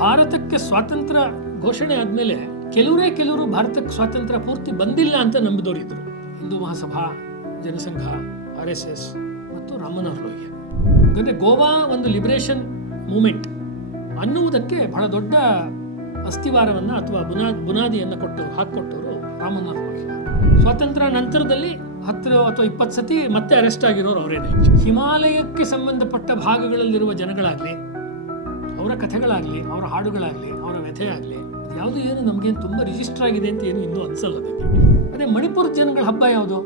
ಭಾರತಕ್ಕೆ ಸ್ವಾತಂತ್ರ್ಯ ಘೋಷಣೆ ಆದಮೇಲೆ ಕೆಲವರು ಭಾರತಕ್ಕೆ ಸ್ವಾತಂತ್ರ್ಯ ಪೂರ್ತಿ ಬಂದಿಲ್ಲ ಅಂತ ನಂಬಿದವರಿದ್ದರು. ಹಿಂದೂ ಮಹಾಸಭಾ, ಜನಸಂಘ, RSS ಮತ್ತು ರಾಮಮನೋಹರ್ ಲೋಹಿಯಾ. ಯಾಕಂದರೆ ಗೋವಾ ಒಂದು ಲಿಬರೇಷನ್ ಮೂಮೆಂಟ್ ಅನ್ನುವುದಕ್ಕೆ ಬಹಳ ದೊಡ್ಡ ಅಸ್ಥಿವಾರವನ್ನು ಅಥವಾ ಬುನಾದಿಯನ್ನು ಹಾಕಿಕೊಟ್ಟವರು ರಾಮಮನೋಹರ್ ಲೋಹಿಯಾ. ಸ್ವಾತಂತ್ರ್ಯ ನಂತರದಲ್ಲಿ 10 ಅಥವಾ 20 ಸತಿ ಮತ್ತೆ ಅರೆಸ್ಟ್ ಆಗಿರೋರು ಅವರೇನೆ. ಹಿಮಾಲಯಕ್ಕೆ ಸಂಬಂಧಪಟ್ಟ ಭಾಗಗಳಲ್ಲಿರುವ ಜನಗಳಾಗಲಿ, ಅವರ ಕಥೆಗಳಾಗಲಿ, ಅವರ ಹಾಡುಗಳಾಗಲಿ, ಅವರ ವ್ಯಥೆ ಆಗಲಿ, ಯಾವುದು ಏನು ನಮಗೇನು ತುಂಬ ರಿಜಿಸ್ಟರ್ ಆಗಿದೆ ಅಂತ ಏನು ಇನ್ನೂ ಅನಿಸಲ್ಲ ನನಗೆ. ಅದೇ ಮಣಿಪುರದ ಜನಗಳ ಹಬ್ಬ ಯಾವುದು,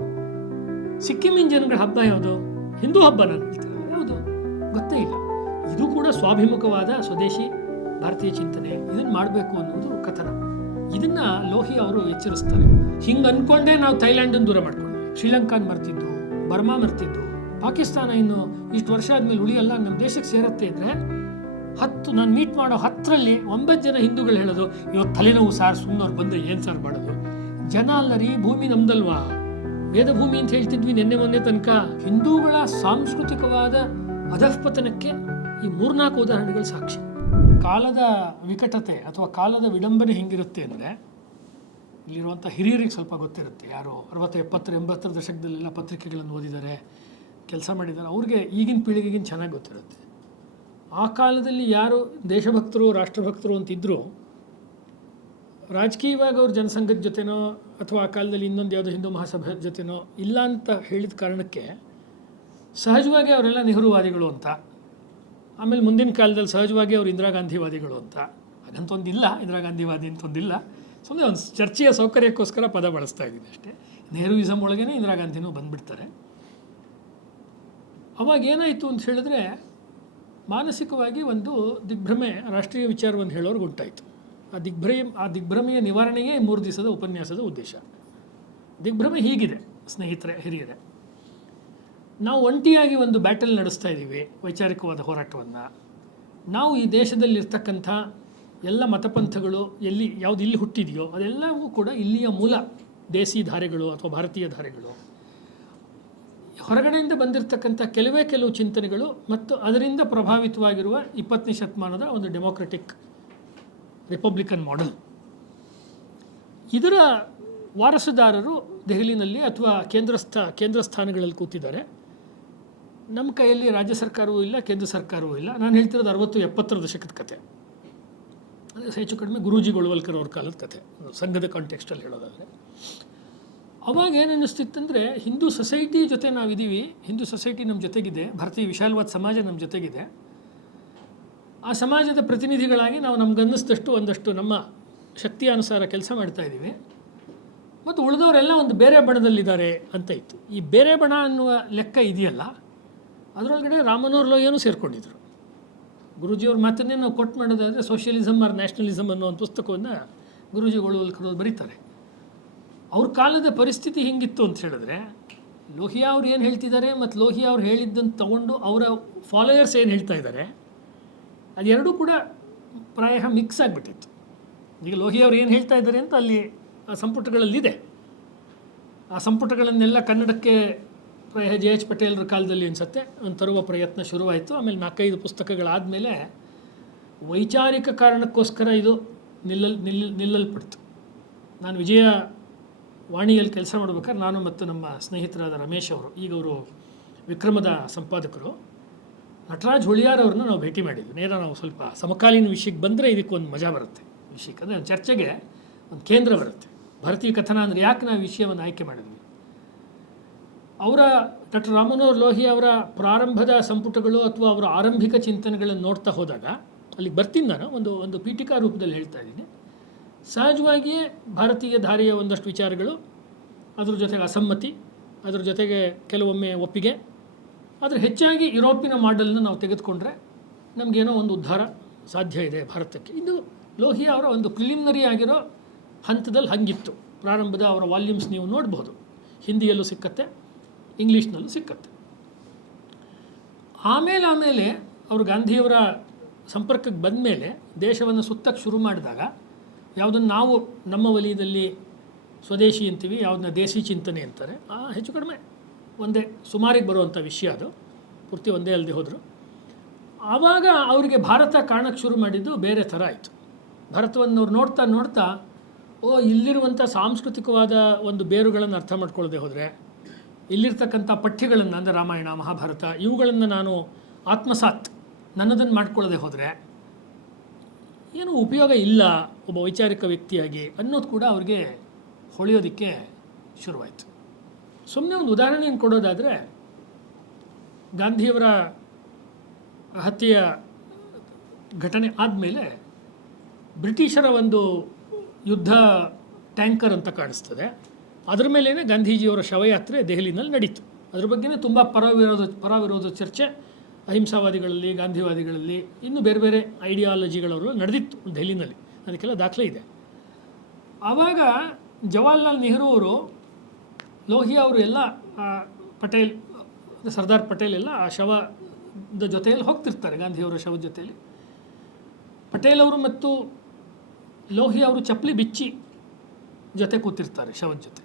ಸಿಕ್ಕಿಮಿನ ಜನಗಳ ಹಬ್ಬ ಯಾವುದು, ಹಿಂದೂ ಹಬ್ಬ ನಾನು ಹೇಳ್ತಾರೆ ಯಾವುದು ಗೊತ್ತೇ ಇಲ್ಲ. ಇದು ಕೂಡ ಸ್ವಾಭಿಮುಖವಾದ ಸ್ವದೇಶಿ ಭಾರತೀಯ ಚಿಂತನೆ, ಇದನ್ನು ಮಾಡಬೇಕು ಅನ್ನೋದು ಕಥನ. ಇದನ್ನು ಲೋಹಿ ಅವರು ಎಚ್ಚರಿಸ್ತಾರೆ. ಹಿಂಗೆ ಅಂದ್ಕೊಂಡೇ ನಾವು ಥೈಲ್ಯಾಂಡನ್ನು ದೂರ ಮಾಡ್ಕೊಂಡ್ವಿ, ಶ್ರೀಲಂಕಾನ್ ಮರ್ತಿದ್ದು, ಬರ್ಮಾ ಮರ್ತಿದ್ದು, ಪಾಕಿಸ್ತಾನ ಇನ್ನು ಇಷ್ಟು ವರ್ಷ ಆದಮೇಲೆ ಉಳಿಯಲ್ಲ ನಮ್ಮ ದೇಶಕ್ಕೆ ಸೇರುತ್ತೆ ಅಂದರೆ ನಾನು ಮೀಟ್ ಮಾಡೋ 10ರಲ್ಲಿ 9 ಜನ ಹಿಂದೂಗಳು ಹೇಳೋದು ಇವತ್ತು ತಲೆನೋವು ಸಾರ್, ಸುಮ್ಮನವ್ರು ಬಂದರೆ ಏನು ಸಾರ್ ಮಾಡೋದು, ಜನ ಅಲ್ಲರಿ ಭೂಮಿ ನಮ್ದಲ್ವಾ, ವೇದ ಭೂಮಿ ಅಂತ ಹೇಳ್ತಿದ್ವಿ ಮೊನ್ನೆ ತನಕ. ಹಿಂದೂಗಳ ಸಾಂಸ್ಕೃತಿಕವಾದ ಅಧಃಪತನಕ್ಕೆ ಈ 3-4 ಉದಾಹರಣೆಗಳು ಸಾಕ್ಷಿ. ಕಾಲದ ವಿಕಟತೆ ಅಥವಾ ಕಾಲದ ವಿಡಂಬನೆ ಹೆಂಗಿರುತ್ತೆ ಅಂದರೆ, ಇಲ್ಲಿರುವಂಥ ಹಿರಿಯರಿಗೆ ಸ್ವಲ್ಪ ಗೊತ್ತಿರುತ್ತೆ. ಯಾರು 60, 70, 80 ದಶಕದಲ್ಲೆಲ್ಲ ಪತ್ರಿಕೆಗಳನ್ನು ಓದಿದ್ದಾರೆ, ಕೆಲಸ ಮಾಡಿದ್ದಾರೆ, ಅವ್ರಿಗೆ ಈಗಿನ ಪೀಳಿಗೆಗಿನ ಚೆನ್ನಾಗಿ ಗೊತ್ತಿರುತ್ತೆ. ಆ ಕಾಲದಲ್ಲಿ ಯಾರು ದೇಶಭಕ್ತರು, ರಾಷ್ಟ್ರಭಕ್ತರು ಅಂತಿದ್ರು, ರಾಜಕೀಯವಾಗಿ ಅವ್ರ ಜನಸಂಘದ ಜೊತೆನೋ ಅಥವಾ ಆ ಕಾಲದಲ್ಲಿ ಇನ್ನೊಂದು ಯಾವುದೋ ಹಿಂದೂ ಮಹಾಸಭೆ ಜೊತೆನೋ ಇಲ್ಲ ಅಂತ ಹೇಳಿದ ಕಾರಣಕ್ಕೆ ಸಹಜವಾಗಿ ಅವರೆಲ್ಲ ನೆಹರುವಾದಿಗಳು ಅಂತ, ಆಮೇಲೆ ಮುಂದಿನ ಕಾಲದಲ್ಲಿ ಸಹಜವಾಗಿ ಅವರು ಇಂದಿರಾ ಗಾಂಧಿವಾದಿಗಳು ಅಂತ. ಹಾಗಂತೊಂದಿಲ್ಲ, ಇಂದಿರಾ ಗಾಂಧಿವಾದಿ ಅಂತೊಂದಿಲ್ಲ, ಸುಮ್ಮನೆ ಒಂದು ಚರ್ಚೆಯ ಸೌಕರ್ಯಕ್ಕೋಸ್ಕರ ಪದ ಬಳಸ್ತಾ ಇದ್ದೀನಿ ಅಷ್ಟೇ. ನೆಹರುಯಿಸಮ್ ಒಳಗೇ ಇಂದಿರಾ ಗಾಂಧಿನೂ ಬಂದುಬಿಡ್ತಾರೆ. ಅವಾಗ ಏನಾಯಿತು ಅಂತ ಹೇಳಿದ್ರೆ, ಮಾನಸಿಕವಾಗಿ ಒಂದು ದಿಗ್ಭ್ರಮೆ, ರಾಷ್ಟ್ರೀಯ ವಿಚಾರವನ್ನು ಹೇಳೋರ್ಗೆ ಉಂಟಾಯಿತು. ಆ ದಿಗ್ಭ್ರಮೆಯ ನಿವಾರಣೆಯೇ 3 ದಿವಸದ ಉಪನ್ಯಾಸದ ಉದ್ದೇಶ. ದಿಗ್ಭ್ರಮೆ ಹೀಗಿದೆ ಸ್ನೇಹಿತರೆ, ಹಿರಿಯರೇ, ನಾವು ಒಂಟಿಯಾಗಿ ಒಂದು ಬ್ಯಾಟಲ್ ನಡೆಸ್ತಾ ಇದ್ದೀವಿ, ವೈಚಾರಿಕವಾದ ಹೋರಾಟವನ್ನು. ನಾವು ಈ ದೇಶದಲ್ಲಿರ್ತಕ್ಕಂಥ ಎಲ್ಲ ಮತಪಂಥಗಳು ಯಾವುದು ಇಲ್ಲಿ ಹುಟ್ಟಿದೆಯೋ ಅದೆಲ್ಲವೂ ಕೂಡ ಇಲ್ಲಿಯ ಮೂಲ ದೇಸಿ ಧಾರೆಗಳು ಅಥವಾ ಭಾರತೀಯ ಧಾರೆಗಳು. ಹೊರಗಡೆಯಿಂದ ಬಂದಿರತಕ್ಕಂಥ ಕೆಲವು ಚಿಂತನೆಗಳು ಮತ್ತು ಅದರಿಂದ ಪ್ರಭಾವಿತವಾಗಿರುವ 20ನೇ ಶತಮಾನದ ಒಂದು ಡೆಮೋಕ್ರೆಟಿಕ್ ರಿಪಬ್ಲಿಕನ್ ಮಾಡೆಲ್. ಇದರ ವಾರಸುದಾರರು ದೆಹಲಿನಲ್ಲಿ ಅಥವಾ ಕೇಂದ್ರ ಸ್ಥಾನಗಳಲ್ಲಿ ಕೂತಿದ್ದಾರೆ. ನಮ್ಮ ಕೈಯಲ್ಲಿ ರಾಜ್ಯ ಸರ್ಕಾರವೂ ಇಲ್ಲ, ಕೇಂದ್ರ ಸರ್ಕಾರವೂ ಇಲ್ಲ. ನಾನು ಹೇಳ್ತಿರೋದು 60-70 ದಶಕದ ಕತೆ. ಅದು ಹೆಚ್ಚು ಕಡಿಮೆ ಗುರೂಜಿ ಗೋಳ್ವಲ್ಕರ್ ಅವ್ರ ಕಾಲದ ಕತೆ, ಸಂಘದ ಕಾಂಟೆಕ್ಸ್ಟಲ್ಲಿ ಹೇಳೋದಾದರೆ. ಅವಾಗ ಏನು ಅನ್ನಿಸ್ತಿತ್ತಂದರೆ, ಹಿಂದೂ ಸೊಸೈಟಿ ಜೊತೆ ನಾವಿದ್ದೀವಿ, ಹಿಂದೂ ಸೊಸೈಟಿ ನಮ್ಮ ಜೊತೆಗಿದೆ, ಭಾರತೀಯ ವಿಶಾಲವಾದ ಸಮಾಜ ನಮ್ಮ ಜೊತೆಗಿದೆ. ಆ ಸಮಾಜದ ಪ್ರತಿನಿಧಿಗಳಾಗಿ ನಾವು ನಮಗನ್ನಿಸಿದಷ್ಟು ಒಂದಷ್ಟು ನಮ್ಮ ಶಕ್ತಿಯ ಅನುಸಾರ ಕೆಲಸ ಮಾಡ್ತಾ ಇದ್ದೀವಿ, ಮತ್ತು ಉಳಿದವರೆಲ್ಲ ಒಂದು ಬೇರೆ ಬಣದಲ್ಲಿದ್ದಾರೆ ಅಂತ ಇತ್ತು. ಈ ಬೇರೆ ಬಣ ಅನ್ನುವ ಲೆಕ್ಕ ಇದೆಯಲ್ಲ, ಅದರೊಳಗಡೆ ರಾಮಮನೋಹರ್ ಲೋಹಿಯಾನೂ ಸೇರಿಕೊಂಡಿದ್ರು. ಗುರೂಜಿಯವ್ರ ಮಾತನ್ನೇ ನಾವು ಕೊಟ್ಟು ಮಾಡೋದಾದರೆ ಸೋಷಿಯಲಿಸಮ್ ಆರ್ ನ್ಯಾಷನಲಿಸಮ್ ಅನ್ನೋ ಒಂದು ಪುಸ್ತಕವನ್ನು ಗುರೂಜಿ ಗೋಳ್ವಲ್ಕರ್ ಅವರು ಬರೀತಾರೆ. ಅವ್ರ ಕಾಲದ ಪರಿಸ್ಥಿತಿ ಹೆಂಗಿತ್ತು ಅಂತ ಹೇಳಿದ್ರೆ, ಲೋಹಿಯಾ ಅವ್ರು ಏನು ಹೇಳ್ತಿದ್ದಾರೆ ಮತ್ತು ಲೋಹಿಯಾ ಅವ್ರು ಹೇಳಿದ್ದನ್ನು ತಗೊಂಡು ಅವರ ಫಾಲೋಯರ್ಸ್ ಏನು ಹೇಳ್ತಾ ಇದ್ದಾರೆ, ಅದೆರಡೂ ಕೂಡ ಪ್ರಾಯ ಮಿಕ್ಸ್ ಆಗಿಬಿಟ್ಟಿತ್ತು. ಈಗ ಲೋಹಿಯಾ ಅವ್ರು ಏನು ಹೇಳ್ತಾ ಇದ್ದಾರೆ ಅಂತ ಅಲ್ಲಿ ಆ ಸಂಪುಟಗಳಲ್ಲಿದೆ. ಆ ಸಂಪುಟಗಳನ್ನೆಲ್ಲ ಕನ್ನಡಕ್ಕೆ ಪ್ರಾಯ JH ಪಟೇಲ್ರ ಕಾಲದಲ್ಲಿ ಅನಿಸುತ್ತೆ ಒಂದು ತರುವ ಪ್ರಯತ್ನ ಶುರುವಾಯಿತು. ಆಮೇಲೆ 4-5 ಪುಸ್ತಕಗಳಾದಮೇಲೆ ವೈಚಾರಿಕ ಕಾರಣಕ್ಕೋಸ್ಕರ ಇದು ನಿಲ್ಲಲ್ಪಡ್ತು. ನಾನು ವಿಜಯ ವಾಣಿಯಲ್ಲಿ ಕೆಲಸ ಮಾಡ್ಬೇಕಾದ್ರೆ ನಾನು ಮತ್ತು ನಮ್ಮ ಸ್ನೇಹಿತರಾದ ರಮೇಶ್ ಅವರು, ಈಗ ಅವರು ವಿಕ್ರಮದ ಸಂಪಾದಕರು, ನಟರಾಜ್ ಹುಳಿಯಾರ್ ಅವ್ರನ್ನ ನಾವು ಭೇಟಿ ಮಾಡಿದ್ವಿ. ನೇರ ನಾವು ಸ್ವಲ್ಪ ಸಮಕಾಲೀನ ವಿಷಯಕ್ಕೆ ಬಂದರೆ ಇದಕ್ಕೊಂದು ಮಜಾ ಬರುತ್ತೆ. ವಿಷಯಕ್ಕೆ ಅಂದರೆ ಚರ್ಚೆಗೆ ಒಂದು ಕೇಂದ್ರ ಬರುತ್ತೆ. ಭಾರತೀಯ ಕಥನ ಅಂದರೆ ಯಾಕೆ ನಾವು ವಿಷಯವನ್ನು ಆಯ್ಕೆ ಮಾಡಿದ್ವಿ. ಡಾಕ್ಟರ್ ರಾಮಮನೋಹರ್ ಲೋಹಿಯಾ ಅವರ ಪ್ರಾರಂಭದ ಸಂಪುಟಗಳು ಅಥವಾ ಅವರ ಆರಂಭಿಕ ಚಿಂತನೆಗಳನ್ನು ನೋಡ್ತಾ ಹೋದಾಗ ಅಲ್ಲಿಗೆ ಬರ್ತೀನಿ. ನಾನು ಒಂದು ಪೀಠಿಕಾ ರೂಪದಲ್ಲಿ ಹೇಳ್ತಾ ಇದ್ದೀನಿ. ಸಹಜವಾಗಿಯೇ ಭಾರತೀಯ ಧಾರೆಯ ಒಂದಷ್ಟು ವಿಚಾರಗಳು, ಅದ್ರ ಜೊತೆಗೆ ಅಸಮ್ಮತಿ, ಅದ್ರ ಜೊತೆಗೆ ಕೆಲವೊಮ್ಮೆ ಒಪ್ಪಿಗೆ, ಆದರೆ ಹೆಚ್ಚಾಗಿ ಯುರೋಪಿನ ಮಾಡೆಲ್ನ ನಾವು ತೆಗೆದುಕೊಂಡ್ರೆ ನಮಗೇನೋ ಒಂದು ಉದ್ಧಾರ ಸಾಧ್ಯ ಇದೆ ಭಾರತಕ್ಕೆ. ಇದು ಲೋಹಿಯಾ ಅವರ ಒಂದು ಪ್ರಿಲಿಮಿನರಿ ಆಗಿರೋ ಹಂತದಲ್ಲಿ ಹಂಗಿತ್ತು. ಪ್ರಾರಂಭದ ಅವರ ವಾಲ್ಯೂಮ್ಸ್ ನೀವು ನೋಡ್ಬೋದು, ಹಿಂದಿಯಲ್ಲೂ ಸಿಕ್ಕತ್ತೆ, ಇಂಗ್ಲೀಷ್ನಲ್ಲೂ ಸಿಕ್ಕತ್ತೆ. ಆಮೇಲೆ ಅವರು ಗಾಂಧಿಯವರ ಸಂಪರ್ಕಕ್ಕೆ ಬಂದ ಮೇಲೆ ದೇಶವನ್ನು ಸುತ್ತಕ್ಕೆ ಶುರು ಮಾಡಿದಾಗ, ಯಾವುದನ್ನು ನಾವು ನಮ್ಮ ವಲಯದಲ್ಲಿ ಸ್ವದೇಶಿ ಅಂತೀವಿ, ಯಾವುದನ್ನ ದೇಸಿ ಚಿಂತನೆ ಅಂತಾರೆ, ಹೆಚ್ಚು ಕಡಿಮೆ ಒಂದೇ ಸುಮಾರಿಗೆ ಬರುವಂಥ ವಿಷಯ. ಅದು ಪೂರ್ತಿ ಒಂದೇ ಅಲ್ಲದೆ ಹೋದರು. ಆವಾಗ ಅವರಿಗೆ ಭಾರತ ಕಾಣಕ್ಕೆ ಶುರು ಮಾಡಿದ್ದು ಬೇರೆ ಥರ ಆಯಿತು. ಭಾರತವನ್ನು ಅವ್ರು ನೋಡ್ತಾ ನೋಡ್ತಾ ಇಲ್ಲಿರುವಂಥ ಸಾಂಸ್ಕೃತಿಕವಾದ ಒಂದು ಬೇರುಗಳನ್ನು ಅರ್ಥ ಮಾಡ್ಕೊಳ್ಳದೆ ಹೋದರೆ, ಇಲ್ಲಿರ್ತಕ್ಕಂಥ ಪಠ್ಯಗಳನ್ನು ಅಂದರೆ ರಾಮಾಯಣ ಮಹಾಭಾರತ ಇವುಗಳನ್ನು ನಾನು ಆತ್ಮಸಾತ್ ನನ್ನದನ್ನು ಮಾಡ್ಕೊಳ್ಳದೆ ಹೋದರೆ ಏನೂ ಉಪಯೋಗ ಇಲ್ಲ ಒಬ್ಬ ವೈಚಾರಿಕ ವ್ಯಕ್ತಿಯಾಗಿ ಅನ್ನೋದು ಕೂಡ ಅವ್ರಿಗೆ ಹೊಳೆಯೋದಕ್ಕೆ ಶುರುವಾಯಿತು. ಸುಮ್ಮನೆ ಒಂದು ಉದಾಹರಣೆಯನ್ನು ಕೊಡೋದಾದರೆ, ಗಾಂಧಿಯವರ ಹತ್ಯೆಯ ಘಟನೆ ಆದಮೇಲೆ ಬ್ರಿಟಿಷರ ಒಂದು ಯುದ್ಧ ಟ್ಯಾಂಕರ್ ಅಂತ ಕಾಣಿಸ್ತದೆ, ಅದರ ಮೇಲೇ ಗಾಂಧೀಜಿಯವರ ಶವಯಾತ್ರೆ ದೆಹಲಿನಲ್ಲಿ ನಡೀತು. ಅದ್ರ ಬಗ್ಗೆನೇ ತುಂಬ ಪರ ವಿರೋಧ ಚರ್ಚೆ ಅಹಿಂಸಾವಾದಿಗಳಲ್ಲಿ, ಗಾಂಧಿವಾದಿಗಳಲ್ಲಿ, ಇನ್ನೂ ಬೇರೆ ಬೇರೆ ಐಡಿಯಾಲಜಿಗಳವರು ನಡೆದಿತ್ತು ದೆಹಲಿನಲ್ಲಿ. ಅದಕ್ಕೆಲ್ಲ ದಾಖಲೆ ಇದೆ. ಆವಾಗ ಜವಾಹರ್ಲಾಲ್ ನೆಹರು ಅವರು, ಲೋಹಿಯಾ ಅವರು ಎಲ್ಲ ಪಟೇಲ್, ಸರ್ದಾರ್ ಪಟೇಲ್ ಎಲ್ಲ ಆ ಶವದ ಜೊತೆಯಲ್ಲಿ ಹೋಗ್ತಿರ್ತಾರೆ, ಗಾಂಧಿಯವರ ಶವದ ಜೊತೆಯಲ್ಲಿ. ಪಟೇಲ್ ಅವರು ಮತ್ತು ಲೋಹಿಯಾ ಅವರು ಚಪ್ಪಲಿ ಬಿಚ್ಚಿ ಜೊತೆ ಕೂತಿರ್ತಾರೆ ಶವದ ಜೊತೆ.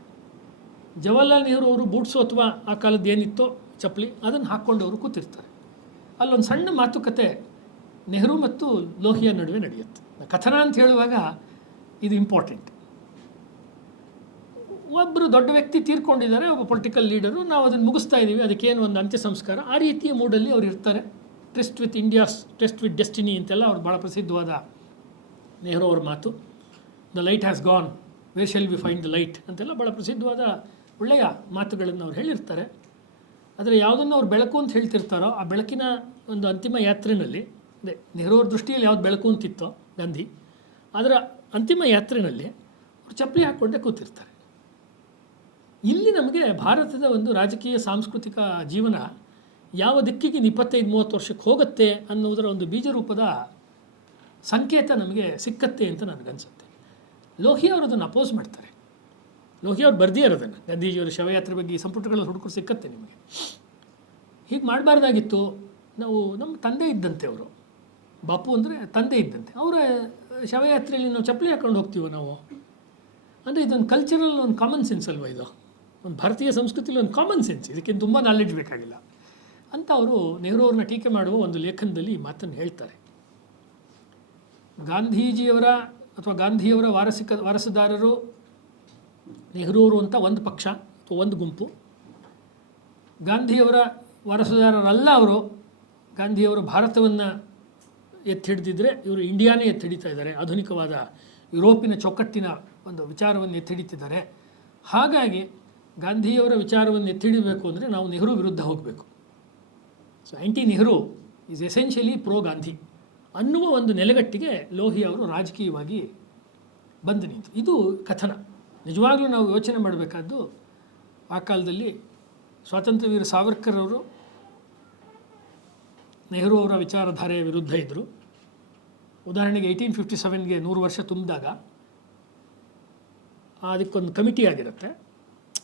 ಜವಾಹರ್ಲಾಲ್ ನೆಹರು ಅವರು ಬೂಟ್ಸು ಅಥವಾ ಆ ಕಾಲದ್ದು ಏನಿತ್ತೋ ಚಪ್ಪಲಿ ಅದನ್ನು ಹಾಕ್ಕೊಂಡು ಅವರು ಕೂತಿರ್ತಾರೆ. ಅಲ್ಲೊಂದು ಸಣ್ಣ ಮಾತುಕತೆ ನೆಹರು ಮತ್ತು ಲೋಹಿಯಾ ನಡುವೆ ನಡೆಯುತ್ತೆ. ಕಥನ ಅಂತ ಹೇಳುವಾಗ ಇದು ಇಂಪಾರ್ಟೆಂಟ್. ಒಬ್ಬರು ದೊಡ್ಡ ವ್ಯಕ್ತಿ ತೀರ್ಕೊಂಡಿದ್ದಾರೆ, ಒಬ್ಬ ಪೊಲಿಟಿಕಲ್ ಲೀಡರು, ನಾವು ಅದನ್ನು ಮುಗಿಸ್ತಾ ಇದ್ದೀವಿ, ಅದಕ್ಕೇನು ಒಂದು ಅಂತ್ಯ ಸಂಸ್ಕಾರ, ಆ ರೀತಿಯ ಮೂಡಲ್ಲಿ ಅವ್ರು ಇರ್ತಾರೆ. Tryst with India's tryst with destiny ಅಂತೆಲ್ಲ ಅವ್ರು ಭಾಳ ಪ್ರಸಿದ್ಧವಾದ ನೆಹರು ಅವ್ರ ಮಾತು. The light has gone, where shall we find the light ಅಂತೆಲ್ಲ ಭಾಳ ಪ್ರಸಿದ್ಧವಾದ ಒಳ್ಳೆಯ ಮಾತುಗಳನ್ನು ಅವ್ರು ಹೇಳಿರ್ತಾರೆ. ಆದರೆ ಯಾವುದನ್ನು ಅವ್ರು ಬೆಳಕು ಅಂತ ಹೇಳ್ತಿರ್ತಾರೋ ಆ ಬೆಳಕಿನ ಒಂದು ಅಂತಿಮ ಯಾತ್ರೆಯಲ್ಲಿ, ಅದೇ ನೆಹರು ಅವ್ರ ದೃಷ್ಟಿಯಲ್ಲಿ ಯಾವ್ದು ಬೆಳಕು ಅಂತಿತ್ತೋ ಗಾಂಧಿ, ಅದರ ಅಂತಿಮ ಯಾತ್ರೆಯಲ್ಲಿ ಅವ್ರು ಚಪ್ಪಲಿ ಹಾಕ್ಕೊಂಡೇ ಕೂತಿರ್ತಾರೆ. ಇಲ್ಲಿ ನಮಗೆ ಭಾರತದ ಒಂದು ರಾಜಕೀಯ ಸಾಂಸ್ಕೃತಿಕ ಜೀವನ ಯಾವ ದಿಕ್ಕಿಗೆ 25-30 ವರ್ಷಕ್ಕೆ ಹೋಗುತ್ತೆ ಅನ್ನೋದರ ಒಂದು ಬೀಜರೂಪದ ಸಂಕೇತ ನಮಗೆ ಸಿಕ್ಕತ್ತೆ ಅಂತ ನನಗನ್ಸುತ್ತೆ. ಲೋಹಿಯಾ ಅವರು ಅದನ್ನು ಅಪೋಸ್ ಮಾಡ್ತಾರೆ. ಲೋಹಿಯಾ ಅವ್ರು ಬರ್ದಿರೋದನ್ನು, ಗಾಂಧೀಜಿಯವರ ಶವಯಾತ್ರೆ ಬಗ್ಗೆ ಈ ಸಂಪುಟಗಳಲ್ಲಿ ಹುಡುಕರು ಸಿಕ್ಕತ್ತೆ ನಿಮಗೆ. ಹೀಗೆ ಮಾಡಬಾರ್ದಾಗಿತ್ತು. ನಾವು ನಮ್ಮ ತಂದೆ ಇದ್ದಂತೆ, ಅವರು ಬಾಪು ಅಂದರೆ ತಂದೆ ಇದ್ದಂತೆ, ಅವರ ಶವಯಾತ್ರೆಯಲ್ಲಿ ನಾವು ಚಪ್ಪಲಿ ಹಾಕ್ಕೊಂಡು ಹೋಗ್ತೀವೋ ನಾವು, ಅಂದರೆ ಇದೊಂದು ಕಲ್ಚರಲ್ ಒಂದು ಕಾಮನ್ ಸೆನ್ಸ್ ಅಲ್ವಾ, ಇದು ಒಂದು ಭಾರತೀಯ ಸಂಸ್ಕೃತಿಯಲ್ಲಿ ಒಂದು ಕಾಮನ್ ಸೆನ್ಸ್, ಇದಕ್ಕೆ ತುಂಬ ನಾಲೆಡ್ಜ್ ಬೇಕಾಗಿಲ್ಲ ಅಂತ ಅವರು ನೆಹರು ಅವ್ರನ್ನ ಟೀಕೆ ಮಾಡುವ ಒಂದು ಲೇಖನದಲ್ಲಿ ಈ ಮಾತನ್ನು ಹೇಳ್ತಾರೆ. ಗಾಂಧೀಜಿಯವರ ಅಥವಾ ಗಾಂಧಿಯವರ ವಾರಸುದಾರರು ನೆಹರು ಅವರು ಅಂತ ಒಂದು ಪಕ್ಷ ಅಥವಾ ಒಂದು ಗುಂಪು, ಗಾಂಧಿಯವರ ವಾರಸುದಾರರಲ್ಲ ಅವರು. ಗಾಂಧಿಯವರು ಭಾರತವನ್ನು ಎತ್ತಿ ಹಿಡಿದಿದ್ದರೆ ಇವರು ಇಂಡಿಯಾನೇ ಎತ್ತಿ ಹಿಡಿತಾ ಇದ್ದಾರೆ, ಆಧುನಿಕವಾದ ಯುರೋಪಿನ ಚೌಕಟ್ಟಿನ ಒಂದು ವಿಚಾರವನ್ನು ಎತ್ತಿ ಹಿಡಿತಿದ್ದಾರೆ. ಹಾಗಾಗಿ ಗಾಂಧಿಯವರ ವಿಚಾರವನ್ನು ಎತ್ತಿ ಹಿಡಿಬೇಕು ಅಂದರೆ ನಾವು ನೆಹರು ವಿರುದ್ಧ ಹೋಗಬೇಕು. So anti Nehru is essentially pro Gandhi ಅನ್ನುವ ಒಂದು ನೆಲೆಗಟ್ಟಿಗೆ ಲೋಹಿಯಾ ಅವರು ರಾಜಕೀಯವಾಗಿ ಬಂದು ನಿಂತು. ಇದು ಕಥನ. ನಿಜವಾಗ್ಲೂ ನಾವು ಯೋಚನೆ ಮಾಡಬೇಕಾದ್ದು, ಆ ಕಾಲದಲ್ಲಿ ಸ್ವಾತಂತ್ರ್ಯ ವೀರ ಸಾವರ್ಕರ್ ಅವರು ನೆಹರು ಅವರ ವಿಚಾರಧಾರೆಯ ವಿರುದ್ಧ ಇದ್ದರು. ಉದಾಹರಣೆಗೆ 1857ಗೆ 100 ವರ್ಷ ತುಂಬಿದಾಗ ಅದಕ್ಕೊಂದು ಕಮಿಟಿ ಆಗಿರುತ್ತೆ.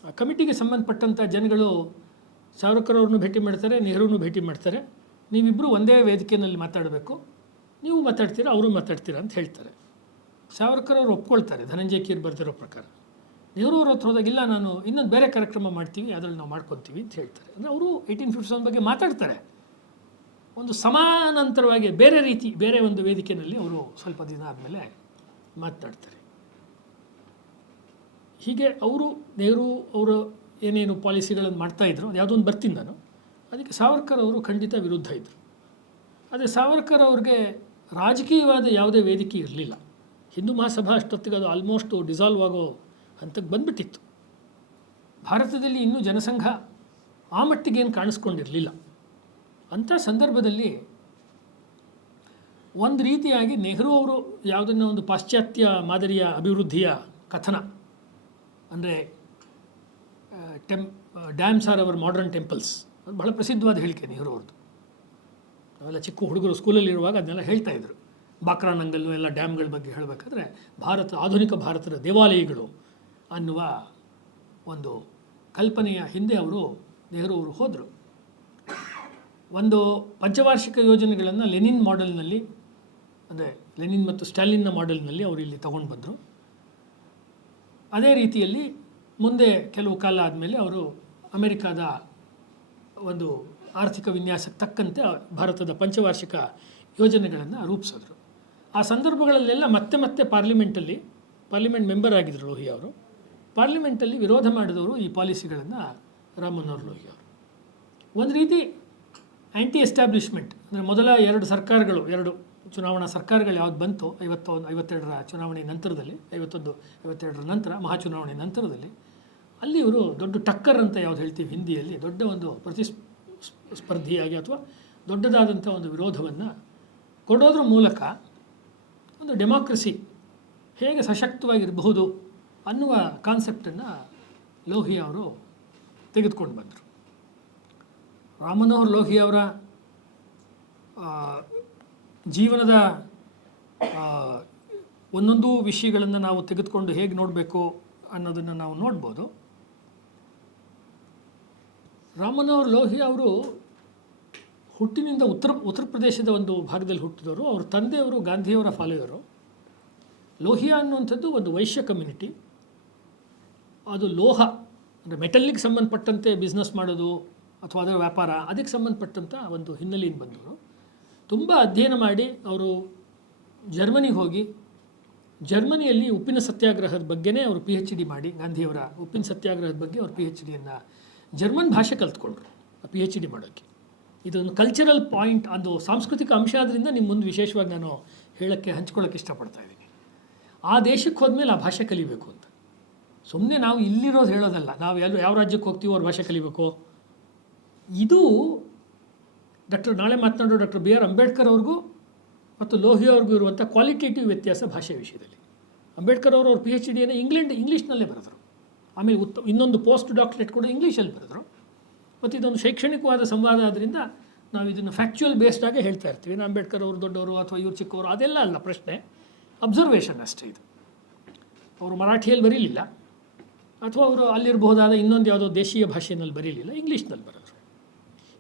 ಆ ಕಮಿಟಿಗೆ ಸಂಬಂಧಪಟ್ಟಂಥ ಜನಗಳು ಸಾವರ್ಕರ್ ಅವ್ರನ್ನೂ ಭೇಟಿ ಮಾಡ್ತಾರೆ, ನೆಹರೂನು ಭೇಟಿ ಮಾಡ್ತಾರೆ. ನೀವಿಬ್ಬರು ಒಂದೇ ವೇದಿಕೆಯಲ್ಲಿ ಮಾತಾಡಬೇಕು, ನೀವು ಮಾತಾಡ್ತೀರಾ ಅವರು ಮಾತಾಡ್ತೀರಾ ಅಂತ ಹೇಳ್ತಾರೆ. ಸಾವರ್ಕರ್ ಅವರು ಒಪ್ಕೊಳ್ತಾರೆ ಧನಂಜಯ ಕೀರ್ ಬರ್ತಿರೋ ಪ್ರಕಾರ. ನೆಹರು ಅವ್ರ ಹತ್ರ ಹೋದಾಗಿಲ್ಲ, ನಾನು ಇನ್ನೊಂದು ಬೇರೆ ಕಾರ್ಯಕ್ರಮ ಮಾಡ್ತೀವಿ, ಅದರಲ್ಲಿ ನಾವು ಮಾಡ್ಕೊತೀವಿ ಅಂತ ಹೇಳ್ತಾರೆ. ಅಂದರೆ ಅವರು 1857 ಬಗ್ಗೆ ಮಾತಾಡ್ತಾರೆ. ಒಂದು ಸಮಾನಾಂತರವಾಗಿ ಬೇರೆ ರೀತಿ, ಬೇರೆ ಒಂದು ವೇದಿಕೆಯಲ್ಲಿ ಅವರು ಸ್ವಲ್ಪ ದಿನ ಆದಮೇಲೆ ಮಾತನಾಡ್ತಾರೆ. ಹೀಗೆ ಅವರು ನೆಹರು ಅವರು ಏನೇನು ಪಾಲಿಸಿಗಳನ್ನು ಮಾಡ್ತಾಯಿದ್ರು, ಅದು ಯಾವುದೋ ಒಂದು ಬರ್ತೀನಿ ನಾನು, ಅದಕ್ಕೆ ಸಾವರ್ಕರ್ ಅವರು ಖಂಡಿತ ವಿರುದ್ಧ ಇದ್ದರು. ಆದರೆ ಸಾವರ್ಕರ್ ಅವ್ರಿಗೆ ರಾಜಕೀಯವಾದ ಯಾವುದೇ ವೇದಿಕೆ ಇರಲಿಲ್ಲ. ಹಿಂದೂ ಮಹಾಸಭಾ ಅಷ್ಟೊತ್ತಿಗೆ ಅದು ಆಲ್ಮೋಸ್ಟ್ ಡಿಸಾಲ್ವ್ ಆಗೋ ಹಂತಕ್ಕೆ ಬಂದುಬಿಟ್ಟಿತ್ತು. ಭಾರತದಲ್ಲಿ ಇನ್ನೂ ಜನಸಂಘ ಆ ಮಟ್ಟಿಗೇನು ಕಾಣಿಸ್ಕೊಂಡಿರಲಿಲ್ಲ. ಅಂಥ ಸಂದರ್ಭದಲ್ಲಿ ಒಂದು ರೀತಿಯಾಗಿ ನೆಹರು ಅವರು ಯಾವುದನ್ನ ಒಂದು ಪಾಶ್ಚಾತ್ಯ ಮಾದರಿಯ ಅಭಿವೃದ್ಧಿಯ ಕಥನ, ಅಂದರೆ dams are our modern temples, ಅದು ಬಹಳ ಪ್ರಸಿದ್ಧವಾದ ಹೇಳಿಕೆ ನೆಹರು ಅವ್ರದ್ದು. ನಾವೆಲ್ಲ ಚಿಕ್ಕ ಹುಡುಗರು ಸ್ಕೂಲಲ್ಲಿರುವಾಗ ಅದನ್ನೆಲ್ಲ ಹೇಳ್ತಾಯಿದ್ರು. ಬಾಕ್ರಾ ನಂಗಲ್ಲು ಎಲ್ಲ ಡ್ಯಾಮ್ಗಳ ಬಗ್ಗೆ ಹೇಳಬೇಕಾದ್ರೆ ಆಧುನಿಕ ಭಾರತದ ದೇವಾಲಯಗಳು ಅನ್ನುವ ಒಂದು ಕಲ್ಪನೆಯ ಹಿಂದೆ ನೆಹರು ಅವರು ಹೋದರು. ಒಂದು ಪಂಚವಾರ್ಷಿಕ ಯೋಜನೆಗಳನ್ನು ಲೆನಿನ್ ಮಾಡೆಲ್ನಲ್ಲಿ, ಅಂದರೆ ಲೆನಿನ್ ಮತ್ತು ಸ್ಟಾಲಿನ್ನ ಮಾಡೆಲ್ನಲ್ಲಿ ಅವರು ಇಲ್ಲಿ ತಗೊಂಡು ಬಂದರು. ಅದೇ ರೀತಿಯಲ್ಲಿ ಮುಂದೆ ಕೆಲವು ಕಾಲ ಆದಮೇಲೆ ಅವರು ಅಮೆರಿಕಾದ ಒಂದು ಆರ್ಥಿಕ ವಿನ್ಯಾಸಕ್ಕೆ ತಕ್ಕಂತೆ ಭಾರತದ ಪಂಚವಾರ್ಷಿಕ ಯೋಜನೆಗಳನ್ನು ರೂಪಿಸಿದ್ರು. ಆ ಸಂದರ್ಭಗಳಲ್ಲೆಲ್ಲ ಮತ್ತೆ ಪಾರ್ಲಿಮೆಂಟ್ ಮೆಂಬರ್ ಆಗಿದ್ದರು ಲೋಹಿಯಾ ಅವರು. ಪಾರ್ಲಿಮೆಂಟಲ್ಲಿ ವಿರೋಧ ಮಾಡಿದವರು ಈ ಪಾಲಿಸಿಗಳನ್ನು ರಾಮ್ ಮನೋಹರ್ ಲೋಹಿಯಾ ಅವರು. ಒಂದು ರೀತಿ ಆ್ಯಂಟಿ ಎಸ್ಟಾಬ್ಲಿಷ್ಮೆಂಟ್, ಅಂದರೆ ಮೊದಲ ಎರಡು ಚುನಾವಣಾ ಸರ್ಕಾರಗಳು ಯಾವ್ದು ಬಂತು 52ರ ಚುನಾವಣೆ ನಂತರದಲ್ಲಿ, 52ರ ನಂತರ ಮಹಾಚುನಾವಣೆ ನಂತರದಲ್ಲಿ, ಅಲ್ಲಿ ಇವರು ದೊಡ್ಡ ಟಕ್ಕರ್ ಅಂತ ಯಾವ್ದು ಹೇಳ್ತೀವಿ ಹಿಂದಿಯಲ್ಲಿ, ದೊಡ್ಡ ಒಂದು ಸ್ಪರ್ಧಿಯಾಗಿ ಅಥವಾ ದೊಡ್ಡದಾದಂಥ ಒಂದು ವಿರೋಧವನ್ನು ಕೊಡೋದ್ರ ಮೂಲಕ ಒಂದು ಡೆಮಾಕ್ರಸಿ ಹೇಗೆ ಸಶಕ್ತವಾಗಿರಬಹುದು ಅನ್ನುವ ಕಾನ್ಸೆಪ್ಟನ್ನು ಲೋಹಿಯಾ ಅವರು ತೆಗೆದುಕೊಂಡು ಬಂದರು. ರಾಮ್ ಮನೋಹರ್ ಲೋಹಿಯಾ ಅವರ ಜೀವನದ ಒಂದೊಂದು ವಿಷಯಗಳನ್ನು ನಾವು ತೆಗೆದುಕೊಂಡು ಹೇಗೆ ನೋಡಬೇಕು ಅನ್ನೋದನ್ನು ನಾವು ನೋಡ್ಬೋದು. ರಾಮ್ ಮನೋಹರ್ ಲೋಹಿಯಾ ಅವರು ಹುಟ್ಟಿನಿಂದ ಉತ್ತರ ಪ್ರದೇಶದ ಒಂದು ಭಾಗದಲ್ಲಿ ಹುಟ್ಟಿದವರು. ಅವ್ರ ತಂದೆಯವರು ಗಾಂಧಿಯವರ ಫಾಲೋಯರು. ಲೋಹಿಯಾ ಅನ್ನುವಂಥದ್ದು ಒಂದು ವೈಶ್ಯ ಕಮ್ಯುನಿಟಿ. ಅದು ಲೋಹ ಅಂದರೆ ಮೆಟಲ್ಲಿಗೆ ಸಂಬಂಧಪಟ್ಟಂತೆ ಬಿಸ್ನೆಸ್ ಮಾಡೋದು ಅಥವಾ ಅದರ ವ್ಯಾಪಾರ, ಅದಕ್ಕೆ ಸಂಬಂಧಪಟ್ಟಂಥ ಒಂದು ಹಿನ್ನೆಲೆಯಿಂದ ಬಂದವರು. ತುಂಬ ಅಧ್ಯಯನ ಮಾಡಿ ಅವರು ಜರ್ಮನಿಗೆ ಹೋಗಿ ಜರ್ಮನಿಯಲ್ಲಿ ಉಪ್ಪಿನ ಸತ್ಯಾಗ್ರಹದ ಬಗ್ಗೆನೇ ಅವರು PhD ಮಾಡಿ, ಗಾಂಧಿಯವರ ಉಪ್ಪಿನ ಸತ್ಯಾಗ್ರಹದ ಬಗ್ಗೆ ಅವರು PhDಯನ್ನು ಜರ್ಮನ್ ಭಾಷೆ ಕಲ್ತ್ಕೊಂಡ್ರು PhD ಮಾಡೋಕ್ಕೆ. ಇದೊಂದು ಕಲ್ಚರಲ್ ಪಾಯಿಂಟ್, ಅದು ಸಾಂಸ್ಕೃತಿಕ ಅಂಶ ಆದ್ದರಿಂದ ನಿಮ್ಮ ಮುಂದೆ ವಿಶೇಷವಾಗಿ ನಾನು ಹಂಚ್ಕೊಳ್ಳೋಕ್ಕೆ ಇಷ್ಟಪಡ್ತಾ ಇದ್ದೀನಿ. ಆ ದೇಶಕ್ಕೆ ಹೋದ್ಮೇಲೆ ಆ ಭಾಷೆ ಕಲಿಬೇಕು ಅಂತ. ಸುಮ್ಮನೆ ನಾವು ಇಲ್ಲಿರೋದು ಹೇಳೋದಲ್ಲ, ನಾವು ಯಾವ ರಾಜ್ಯಕ್ಕೆ ಹೋಗ್ತೀವೋ ಅವ್ರ ಭಾಷೆ ಕಲಿಬೇಕು. ಇದು ನಾಳೆ ಮಾತನಾಡೋ ಡಾಕ್ಟರ್ BR ಅಂಬೇಡ್ಕರ್ ಅವ್ರಿಗೂ ಮತ್ತು ಲೋಹಿಯಾ ಅವ್ರಿಗೂ ಇರುವಂಥ ಕ್ವಾಲಿಟೇಟಿವ್ ವ್ಯತ್ಯಾಸ ಭಾಷೆ ವಿಷಯದಲ್ಲಿ. ಅಂಬೇಡ್ಕರ್ ಅವರು ಅವ್ರ PhDಯನ್ನು ಇಂಗ್ಲೀಷ್ನಲ್ಲೇ ಬರೆದರು. ಆಮೇಲೆ ಇನ್ನೊಂದು ಪೋಸ್ಟ್ ಡಾಕ್ಟರೇಟ್ ಕೂಡ ಇಂಗ್ಲೀಷಲ್ಲಿ ಬರೆದರು. ಮತ್ತು ಇದೊಂದು ಶೈಕ್ಷಣಿಕವಾದ ಸಂವಾದ ಆದ್ದರಿಂದ ನಾವು ಇದನ್ನು ಫ್ಯಾಕ್ಚುಯಲ್ ಬೇಸ್ಡ್ ಆಗೇ ಹೇಳ್ತಾ ಇರ್ತೀವಿ. ಅಂಬೇಡ್ಕರ್ ಅವರು ದೊಡ್ಡವರು ಅಥವಾ ಇವ್ರು ಚಿಕ್ಕವರು ಅದೆಲ್ಲ ಅಲ್ಲ ಪ್ರಶ್ನೆ, ಅಬ್ಸರ್ವೇಷನ್ ಅಷ್ಟೇ ಇದು. ಅವರು ಮರಾಠಿಯಲ್ಲಿ ಬರೀಲಿಲ್ಲ ಅಥವಾ ಅವರು ಅಲ್ಲಿರಬಹುದಾದ ಇನ್ನೊಂದು ಯಾವುದೋ ದೇಶೀಯ ಭಾಷೆಯಲ್ಲಿ ಬರೀಲಿಲ್ಲ, ಇಂಗ್ಲೀಷ್ನಲ್ಲಿ ಬರೆದರು.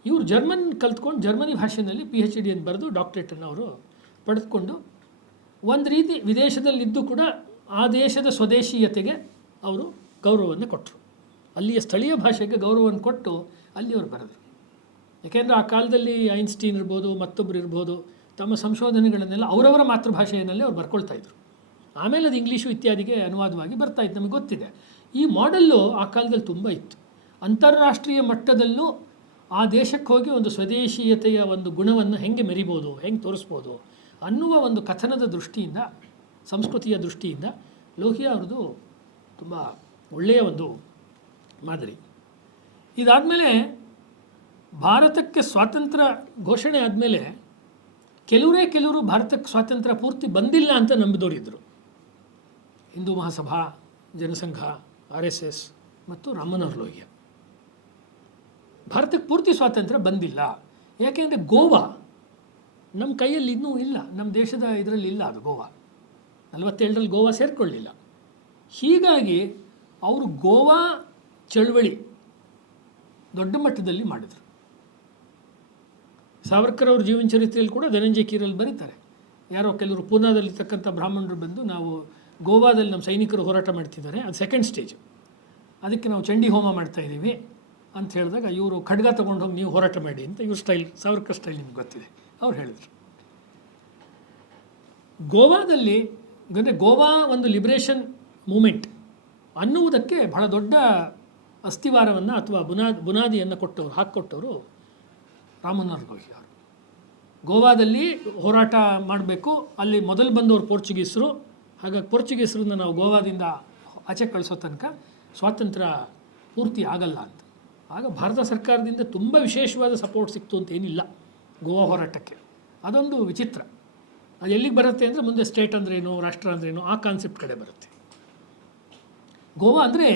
ಇವರು ಜರ್ಮನ್ ಕಲ್ತ್ಕೊಂಡು ಜರ್ಮನಿ ಭಾಷೆಯಲ್ಲಿ PhDಯನ್ನು ಬರೆದು ಡಾಕ್ಟ್ರೇಟನ್ನು ಅವರು ಪಡೆದುಕೊಂಡು ಒಂದು ರೀತಿ ವಿದೇಶದಲ್ಲಿದ್ದು ಕೂಡ ಆ ದೇಶದ ಸ್ವದೇಶೀಯತೆಗೆ ಅವರು ಗೌರವವನ್ನು ಕೊಟ್ಟರು. ಅಲ್ಲಿಯ ಸ್ಥಳೀಯ ಭಾಷೆಗೆ ಗೌರವವನ್ನು ಕೊಟ್ಟು ಅಲ್ಲಿ ಅವರು ಬರೆದರು. ಯಾಕೆಂದರೆ ಆ ಕಾಲದಲ್ಲಿ ಐನ್ಸ್ಟೀನ್ ಇರ್ಬೋದು, ಮತ್ತೊಬ್ಬರು ಇರ್ಬೋದು, ತಮ್ಮ ಸಂಶೋಧನೆಗಳನ್ನೆಲ್ಲ ಅವರವರ ಮಾತೃಭಾಷೆಯಲ್ಲೇ ಅವ್ರು ಬರ್ಕೊಳ್ತಾಯಿದ್ರು. ಆಮೇಲೆ ಅದು ಇಂಗ್ಲೀಷು ಇತ್ಯಾದಿಗೆ ಅನುವಾದವಾಗಿ ಬರ್ತಾಯಿತ್ತು, ನಮಗೆ ಗೊತ್ತಿದೆ. ಈ ಮಾಡೆಲ್ಲು ಆ ಕಾಲದಲ್ಲಿ ತುಂಬ ಇತ್ತು. ಅಂತಾರಾಷ್ಟ್ರೀಯ ಮಟ್ಟದಲ್ಲೂ ಆ ದೇಶಕ್ಕೆ ಹೋಗಿ ಒಂದು ಸ್ವದೇಶೀಯತೆಯ ಒಂದು ಗುಣವನ್ನು ಹೆಂಗೆ ಮೆರಿಬೋದು, ಹೆಂಗೆ ತೋರಿಸ್ಬೋದು ಅನ್ನುವ ಒಂದು ಕಥನದ ದೃಷ್ಟಿಯಿಂದ, ಸಂಸ್ಕೃತಿಯ ದೃಷ್ಟಿಯಿಂದ ಲೋಹಿಯಾ ಅವ್ರದ್ದು ತುಂಬ ಒಳ್ಳೆಯ ಒಂದು ಮಾದರಿ. ಇದಾದಮೇಲೆ ಭಾರತಕ್ಕೆ ಸ್ವಾತಂತ್ರ್ಯ ಘೋಷಣೆ ಆದಮೇಲೆ ಕೆಲವರು ಭಾರತಕ್ಕೆ ಸ್ವಾತಂತ್ರ್ಯ ಪೂರ್ತಿ ಬಂದಿಲ್ಲ ಅಂತ ನಂಬಿದವರಿದ್ದರು. ಹಿಂದೂ ಮಹಾಸಭಾ, ಜನಸಂಘ, RSS ಮತ್ತು ರಾಮ್ ಮನೋಹರ್ ಲೋಹಿಯಾ. ಭಾರತಕ್ಕೆ ಪೂರ್ತಿ ಸ್ವಾತಂತ್ರ್ಯ ಬಂದಿಲ್ಲ, ಯಾಕೆಂದರೆ ಗೋವಾ ನಮ್ಮ ಕೈಯಲ್ಲಿ ಇನ್ನೂ ಇಲ್ಲ, ನಮ್ಮ ದೇಶದ ಇದರಲ್ಲಿ ಇಲ್ಲ. ಅದು ಗೋವಾ 47ರಲ್ಲಿ ಗೋವಾ ಸೇರಿಕೊಳ್ಳಿಲ್ಲ. ಹೀಗಾಗಿ ಅವರು ಗೋವಾ ಚಳವಳಿ ದೊಡ್ಡ ಮಟ್ಟದಲ್ಲಿ ಮಾಡಿದರು. ಸಾವರ್ಕರ್ ಅವ್ರ ಜೀವನ ಚರಿತ್ರೆಯಲ್ಲಿ ಕೂಡ ಧನಂಜಯ ಕೀರಲ್ಲಿ ಬರೀತಾರೆ. ಯಾರೋ ಕೆಲವರು ಪೂನಾದಲ್ಲಿರ್ತಕ್ಕಂಥ ಬ್ರಾಹ್ಮಣರು ಬಂದು ನಾವು ಗೋವಾದಲ್ಲಿ ನಮ್ಮ ಸೈನಿಕರು ಹೋರಾಟ ಮಾಡ್ತಿದ್ದಾರೆ, ಅದು ಸೆಕೆಂಡ್ ಸ್ಟೇಜ್, ಅದಕ್ಕೆ ನಾವು ಚಂಡಿ ಹೋಮ ಮಾಡ್ತಾಯಿದ್ದೀವಿ ಅಂತ ಹೇಳಿದಾಗ ಇವರು ಖಡ್ಗ ತೊಗೊಂಡು ಹೋಗಿ ನೀವು ಹೋರಾಟ ಮಾಡಿ ಅಂತ ಇವ್ರ ಸ್ಟೈಲ್, ಸಾವರ್ಕರ್ ಸ್ಟೈಲ್ ನಿಮ್ಗೆ ಗೊತ್ತಿದೆ, ಅವ್ರು ಹೇಳಿದರು. ಗೋವಾದಲ್ಲಿ ಅಂದರೆ ಗೋವಾ ಒಂದು ಲಿಬ್ರೇಷನ್ ಮೂಮೆಂಟ್ ಅನ್ನುವುದಕ್ಕೆ ಬಹಳ ದೊಡ್ಡ ಅಸ್ಥಿವಾರವನ್ನು ಅಥವಾ ಬುನಾದಿಯನ್ನು ಹಾಕಿಕೊಟ್ಟವರು ರಾಮ್ ಮನೋಹರ್ ಲೋಹಿಯಾ ಅವರು. ಗೋವಾದಲ್ಲಿ ಹೋರಾಟ ಮಾಡಬೇಕು, ಅಲ್ಲಿ ಮೊದಲು ಬಂದವರು ಪೋರ್ಚುಗೀಸರು, ಹಾಗಾಗಿ ಪೋರ್ಚುಗೀಸರನ್ನ ನಾವು ಗೋವಾದಿಂದ ಆಚೆ ಕಳಿಸೋ ತನಕ ಸ್ವಾತಂತ್ರ್ಯ ಪೂರ್ತಿ ಆಗಲ್ಲ ಅಂತ. ಆಗ ಭಾರತ ಸರ್ಕಾರದಿಂದ ತುಂಬ ವಿಶೇಷವಾದ ಸಪೋರ್ಟ್ ಸಿಕ್ತು ಅಂತ ಏನಿಲ್ಲ ಗೋವಾ ಹೋರಾಟಕ್ಕೆ. ಅದೊಂದು ವಿಚಿತ್ರ. ಅದು ಎಲ್ಲಿಗೆ ಬರುತ್ತೆ ಅಂದರೆ ಮುಂದೆ ಸ್ಟೇಟ್ ಅಂದ್ರೇನು, ರಾಷ್ಟ್ರ ಅಂದ್ರೇನು, ಆ ಕಾನ್ಸೆಪ್ಟ್ ಕಡೆ ಬರುತ್ತೆ. ಗೋವಾ ಅಂದರೆ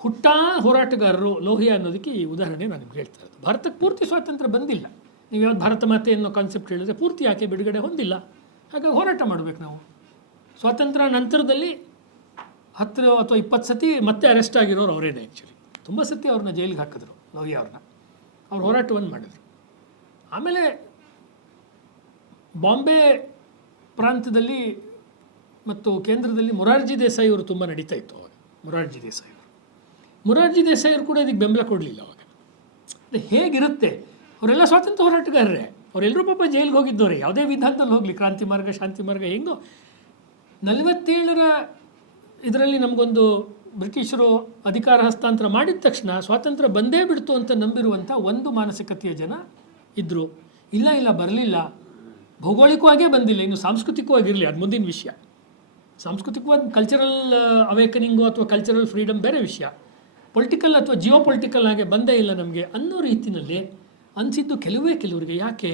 ಹುಟ್ಟಾ ಹೋರಾಟಗಾರರು ಲೋಹಿಯಾ ಅನ್ನೋದಕ್ಕೆ ಈ ಉದಾಹರಣೆ ನಾನು ನಿಮ್ಗೆ ಹೇಳ್ತಾ ಇರೋದು. ಭಾರತಕ್ಕೆ ಪೂರ್ತಿ ಸ್ವಾತಂತ್ರ್ಯ ಬಂದಿಲ್ಲ. ನೀವು ಯಾವ್ದು ಭಾರತ ಮಾತೆ ಅನ್ನೋ ಕಾನ್ಸೆಪ್ಟ್ ಹೇಳಿದ್ರೆ ಪೂರ್ತಿ ಯಾಕೆ ಬಿಡುಗಡೆ ಹೊಂದಿಲ್ಲ, ಹಾಗಾಗಿ ಹೋರಾಟ ಮಾಡಬೇಕು ನಾವು. ಸ್ವಾತಂತ್ರ್ಯ ನಂತರದಲ್ಲಿ 10 ಅಥವಾ 20 ಸತಿ ಮತ್ತೆ ಅರೆಸ್ಟ್ ಆಗಿರೋರು ಅವರೇನೆ. ಆ್ಯಕ್ಚುಲಿ ತುಂಬ ಸತಿ ಅವ್ರನ್ನ ಜೈಲಿಗೆ ಹಾಕಿದ್ರು ಲೋಹಿಯಾ ಅವ್ರನ್ನ. ಅವ್ರು ಹೋರಾಟವನ್ನು ಮಾಡಿದರು. ಆಮೇಲೆ ಬಾಂಬೆ ಪ್ರಾಂತ್ಯದಲ್ಲಿ ಮತ್ತು ಕೇಂದ್ರದಲ್ಲಿ ಮೊರಾರ್ಜಿ ದೇಸಾಯಿ ಅವರು ತುಂಬ ನಡೀತಾ ಇತ್ತು ಅವಾಗ. ಮೊರಾರ್ಜಿ ದೇಸಾಯಿ ಅವರು ಕೂಡ ಇದಕ್ಕೆ ಬೆಂಬಲ ಕೊಡಲಿಲ್ಲ ಅವಾಗ. ಹೇಗಿರುತ್ತೆ ಅವರೆಲ್ಲ ಸ್ವಾತಂತ್ರ್ಯ ಹೋರಾಟಗಾರರೇ, ಅವರೆಲ್ಲರೂ ಪಾಪ ಜೈಲಿಗೆ ಹೋಗಿದ್ದವ್ರೆ, ಯಾವುದೇ ವಿಧಾನದಲ್ಲಿ ಹೋಗಲಿ, ಕ್ರಾಂತಿ ಮಾರ್ಗ ಶಾಂತಿ ಮಾರ್ಗ ಹೆಂಗೋ. 47ರ ಇದರಲ್ಲಿ ನಮಗೊಂದು ಬ್ರಿಟಿಷರು ಅಧಿಕಾರ ಹಸ್ತಾಂತರ ಮಾಡಿದ ತಕ್ಷಣ ಸ್ವಾತಂತ್ರ್ಯ ಬಂದೇ ಬಿಡ್ತು ಅಂತ ನಂಬಿರುವಂಥ ಒಂದು ಮಾನಸಿಕತೆಯ ಜನ ಇದ್ದರು. ಇಲ್ಲ ಬರಲಿಲ್ಲ, ಭೌಗೋಳಿಕವಾಗೇ ಬಂದಿಲ್ಲ, ಇನ್ನು ಸಾಂಸ್ಕೃತಿಕವಾಗಿರಲಿ, ಅದು ಮುಂದಿನ ವಿಷಯ. ಸಾಂಸ್ಕೃತಿಕವಾದ ಕಲ್ಚರಲ್ ಅವೇಕನಿಂಗು ಅಥವಾ ಕಲ್ಚರಲ್ ಫ್ರೀಡಮ್ ಬೇರೆ ವಿಷಯ. ಪೊಲಿಟಿಕಲ್ ಅಥವಾ ಜಿಯೋ ಪೊಲಿಟಿಕಲ್ ಆಗಿ ಬಂದೇ ಇಲ್ಲ ನಮಗೆ ಅನ್ನೋ ರೀತಿಯಲ್ಲಿ ಅನಿಸಿದ್ದು ಕೆಲವರಿಗೆ. ಯಾಕೆ?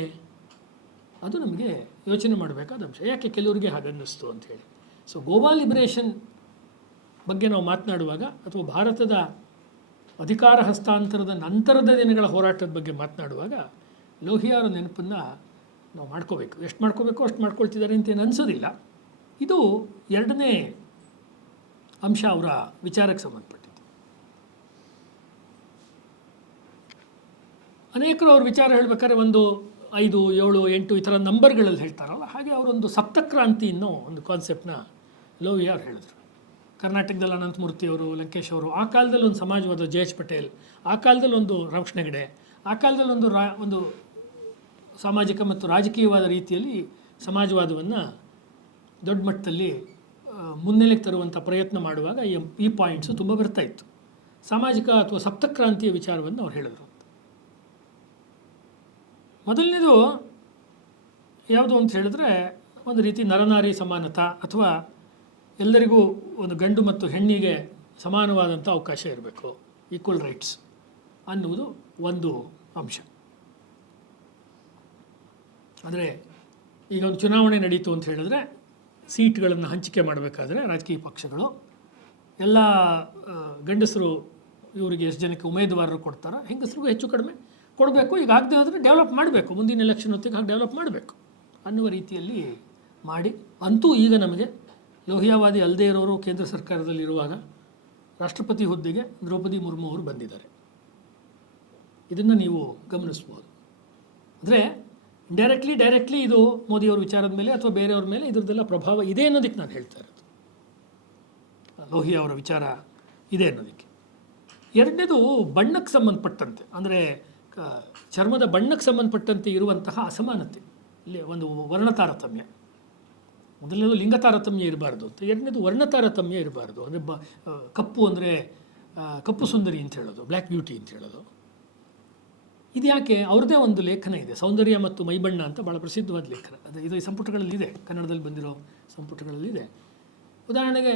ಅದು ನಮಗೆ ಯೋಚನೆ ಮಾಡಬೇಕಾದ ಅಂಶ. ಯಾಕೆ ಕೆಲವರಿಗೆ ಹಾಗನ್ನಿಸ್ತು ಅಂಥೇಳಿ. ಸೊ ಗೋವಾ ಲಿಬರೇಷನ್ ಬಗ್ಗೆ ನಾವು ಮಾತನಾಡುವಾಗ ಅಥವಾ ಭಾರತದ ಅಧಿಕಾರ ಹಸ್ತಾಂತರದ ನಂತರದ ದಿನಗಳ ಹೋರಾಟದ ಬಗ್ಗೆ ಮಾತನಾಡುವಾಗ ಲೋಹಿಯಾರ ನೆನಪನ್ನು ನಾವು ಮಾಡ್ಕೋಬೇಕು. ಎಷ್ಟು ಮಾಡ್ಕೋಬೇಕು ಅಷ್ಟು ಮಾಡ್ಕೊಳ್ತಿದ್ದಾರೆ ಅಂತೇನು ಅನಿಸೋದಿಲ್ಲ. ಇದು ಎರಡನೇ ಅಂಶ ಅವರ ವಿಚಾರಕ್ಕೆ ಸಂಬಂಧಪಟ್ಟಿದ್ದು. ಅನೇಕರು ಅವ್ರ ವಿಚಾರ ಹೇಳಬೇಕಾದ್ರೆ 1, 5, 7, 8 ಈ ಥರ ನಂಬರ್ಗಳಲ್ಲಿ ಹೇಳ್ತಾರಲ್ಲ, ಹಾಗೆ ಅವರೊಂದು ಸಪ್ತಕ್ರಾಂತಿ ಅನ್ನೋ ಒಂದು ಕಾನ್ಸೆಪ್ಟನ್ನ ಲೋಹಿಯಾರ್ ಹೇಳಿದ್ರು. ಕರ್ನಾಟಕದಲ್ಲಿ ಅನಂತಮೂರ್ತಿಯವರು, ಲಂಕೇಶ್ ಅವರು, ಆ ಕಾಲದಲ್ಲಿ ಒಂದು ಸಮಾಜವಾದ ಜಯೇಶ್ ಪಟೇಲ್, ಆ ಕಾಲದಲ್ಲಿ ಒಂದು ರಮೇಶ್ ಹೆಗಡೆ, ಆ ಕಾಲದಲ್ಲಿ ಒಂದು ಸಾಮಾಜಿಕ ಮತ್ತು ರಾಜಕೀಯವಾದ ರೀತಿಯಲ್ಲಿ ಸಮಾಜವಾದವನ್ನು ದೊಡ್ಡ ಮಟ್ಟದಲ್ಲಿ ಮುನ್ನೆಲೆಗೆ ತರುವಂಥ ಪ್ರಯತ್ನ ಮಾಡುವಾಗ ಈ ಪಾಯಿಂಟ್ಸು ತುಂಬ ಬರ್ತಾಯಿತ್ತು. ಸಾಮಾಜಿಕ ಅಥವಾ ಸಪ್ತಕ್ರಾಂತಿಯ ವಿಚಾರವನ್ನು ಅವ್ರು ಹೇಳಿದರು. ಮೊದಲನೇದು ಯಾವುದು ಅಂತ ಹೇಳಿದ್ರೆ, ಒಂದು ರೀತಿ ನರನಾರಿ ಸಮಾನತಾ ಅಥವಾ ಎಲ್ಲರಿಗೂ ಒಂದು ಗಂಡು ಮತ್ತು ಹೆಣ್ಣಿಗೆ ಸಮಾನವಾದಂಥ ಅವಕಾಶ ಇರಬೇಕು, ಈಕ್ವಲ್ ರೈಟ್ಸ್ ಅನ್ನುವುದು ಒಂದು ಅಂಶ. ಅಂದರೆ ಈಗ ಒಂದು ಚುನಾವಣೆ ನಡೀತು ಅಂತ ಹೇಳಿದ್ರೆ ಸೀಟ್ಗಳನ್ನು ಹಂಚಿಕೆ ಮಾಡಬೇಕಾದ್ರೆ ರಾಜಕೀಯ ಪಕ್ಷಗಳು ಎಲ್ಲ ಗಂಡಸರು ಇವರಿಗೆ ಎಷ್ಟು ಜನಕ್ಕೆ ಉಮೇದುವಾರರು ಕೊಡ್ತಾರೋ ಹೆಂಗಸರಿಗೂ ಹೆಚ್ಚು ಕಡಿಮೆ ಕೊಡಬೇಕು. ಈಗ ಆಗದೆ ಹೋದರೆ ಡೆವಲಪ್ ಮಾಡಬೇಕು, ಮುಂದಿನ ಎಲೆಕ್ಷನ್ ಹೊತ್ತಿಗೆ ಹಾಗೆ ಡೆವಲಪ್ ಮಾಡಬೇಕು ಅನ್ನುವ ರೀತಿಯಲ್ಲಿ ಮಾಡಿ, ಅಂತೂ ಈಗ ನಮಗೆ ಲೋಹಿಯಾವಾದಿ ಅಲ್ಲದೇ ಇರೋರು ಕೇಂದ್ರ ಸರ್ಕಾರದಲ್ಲಿರುವಾಗ ರಾಷ್ಟ್ರಪತಿ ಹುದ್ದೆಗೆ ದ್ರೌಪದಿ ಮುರ್ಮು ಅವರು ಬಂದಿದ್ದಾರೆ. ಇದನ್ನು ನೀವು ಗಮನಿಸ್ಬೋದು. ಅಂದರೆ ಡೈರೆಕ್ಟ್ಲಿ ಇದು ಮೋದಿಯವ್ರ ವಿಚಾರದ ಮೇಲೆ ಅಥವಾ ಬೇರೆಯವ್ರ ಮೇಲೆ ಇದರದ್ದೆಲ್ಲ ಪ್ರಭಾವ ಇದೆ ಅನ್ನೋದಕ್ಕೆ ನಾನು ಹೇಳ್ತಾ ಇರೋದು. ಲೋಹಿಯಾ ಅವರ ವಿಚಾರ ಇದೆ ಅನ್ನೋದಕ್ಕೆ. ಎರಡನೇದು ಬಣ್ಣಕ್ಕೆ ಸಂಬಂಧಪಟ್ಟಂತೆ, ಅಂದರೆ ಚರ್ಮದ ಬಣ್ಣಕ್ಕೆ ಸಂಬಂಧಪಟ್ಟಂತೆ ಇರುವಂತಹ ಅಸಮಾನತೆ, ಇಲ್ಲಿ ಒಂದು ವರ್ಣ ತಾರತಮ್ಯ. ಮೊದಲನೇದು ಲಿಂಗ ತಾರತಮ್ಯ ಇರಬಾರ್ದು ಅಂತ, ಎರಡನೇದು ವರ್ಣ ತಾರತಮ್ಯ ಇರಬಾರ್ದು. ಅಂದರೆ ಕಪ್ಪು ಅಂದರೆ ಕಪ್ಪು ಸುಂದರಿ ಅಂತ ಹೇಳೋದು, ಬ್ಲ್ಯಾಕ್ ಬ್ಯೂಟಿ ಅಂತ ಹೇಳೋದು. ಇದು ಯಾಕೆ? ಅವ್ರದ್ದೇ ಒಂದು ಲೇಖನ ಇದೆ, ಸೌಂದರ್ಯ ಮತ್ತು ಮೈಬಣ್ಣ ಅಂತ, ಭಾಳ ಪ್ರಸಿದ್ಧವಾದ ಲೇಖನ. ಇದು ಸಂಪುಟಗಳಲ್ಲಿದೆ, ಕನ್ನಡದಲ್ಲಿ ಬಂದಿರೋ ಸಂಪುಟಗಳಲ್ಲಿದೆ. ಉದಾಹರಣೆಗೆ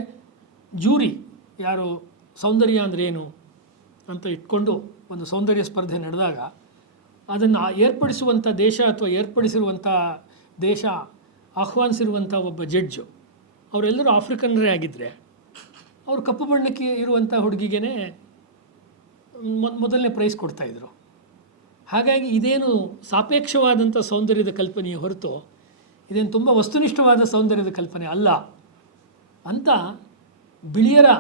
ಜೂರಿ ಯಾರು ಸೌಂದರ್ಯ ಅಂದರೆ ಏನು ಅಂತ ಇಟ್ಕೊಂಡು ಒಂದು ಸೌಂದರ್ಯ ಸ್ಪರ್ಧೆ ನಡೆದಾಗ ಅದನ್ನು ಏರ್ಪಡಿಸುವಂಥ ದೇಶ ಅಥವಾ ಏರ್ಪಡಿಸಿರುವಂಥ ದೇಶ ಆಹ್ವಾನಿಸಿರುವಂಥ ಒಬ್ಬ ಜಡ್ಜು ಅವರೆಲ್ಲರೂ ಆಫ್ರಿಕನ್ರೇ ಆಗಿದ್ದರೆ ಅವರು ಕಪ್ಪು ಬಣ್ಣಕ್ಕೆ ಇರುವಂಥ ಹುಡುಗಿಗೇ ಮೊದಲನೇ ಪ್ರೈಸ್ ಕೊಡ್ತಾಯಿದ್ರು. ಹಾಗಾಗಿ ಇದೇನು ಸಾಪೇಕ್ಷವಾದಂಥ ಸೌಂದರ್ಯದ ಕಲ್ಪನೆಯ ಹೊರತು ಇದೇನು ತುಂಬ ವಸ್ತುನಿಷ್ಠವಾದ ಸೌಂದರ್ಯದ ಕಲ್ಪನೆ ಅಲ್ಲ ಅಂತ ಬಿಳಿಯರ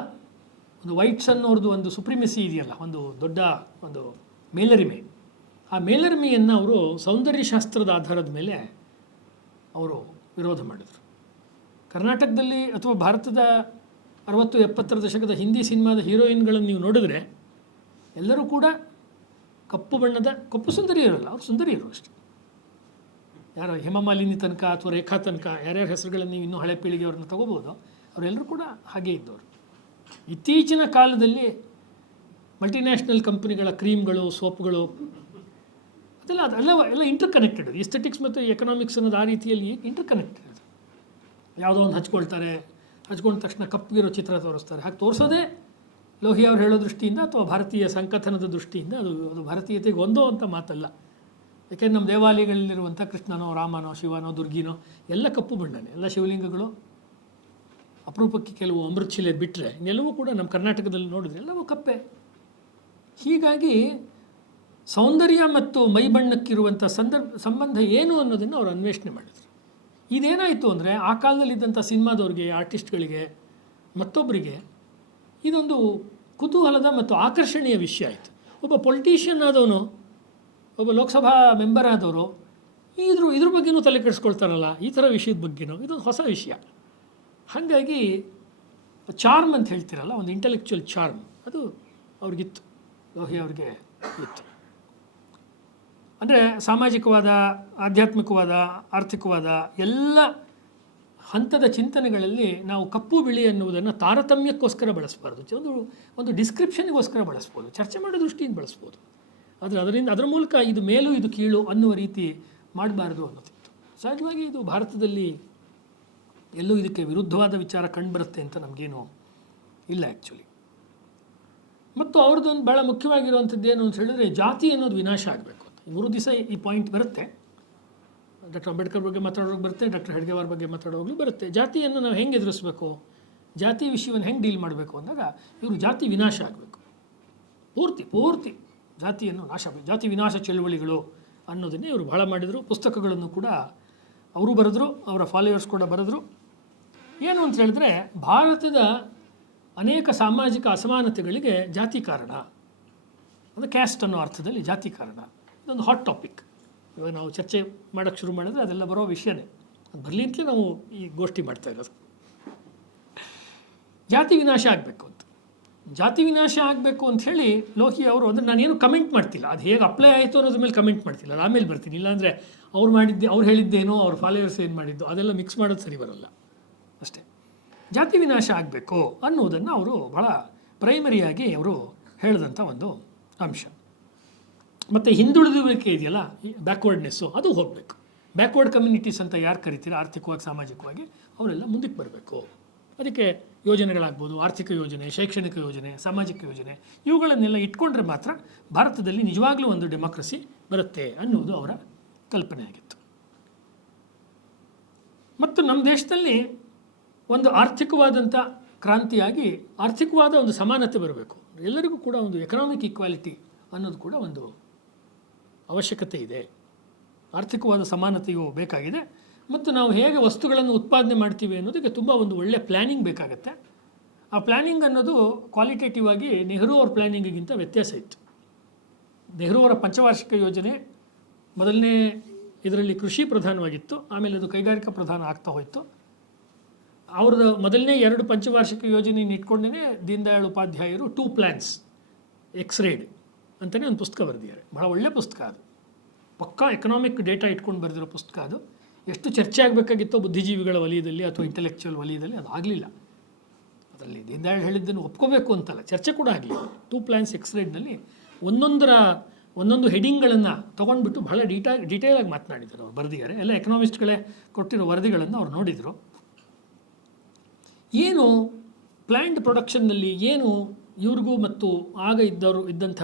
ಒಂದು ವೈಟ್ಸ್ ಅನ್ನೋರ್ದು ಒಂದು ಸುಪ್ರಿಮೆಸಿ ಇದೆಯಲ್ಲ, ಒಂದು ದೊಡ್ಡ ಒಂದು ಮೇಲರಿಮೆ, ಆ ಮೇಲರಿಮೆಯನ್ನು ಅವರು ಸೌಂದರ್ಯಶಾಸ್ತ್ರದ ಆಧಾರದ ಮೇಲೆ ಅವರು ವಿರೋಧ ಮಾಡಿದರು. ಕರ್ನಾಟಕದಲ್ಲಿ ಅಥವಾ ಭಾರತದ 60-70ರ ದಶಕದ ಹಿಂದಿ ಸಿನಿಮಾದ ಹೀರೋಯಿನ್ಗಳನ್ನು ನೀವು ನೋಡಿದ್ರೆ ಎಲ್ಲರೂ ಕೂಡ ಕಪ್ಪು ಸುಂದರಿ ಇರೋಲ್ಲ, ಅವರು ಸುಂದರಿ ಇರೋ ಅಷ್ಟೇ. ಯಾರೋ ಹೇಮಮಾಲಿನಿ ತನಕ ಅಥವಾ ರೇಖಾ ತನಕ ಯಾರ್ಯಾರ ಹೆಸರುಗಳನ್ನು ನೀವು ಇನ್ನೂ ಹಳೆ ಪೀಳಿಗೆಯವ್ರನ್ನ ತೊಗೋಬೋದು, ಅವರೆಲ್ಲರೂ ಕೂಡ ಹಾಗೇ ಇದ್ದವರು. ಇತ್ತೀಚಿನ ಕಾಲದಲ್ಲಿ ಮಲ್ಟಿನ್ಯಾಷನಲ್ ಕಂಪನಿಗಳ ಕ್ರೀಮ್ಗಳು, ಸೋಪ್ಗಳು ಎಲ್ಲ ಇಂಟರ್ ಕನೆಕ್ಟೆಡ್. ಎಸ್ಥೆಟಿಕ್ಸ್ ಮತ್ತು ಎಕನಾಮಿಕ್ಸ್ ಅನ್ನೋದು ಆ ರೀತಿಯಲ್ಲಿ ಇಂಟರ್ ಕನೆಕ್ಟೆಡ್. ಯಾವುದೋ ಒಂದು ಹಚ್ಕೊಂಡ ತಕ್ಷಣ ಕಪ್ಪಿಗಿರೋ ಚಿತ್ರ ತೋರಿಸ್ತಾರೆ. ಹಾಗೆ ತೋರಿಸೋದೇ ಲೋಹಿಯಾ ಅವ್ರು ಹೇಳೋ ದೃಷ್ಟಿಯಿಂದ ಅಥವಾ ಭಾರತೀಯ ಸಂಕಥನದ ದೃಷ್ಟಿಯಿಂದ ಅದು ಭಾರತೀಯತೆಗೆ ಒಂದೋ ಅಂತ ಮಾತಲ್ಲ. ಯಾಕೆಂದ್ರೆ ನಮ್ಮ ದೇವಾಲಯಗಳಲ್ಲಿರುವಂಥ ಕೃಷ್ಣನೋ, ರಾಮನೋ, ಶಿವನೋ, ದುರ್ಗಿನೋ ಎಲ್ಲ ಕಪ್ಪು ಬಣ್ಣನೇ. ಎಲ್ಲ ಶಿವಲಿಂಗಗಳು, ಅಪರೂಪಕ್ಕೆ ಕೆಲವು ಅಮೃತಶಿಲೆ ಬಿಟ್ಟರೆ ಇನ್ನೆಲ್ಲವೂ ಕೂಡ ನಮ್ಮ ಕರ್ನಾಟಕದಲ್ಲಿ ನೋಡಿದ್ರೆ ಎಲ್ಲವೂ ಕಪ್ಪೆ. ಹೀಗಾಗಿ ಸೌಂದರ್ಯ ಮತ್ತು ಮೈಬಣ್ಣಕ್ಕಿರುವಂಥ ಸಂಬಂಧ ಏನು ಅನ್ನೋದನ್ನು ಅವರು ಅನ್ವೇಷಣೆ ಮಾಡಿದರು. ಇದೇನಾಯಿತು ಅಂದರೆ ಆ ಕಾಲದಲ್ಲಿದ್ದಂಥ ಸಿನಿಮಾದವ್ರಿಗೆ, ಆರ್ಟಿಸ್ಟ್ಗಳಿಗೆ, ಮತ್ತೊಬ್ಬರಿಗೆ ಇದೊಂದು ಕುತೂಹಲದ ಮತ್ತು ಆಕರ್ಷಣೀಯ ವಿಷಯ ಆಯಿತು. ಒಬ್ಬ ಪೊಲಿಟಿಷಿಯನ್ ಆದವನು, ಒಬ್ಬ ಲೋಕಸಭಾ ಮೆಂಬರ್ ಆದವರು ಇದ್ರ ಬಗ್ಗೆನೂ ತಲೆ ಕೆಡಿಸ್ಕೊಳ್ತಾರಲ್ಲ, ಈ ಥರ ವಿಷಯದ ಬಗ್ಗೆನೂ ಇದೊಂದು ಹೊಸ ವಿಷಯ. ಹಾಗಾಗಿ ಚಾರ್ಮ್ ಅಂತ ಹೇಳ್ತಿರಲ್ಲ, ಒಂದು ಇಂಟೆಲೆಕ್ಚುಯಲ್ ಚಾರ್ಮ್ ಅದು ಅವ್ರಿಗಿತ್ತು, ಲೋಹಿಯಾ ಅವ್ರಿಗೆ ಇತ್ತು. ಅಂದರೆ ಸಾಮಾಜಿಕವಾದ, ಆಧ್ಯಾತ್ಮಿಕವಾದ, ಆರ್ಥಿಕವಾದ ಎಲ್ಲ ಹಂತದ ಚಿಂತನೆಗಳಲ್ಲಿ ನಾವು ಕಪ್ಪು ಬಿಳಿ ಅನ್ನುವುದನ್ನು ತಾರತಮ್ಯಕ್ಕೋಸ್ಕರ ಬಳಸಬಾರ್ದು. ಒಂದು ಡಿಸ್ಕ್ರಿಪ್ಷನ್ಗೋಸ್ಕರ ಬಳಸ್ಬೋದು, ಚರ್ಚೆ ಮಾಡೋ ದೃಷ್ಟಿಯಿಂದ ಬಳಸ್ಬೋದು. ಆದರೆ ಅದರ ಮೂಲಕ ಇದು ಮೇಲು ಇದು ಕೀಳು ಅನ್ನುವ ರೀತಿ ಮಾಡಬಾರ್ದು ಅನ್ನೋದಿತ್ತು. ಸಹಜವಾಗಿ ಇದು ಭಾರತದಲ್ಲಿ ಎಲ್ಲೂ ಇದಕ್ಕೆ ವಿರುದ್ಧವಾದ ವಿಚಾರ ಕಂಡುಬರುತ್ತೆ ಅಂತ ನಮಗೇನು ಇಲ್ಲ ಆ್ಯಕ್ಚುಲಿ. ಮತ್ತು ಅವ್ರದ್ದೊಂದು ಭಾಳ ಮುಖ್ಯವಾಗಿರುವಂಥದ್ದು ಏನು ಅಂತ ಹೇಳಿದ್ರೆ, ಜಾತಿ ಅನ್ನೋದು ವಿನಾಶ ಆಗಬೇಕು ಅಂತ. 3 ದಿವಸ ಈ ಪಾಯಿಂಟ್ ಬರುತ್ತೆ. ಡಾಕ್ಟರ್ ಅಂಬೇಡ್ಕರ್ ಬಗ್ಗೆ ಮಾತಾಡೋಕೆ ಬರುತ್ತೆ, ಡಾಕ್ಟರ್ ಹೆಡ್ಗೇವಾರ್ ಬಗ್ಗೆ ಮಾತಾಡೋವಾಗಲೂ ಬರುತ್ತೆ. ಜಾತಿಯನ್ನು ನಾವು ಹೆಂಗೆ ಎದುರಿಸಬೇಕು, ಜಾತಿ ವಿಷಯವನ್ನು ಹೆಂಗೆ ಡೀಲ್ ಮಾಡಬೇಕು ಅಂದಾಗ ಇವರು ಜಾತಿ ವಿನಾಶ ಆಗಬೇಕು, ಪೂರ್ತಿ ಜಾತಿಯನ್ನು ನಾಶ, ಜಾತಿ ವಿನಾಶ ಚಳುವಳಿಗಳು ಅನ್ನೋದನ್ನೇ ಇವರು ಭಾಳ ಮಾಡಿದರು. ಪುಸ್ತಕಗಳನ್ನು ಕೂಡ ಅವರು ಬರೆದರು, ಅವರ ಫಾಲೋವರ್ಸ್ ಕೂಡ ಬರೆದರು. ಏನು ಅಂತ ಹೇಳಿದ್ರೆ, ಭಾರತದ ಅನೇಕ ಸಾಮಾಜಿಕ ಅಸಮಾನತೆಗಳಿಗೆ ಜಾತಿ ಕಾರಣ, ಅದು ಕ್ಯಾಸ್ಟ್ ಅನ್ನೋ ಅರ್ಥದಲ್ಲಿ ಜಾತಿ ಕಾರಣ. ಇದೊಂದು ಹಾಟ್ ಟಾಪಿಕ್. ಇವಾಗ ನಾವು ಚರ್ಚೆ ಮಾಡೋಕ್ಕೆ ಶುರು ಮಾಡಿದ್ರೆ ಅದೆಲ್ಲ ಬರೋ ವಿಷಯನೇ. ಅದು ಬರಲಿ ಅಂತಲೇ ನಾವು ಈ ಗೋಷ್ಠಿ ಮಾಡ್ತಾ ಇರೋದು. ಜಾತಿ ವಿನಾಶ ಆಗಬೇಕು ಅಂತ, ಜಾತಿ ವಿನಾಶ ಆಗಬೇಕು ಅಂಥೇಳಿ ಲೋಹಿ ಅವರು, ಅಂದರೆ ನಾನೇನು ಕಮೆಂಟ್ ಮಾಡ್ತಿಲ್ಲ, ಅದು ಹೇಗೆ ಅಪ್ಲೈ ಆಯಿತು ಅನ್ನೋದ್ರ ಮೇಲೆ ಕಮೆಂಟ್ ಮಾಡ್ತಿಲ್ಲ, ಅದು ಆಮೇಲೆ ಬರ್ತೀನಿ. ಇಲ್ಲಾಂದರೆ ಅವ್ರು ಹೇಳಿದ್ದೇನೋ, ಅವ್ರ ಫಾಲೋವರ್ಸ್ ಏನು ಮಾಡಿದ್ದು ಅದೆಲ್ಲ ಮಿಕ್ಸ್ ಮಾಡೋದು ಸರಿ ಬರೋಲ್ಲ ಅಷ್ಟೇ. ಜಾತಿ ವಿನಾಶ ಆಗಬೇಕು ಅನ್ನೋದನ್ನು ಅವರು ಭಾಳ ಪ್ರೈಮರಿಯಾಗಿ ಅವರು ಹೇಳಿದಂಥ ಒಂದು ಅಂಶ. ಮತ್ತು ಹಿಂದುಳಿದುವಿಕೆ ಇದೆಯಲ್ಲ, ಬ್ಯಾಕ್ವರ್ಡ್ನೆಸ್ಸು, ಅದು ಹೋಗಬೇಕು. ಬ್ಯಾಕ್ವರ್ಡ್ ಕಮ್ಯುನಿಟೀಸ್ ಅಂತ ಯಾರು ಕರಿತೀರ, ಆರ್ಥಿಕವಾಗಿ ಸಾಮಾಜಿಕವಾಗಿ, ಅವರೆಲ್ಲ ಮುಂದಕ್ಕೆ ಬರಬೇಕು. ಅದಕ್ಕೆ ಯೋಜನೆಗಳಾಗ್ಬೋದು, ಆರ್ಥಿಕ ಯೋಜನೆ, ಶೈಕ್ಷಣಿಕ ಯೋಜನೆ, ಸಾಮಾಜಿಕ ಯೋಜನೆ, ಇವುಗಳನ್ನೆಲ್ಲ ಇಟ್ಕೊಂಡ್ರೆ ಮಾತ್ರ ಭಾರತದಲ್ಲಿ ನಿಜವಾಗ್ಲೂ ಒಂದು ಡೆಮಾಕ್ರಸಿ ಬರುತ್ತೆ ಅನ್ನೋದು ಅವರ ಕಲ್ಪನೆ ಆಗಿತ್ತು. ಮತ್ತು ನಮ್ಮ ದೇಶದಲ್ಲಿ ಒಂದು ಆರ್ಥಿಕವಾದಂಥ ಕ್ರಾಂತಿಯಾಗಿ ಆರ್ಥಿಕವಾದ ಒಂದು ಸಮಾನತೆ ಬರಬೇಕು. ಎಲ್ಲರಿಗೂ ಕೂಡ ಒಂದು ಎಕನಾಮಿಕ್ ಈಕ್ವಾಲಿಟಿ ಅನ್ನೋದು ಕೂಡ ಒಂದು ಅವಶ್ಯಕತೆ ಇದೆ. ಆರ್ಥಿಕವಾದ ಸಮಾನತೆಯು ಬೇಕಾಗಿದೆ. ಮತ್ತು ನಾವು ಹೇಗೆ ವಸ್ತುಗಳನ್ನು ಉತ್ಪಾದನೆ ಮಾಡ್ತೀವಿ ಅನ್ನೋದಕ್ಕೆ ತುಂಬ ಒಂದು ಒಳ್ಳೆಯ ಪ್ಲ್ಯಾನಿಂಗ್ ಬೇಕಾಗತ್ತೆ. ಆ ಪ್ಲ್ಯಾನಿಂಗ್ ಅನ್ನೋದು ಕ್ವಾಲಿಟೇಟಿವ್ ಆಗಿ ನೆಹರು ಅವ್ರ ಪ್ಲ್ಯಾನಿಂಗಿಗಿಂತ ವ್ಯತ್ಯಾಸ ಇತ್ತು. ನೆಹರು ಅವರ ಪಂಚವಾರ್ಷಿಕ ಯೋಜನೆ ಮೊದಲನೇ ಇದರಲ್ಲಿ ಕೃಷಿ ಪ್ರಧಾನವಾಗಿತ್ತು, ಆಮೇಲೆ ಅದು ಕೈಗಾರಿಕಾ ಪ್ರಧಾನ ಆಗ್ತಾ ಹೋಯಿತು. ಅವ್ರದ್ದು ಮೊದಲನೇ 2 ಪಂಚವಾರ್ಷಿಕ ಯೋಜನೆಯನ್ನು ಇಟ್ಕೊಂಡೇ ದೀನ್ ದಯಾಳ್ ಉಪಾಧ್ಯಾಯರು 2 ಪ್ಲ್ಯಾನ್ಸ್ ಎಕ್ಸ್ರೇಡ್ ಅಂತಲೇ ಒಂದು ಪುಸ್ತಕ ಬರೆದಿದ್ದಾರೆ. ಭಾಳ ಒಳ್ಳೆಯ ಪುಸ್ತಕ ಅದು, ಪಕ್ಕಾ ಎಕನಾಮಿಕ್ ಡೇಟಾ ಇಟ್ಕೊಂಡು ಬರೆದಿರೋ ಪುಸ್ತಕ ಅದು. ಎಷ್ಟು ಚರ್ಚೆ ಆಗಬೇಕಾಗಿತ್ತೋ ಬುದ್ಧಿಜೀವಿಗಳ ವಲಯದಲ್ಲಿ ಅಥವಾ ಇಂಟೆಲೆಕ್ಚುವಲ್ ವಲಯದಲ್ಲಿ, ಅದು ಆಗಲಿಲ್ಲ. ಅದರಲ್ಲಿ ದೀನ್ ದಯಾಳ್ ಹೇಳಿದ್ದನ್ನು ಒಪ್ಕೋಬೇಕು ಅಂತಲ್ಲ, ಚರ್ಚೆ ಕೂಡ ಆಗಲಿಲ್ಲ. 2 ಪ್ಲ್ಯಾನ್ಸ್ ಎಕ್ಸ್ರೇಡ್ನಲ್ಲಿ ಒಂದೊಂದು ಹೆಡಿಂಗ್ಗಳನ್ನು ತೊಗೊಂಡ್ಬಿಟ್ಟು ಭಾಳ ಡೀಟೇಲಾಗಿ ಮಾತನಾಡಿದ್ದಾರೆ, ಅವ್ರು ಬರೆದಿದ್ದಾರೆ. ಎಲ್ಲ ಎಕನಾಮಿಸ್ಟ್ಗಳೇ ಕೊಟ್ಟಿರೋ ವರದಿಗಳನ್ನು ಅವ್ರು ನೋಡಿದರು. ಏನು ಪ್ಲ್ಯಾಂಡ್ ಪ್ರೊಡಕ್ಷನ್ನಲ್ಲಿ ಏನು ಇವ್ರಿಗೂ ಮತ್ತು ಆಗ ಇದ್ದಂಥ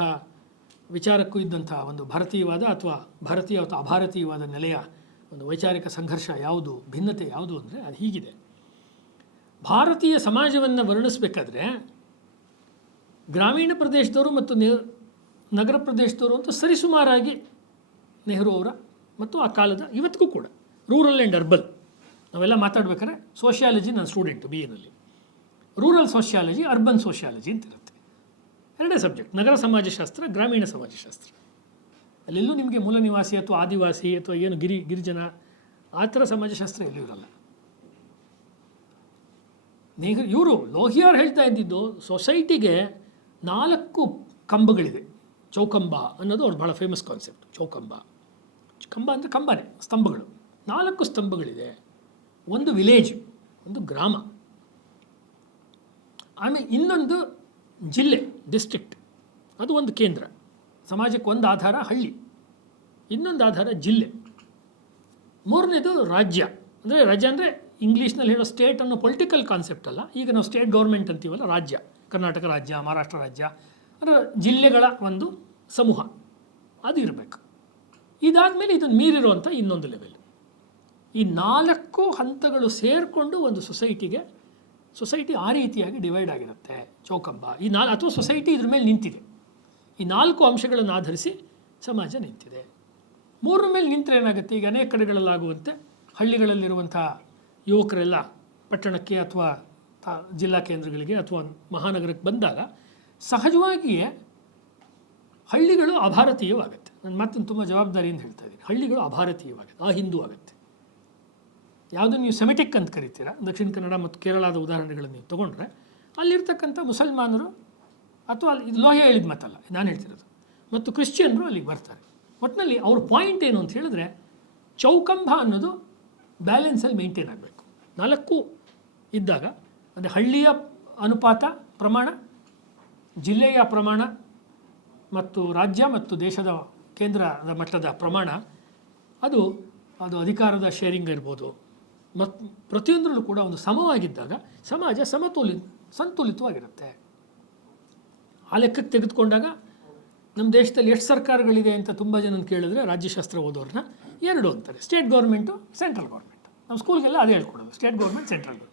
ವಿಚಾರಕ್ಕೂ ಇದ್ದಂಥ ಒಂದು ಭಾರತೀಯವಾದ ಅಥವಾ ಅಭಾರತೀಯವಾದ ನೆಲೆಯ ಒಂದು ವೈಚಾರಿಕ ಸಂಘರ್ಷ ಯಾವುದು, ಭಿನ್ನತೆ ಯಾವುದು ಅಂದರೆ ಅದು ಹೀಗಿದೆ. ಭಾರತೀಯ ಸಮಾಜವನ್ನು ವರ್ಣಿಸಬೇಕಾದ್ರೆ ಗ್ರಾಮೀಣ ಪ್ರದೇಶದವರು ಮತ್ತು ನಗರ ಪ್ರದೇಶದವರು ಅಂತ ಸರಿಸುಮಾರಾಗಿ ನೆಹರು ಅವರ ಮತ್ತು ಆ ಕಾಲದ ಇವತ್ತಿಗೂ ಕೂಡ ರೂರಲ್ ಆ್ಯಂಡ್ ಅರ್ಬನ್ ನಾವೆಲ್ಲ ಮಾತಾಡ್ಬೇಕಾದ್ರೆ ಸೋಷಿಯಾಲಜಿ ನನ್ನ ಸ್ಟೂಡೆಂಟು ಬಿ ಎನಲ್ಲಿ, ರೂರಲ್ ಸೋಷಿಯಾಲಜಿ, ಅರ್ಬನ್ ಸೋಷಿಯಾಲಜಿ ಅಂತ ಇರುತ್ತೆ. 2 ಸಬ್ಜೆಕ್ಟ್, ನಗರ ಸಮಾಜಶಾಸ್ತ್ರ, ಗ್ರಾಮೀಣ ಸಮಾಜಶಾಸ್ತ್ರ. ಅಲ್ಲೆಲ್ಲೂ ನಿಮಗೆ ಮೂಲ ನಿವಾಸಿ ಅಥವಾ ಆದಿವಾಸಿ ಅಥವಾ ಏನು ಗಿರಿಜನ ಆ ಥರ ಸಮಾಜಶಾಸ್ತ್ರ ಎಲ್ಲೂ ಇರಲ್ಲ. ಇವರು ಲೋಹಿಯಾರ್ ಹೇಳ್ತಾ ಇದ್ದಿದ್ದು ಸೊಸೈಟಿಗೆ 4 ಕಂಬಗಳಿದೆ. ಚೌಕಂಬ ಅನ್ನೋದು ಅವ್ರು ಭಾಳ ಫೇಮಸ್ ಕಾನ್ಸೆಪ್ಟ್. ಚೌಕಂಬ, ಕಂಬ ಅಂದರೆ ಕಂಬನೇ, ಸ್ತಂಭಗಳು. 4 ಸ್ತಂಭಗಳಿದೆ. ಒಂದು ವಿಲೇಜ್, ಒಂದು ಗ್ರಾಮ, ಆಮೇಲೆ ಇನ್ನೊಂದು ಜಿಲ್ಲೆ, ಡಿಸ್ಟ್ರಿಕ್ಟ್, ಅದು ಒಂದು ಕೇಂದ್ರ. ಸಮಾಜಕ್ಕೆ ಒಂದು ಆಧಾರ ಹಳ್ಳಿ, ಇನ್ನೊಂದು ಆಧಾರ ಜಿಲ್ಲೆ, ಮೂರನೇದು ರಾಜ್ಯ. ರಾಜ್ಯ ಅಂದರೆ ಇಂಗ್ಲೀಷ್ನಲ್ಲಿ ಹೇಳೋ ಸ್ಟೇಟ್ ಅನ್ನೋ ಪೊಲಿಟಿಕಲ್ ಕಾನ್ಸೆಪ್ಟ್ ಅಲ್ಲ. ಈಗ ನಾವು ಸ್ಟೇಟ್ ಗೌರ್ಮೆಂಟ್ ಅಂತೀವಲ್ಲ, ರಾಜ್ಯ, ಕರ್ನಾಟಕ ರಾಜ್ಯ, ಮಹಾರಾಷ್ಟ್ರ ರಾಜ್ಯ, ಅಂದರೆ ಜಿಲ್ಲೆಗಳ ಒಂದು ಸಮೂಹ ಅದು ಇರಬೇಕು. ಇದಾದಮೇಲೆ ಇದನ್ನು ಮೀರಿರುವಂಥ ಇನ್ನೊಂದು ಲೆವೆಲ್. ಈ 4 ಹಂತಗಳು ಸೇರಿಕೊಂಡು ಒಂದು ಸೊಸೈಟಿ ಆ ರೀತಿಯಾಗಿ ಡಿವೈಡ್ ಆಗಿರುತ್ತೆ. ಚೌಕಂಬ ಅಥವಾ ಸೊಸೈಟಿ ಇದ್ರ ಮೇಲೆ ನಿಂತಿದೆ. ಈ 4 ಅಂಶಗಳನ್ನು ಆಧರಿಸಿ ಸಮಾಜ ನಿಂತಿದೆ. 3 ಮೇಲೆ ನಿಂತರೆ ಏನಾಗುತ್ತೆ, ಈಗ ಅನೇಕ ಕಡೆಗಳಲ್ಲಾಗುವಂತೆ ಹಳ್ಳಿಗಳಲ್ಲಿರುವಂಥ ಯುವಕರೆಲ್ಲ ಪಟ್ಟಣಕ್ಕೆ ಅಥವಾ ಜಿಲ್ಲಾ ಕೇಂದ್ರಗಳಿಗೆ ಅಥವಾ ಮಹಾನಗರಕ್ಕೆ ಬಂದಾಗ ಸಹಜವಾಗಿಯೇ ಹಳ್ಳಿಗಳು ಅಭಾರತೀಯವಾಗುತ್ತೆ. ನಾನು ಮಾತನ್ನು ತುಂಬ ಜವಾಬ್ದಾರಿಯಿಂದ ಹೇಳ್ತಾ ಇದ್ದೀನಿ. ಹಳ್ಳಿಗಳು ಅಭಾರತೀಯವಾಗುತ್ತೆ, ಹಿಂದೂ ಆಗುತ್ತೆ. ಯಾವುದನ್ನು ನೀವು ಸೆಮೆಟಿಕ್ ಅಂತ ಕರಿತೀರಾ, ದಕ್ಷಿಣ ಕನ್ನಡ ಮತ್ತು ಕೇರಳದ ಉದಾಹರಣೆಗಳನ್ನು ನೀವು ತೊಗೊಂಡ್ರೆ ಅಲ್ಲಿರ್ತಕ್ಕಂಥ ಮುಸಲ್ಮಾನರು ಅಥವಾ ಇದು ಲೋಹಿಯಾ ಹೇಳಿದ ಮಾತಲ್ಲ, ನಾನು ಹೇಳ್ತಿರೋದು, ಮತ್ತು ಕ್ರಿಶ್ಚಿಯನ್ರು ಅಲ್ಲಿಗೆ ಬರ್ತಾರೆ. ಒಟ್ಟಿನಲ್ಲಿ ಅವ್ರ ಪಾಯಿಂಟ್ ಏನು ಅಂತ ಹೇಳಿದ್ರೆ ಚೌಕಂಬ ಅನ್ನೋದು ಬ್ಯಾಲೆನ್ಸಲ್ಲಿ ಮೇಂಟೈನ್ ಆಗಬೇಕು. 4 ಇದ್ದಾಗ ಅಂದರೆ ಹಳ್ಳಿಯ ಅನುಪಾತ ಪ್ರಮಾಣ, ಜಿಲ್ಲೆಯ ಪ್ರಮಾಣ ಮತ್ತು ರಾಜ್ಯ ಮತ್ತು ದೇಶದ ಕೇಂದ್ರದ ಮಟ್ಟದ ಪ್ರಮಾಣ, ಅದು ಅಧಿಕಾರದ ಶೇರಿಂಗ್ ಇರ್ಬೋದು, ಮತ್ತು ಪ್ರತಿಯೊಂದರಲ್ಲೂ ಕೂಡ ಒಂದು ಸಮವಾಗಿದ್ದಾಗ ಸಮಾಜ ಸಂತುಲಿತವಾಗಿರುತ್ತೆ. ಆ ಲೆಕ್ಕಕ್ಕೆ ತೆಗೆದುಕೊಂಡಾಗ ನಮ್ಮ ದೇಶದಲ್ಲಿ ಎಷ್ಟು ಸರ್ಕಾರಗಳಿದೆ ಅಂತ ತುಂಬ ಜನ ಕೇಳಿದ್ರೆ ರಾಜ್ಯಶಾಸ್ತ್ರ ಓದೋರನ್ನ 2 ಅಂತಾರೆ, ಸ್ಟೇಟ್ ಗೌರ್ಮೆಂಟು, ಸೆಂಟ್ರಲ್ ಗೌರ್ಮೆಂಟ್. ನಮ್ಮ ಸ್ಕೂಲ್ಗೆಲ್ಲ ಅದೇ ಹೇಳ್ಕೊಡೋದು, state government, central government.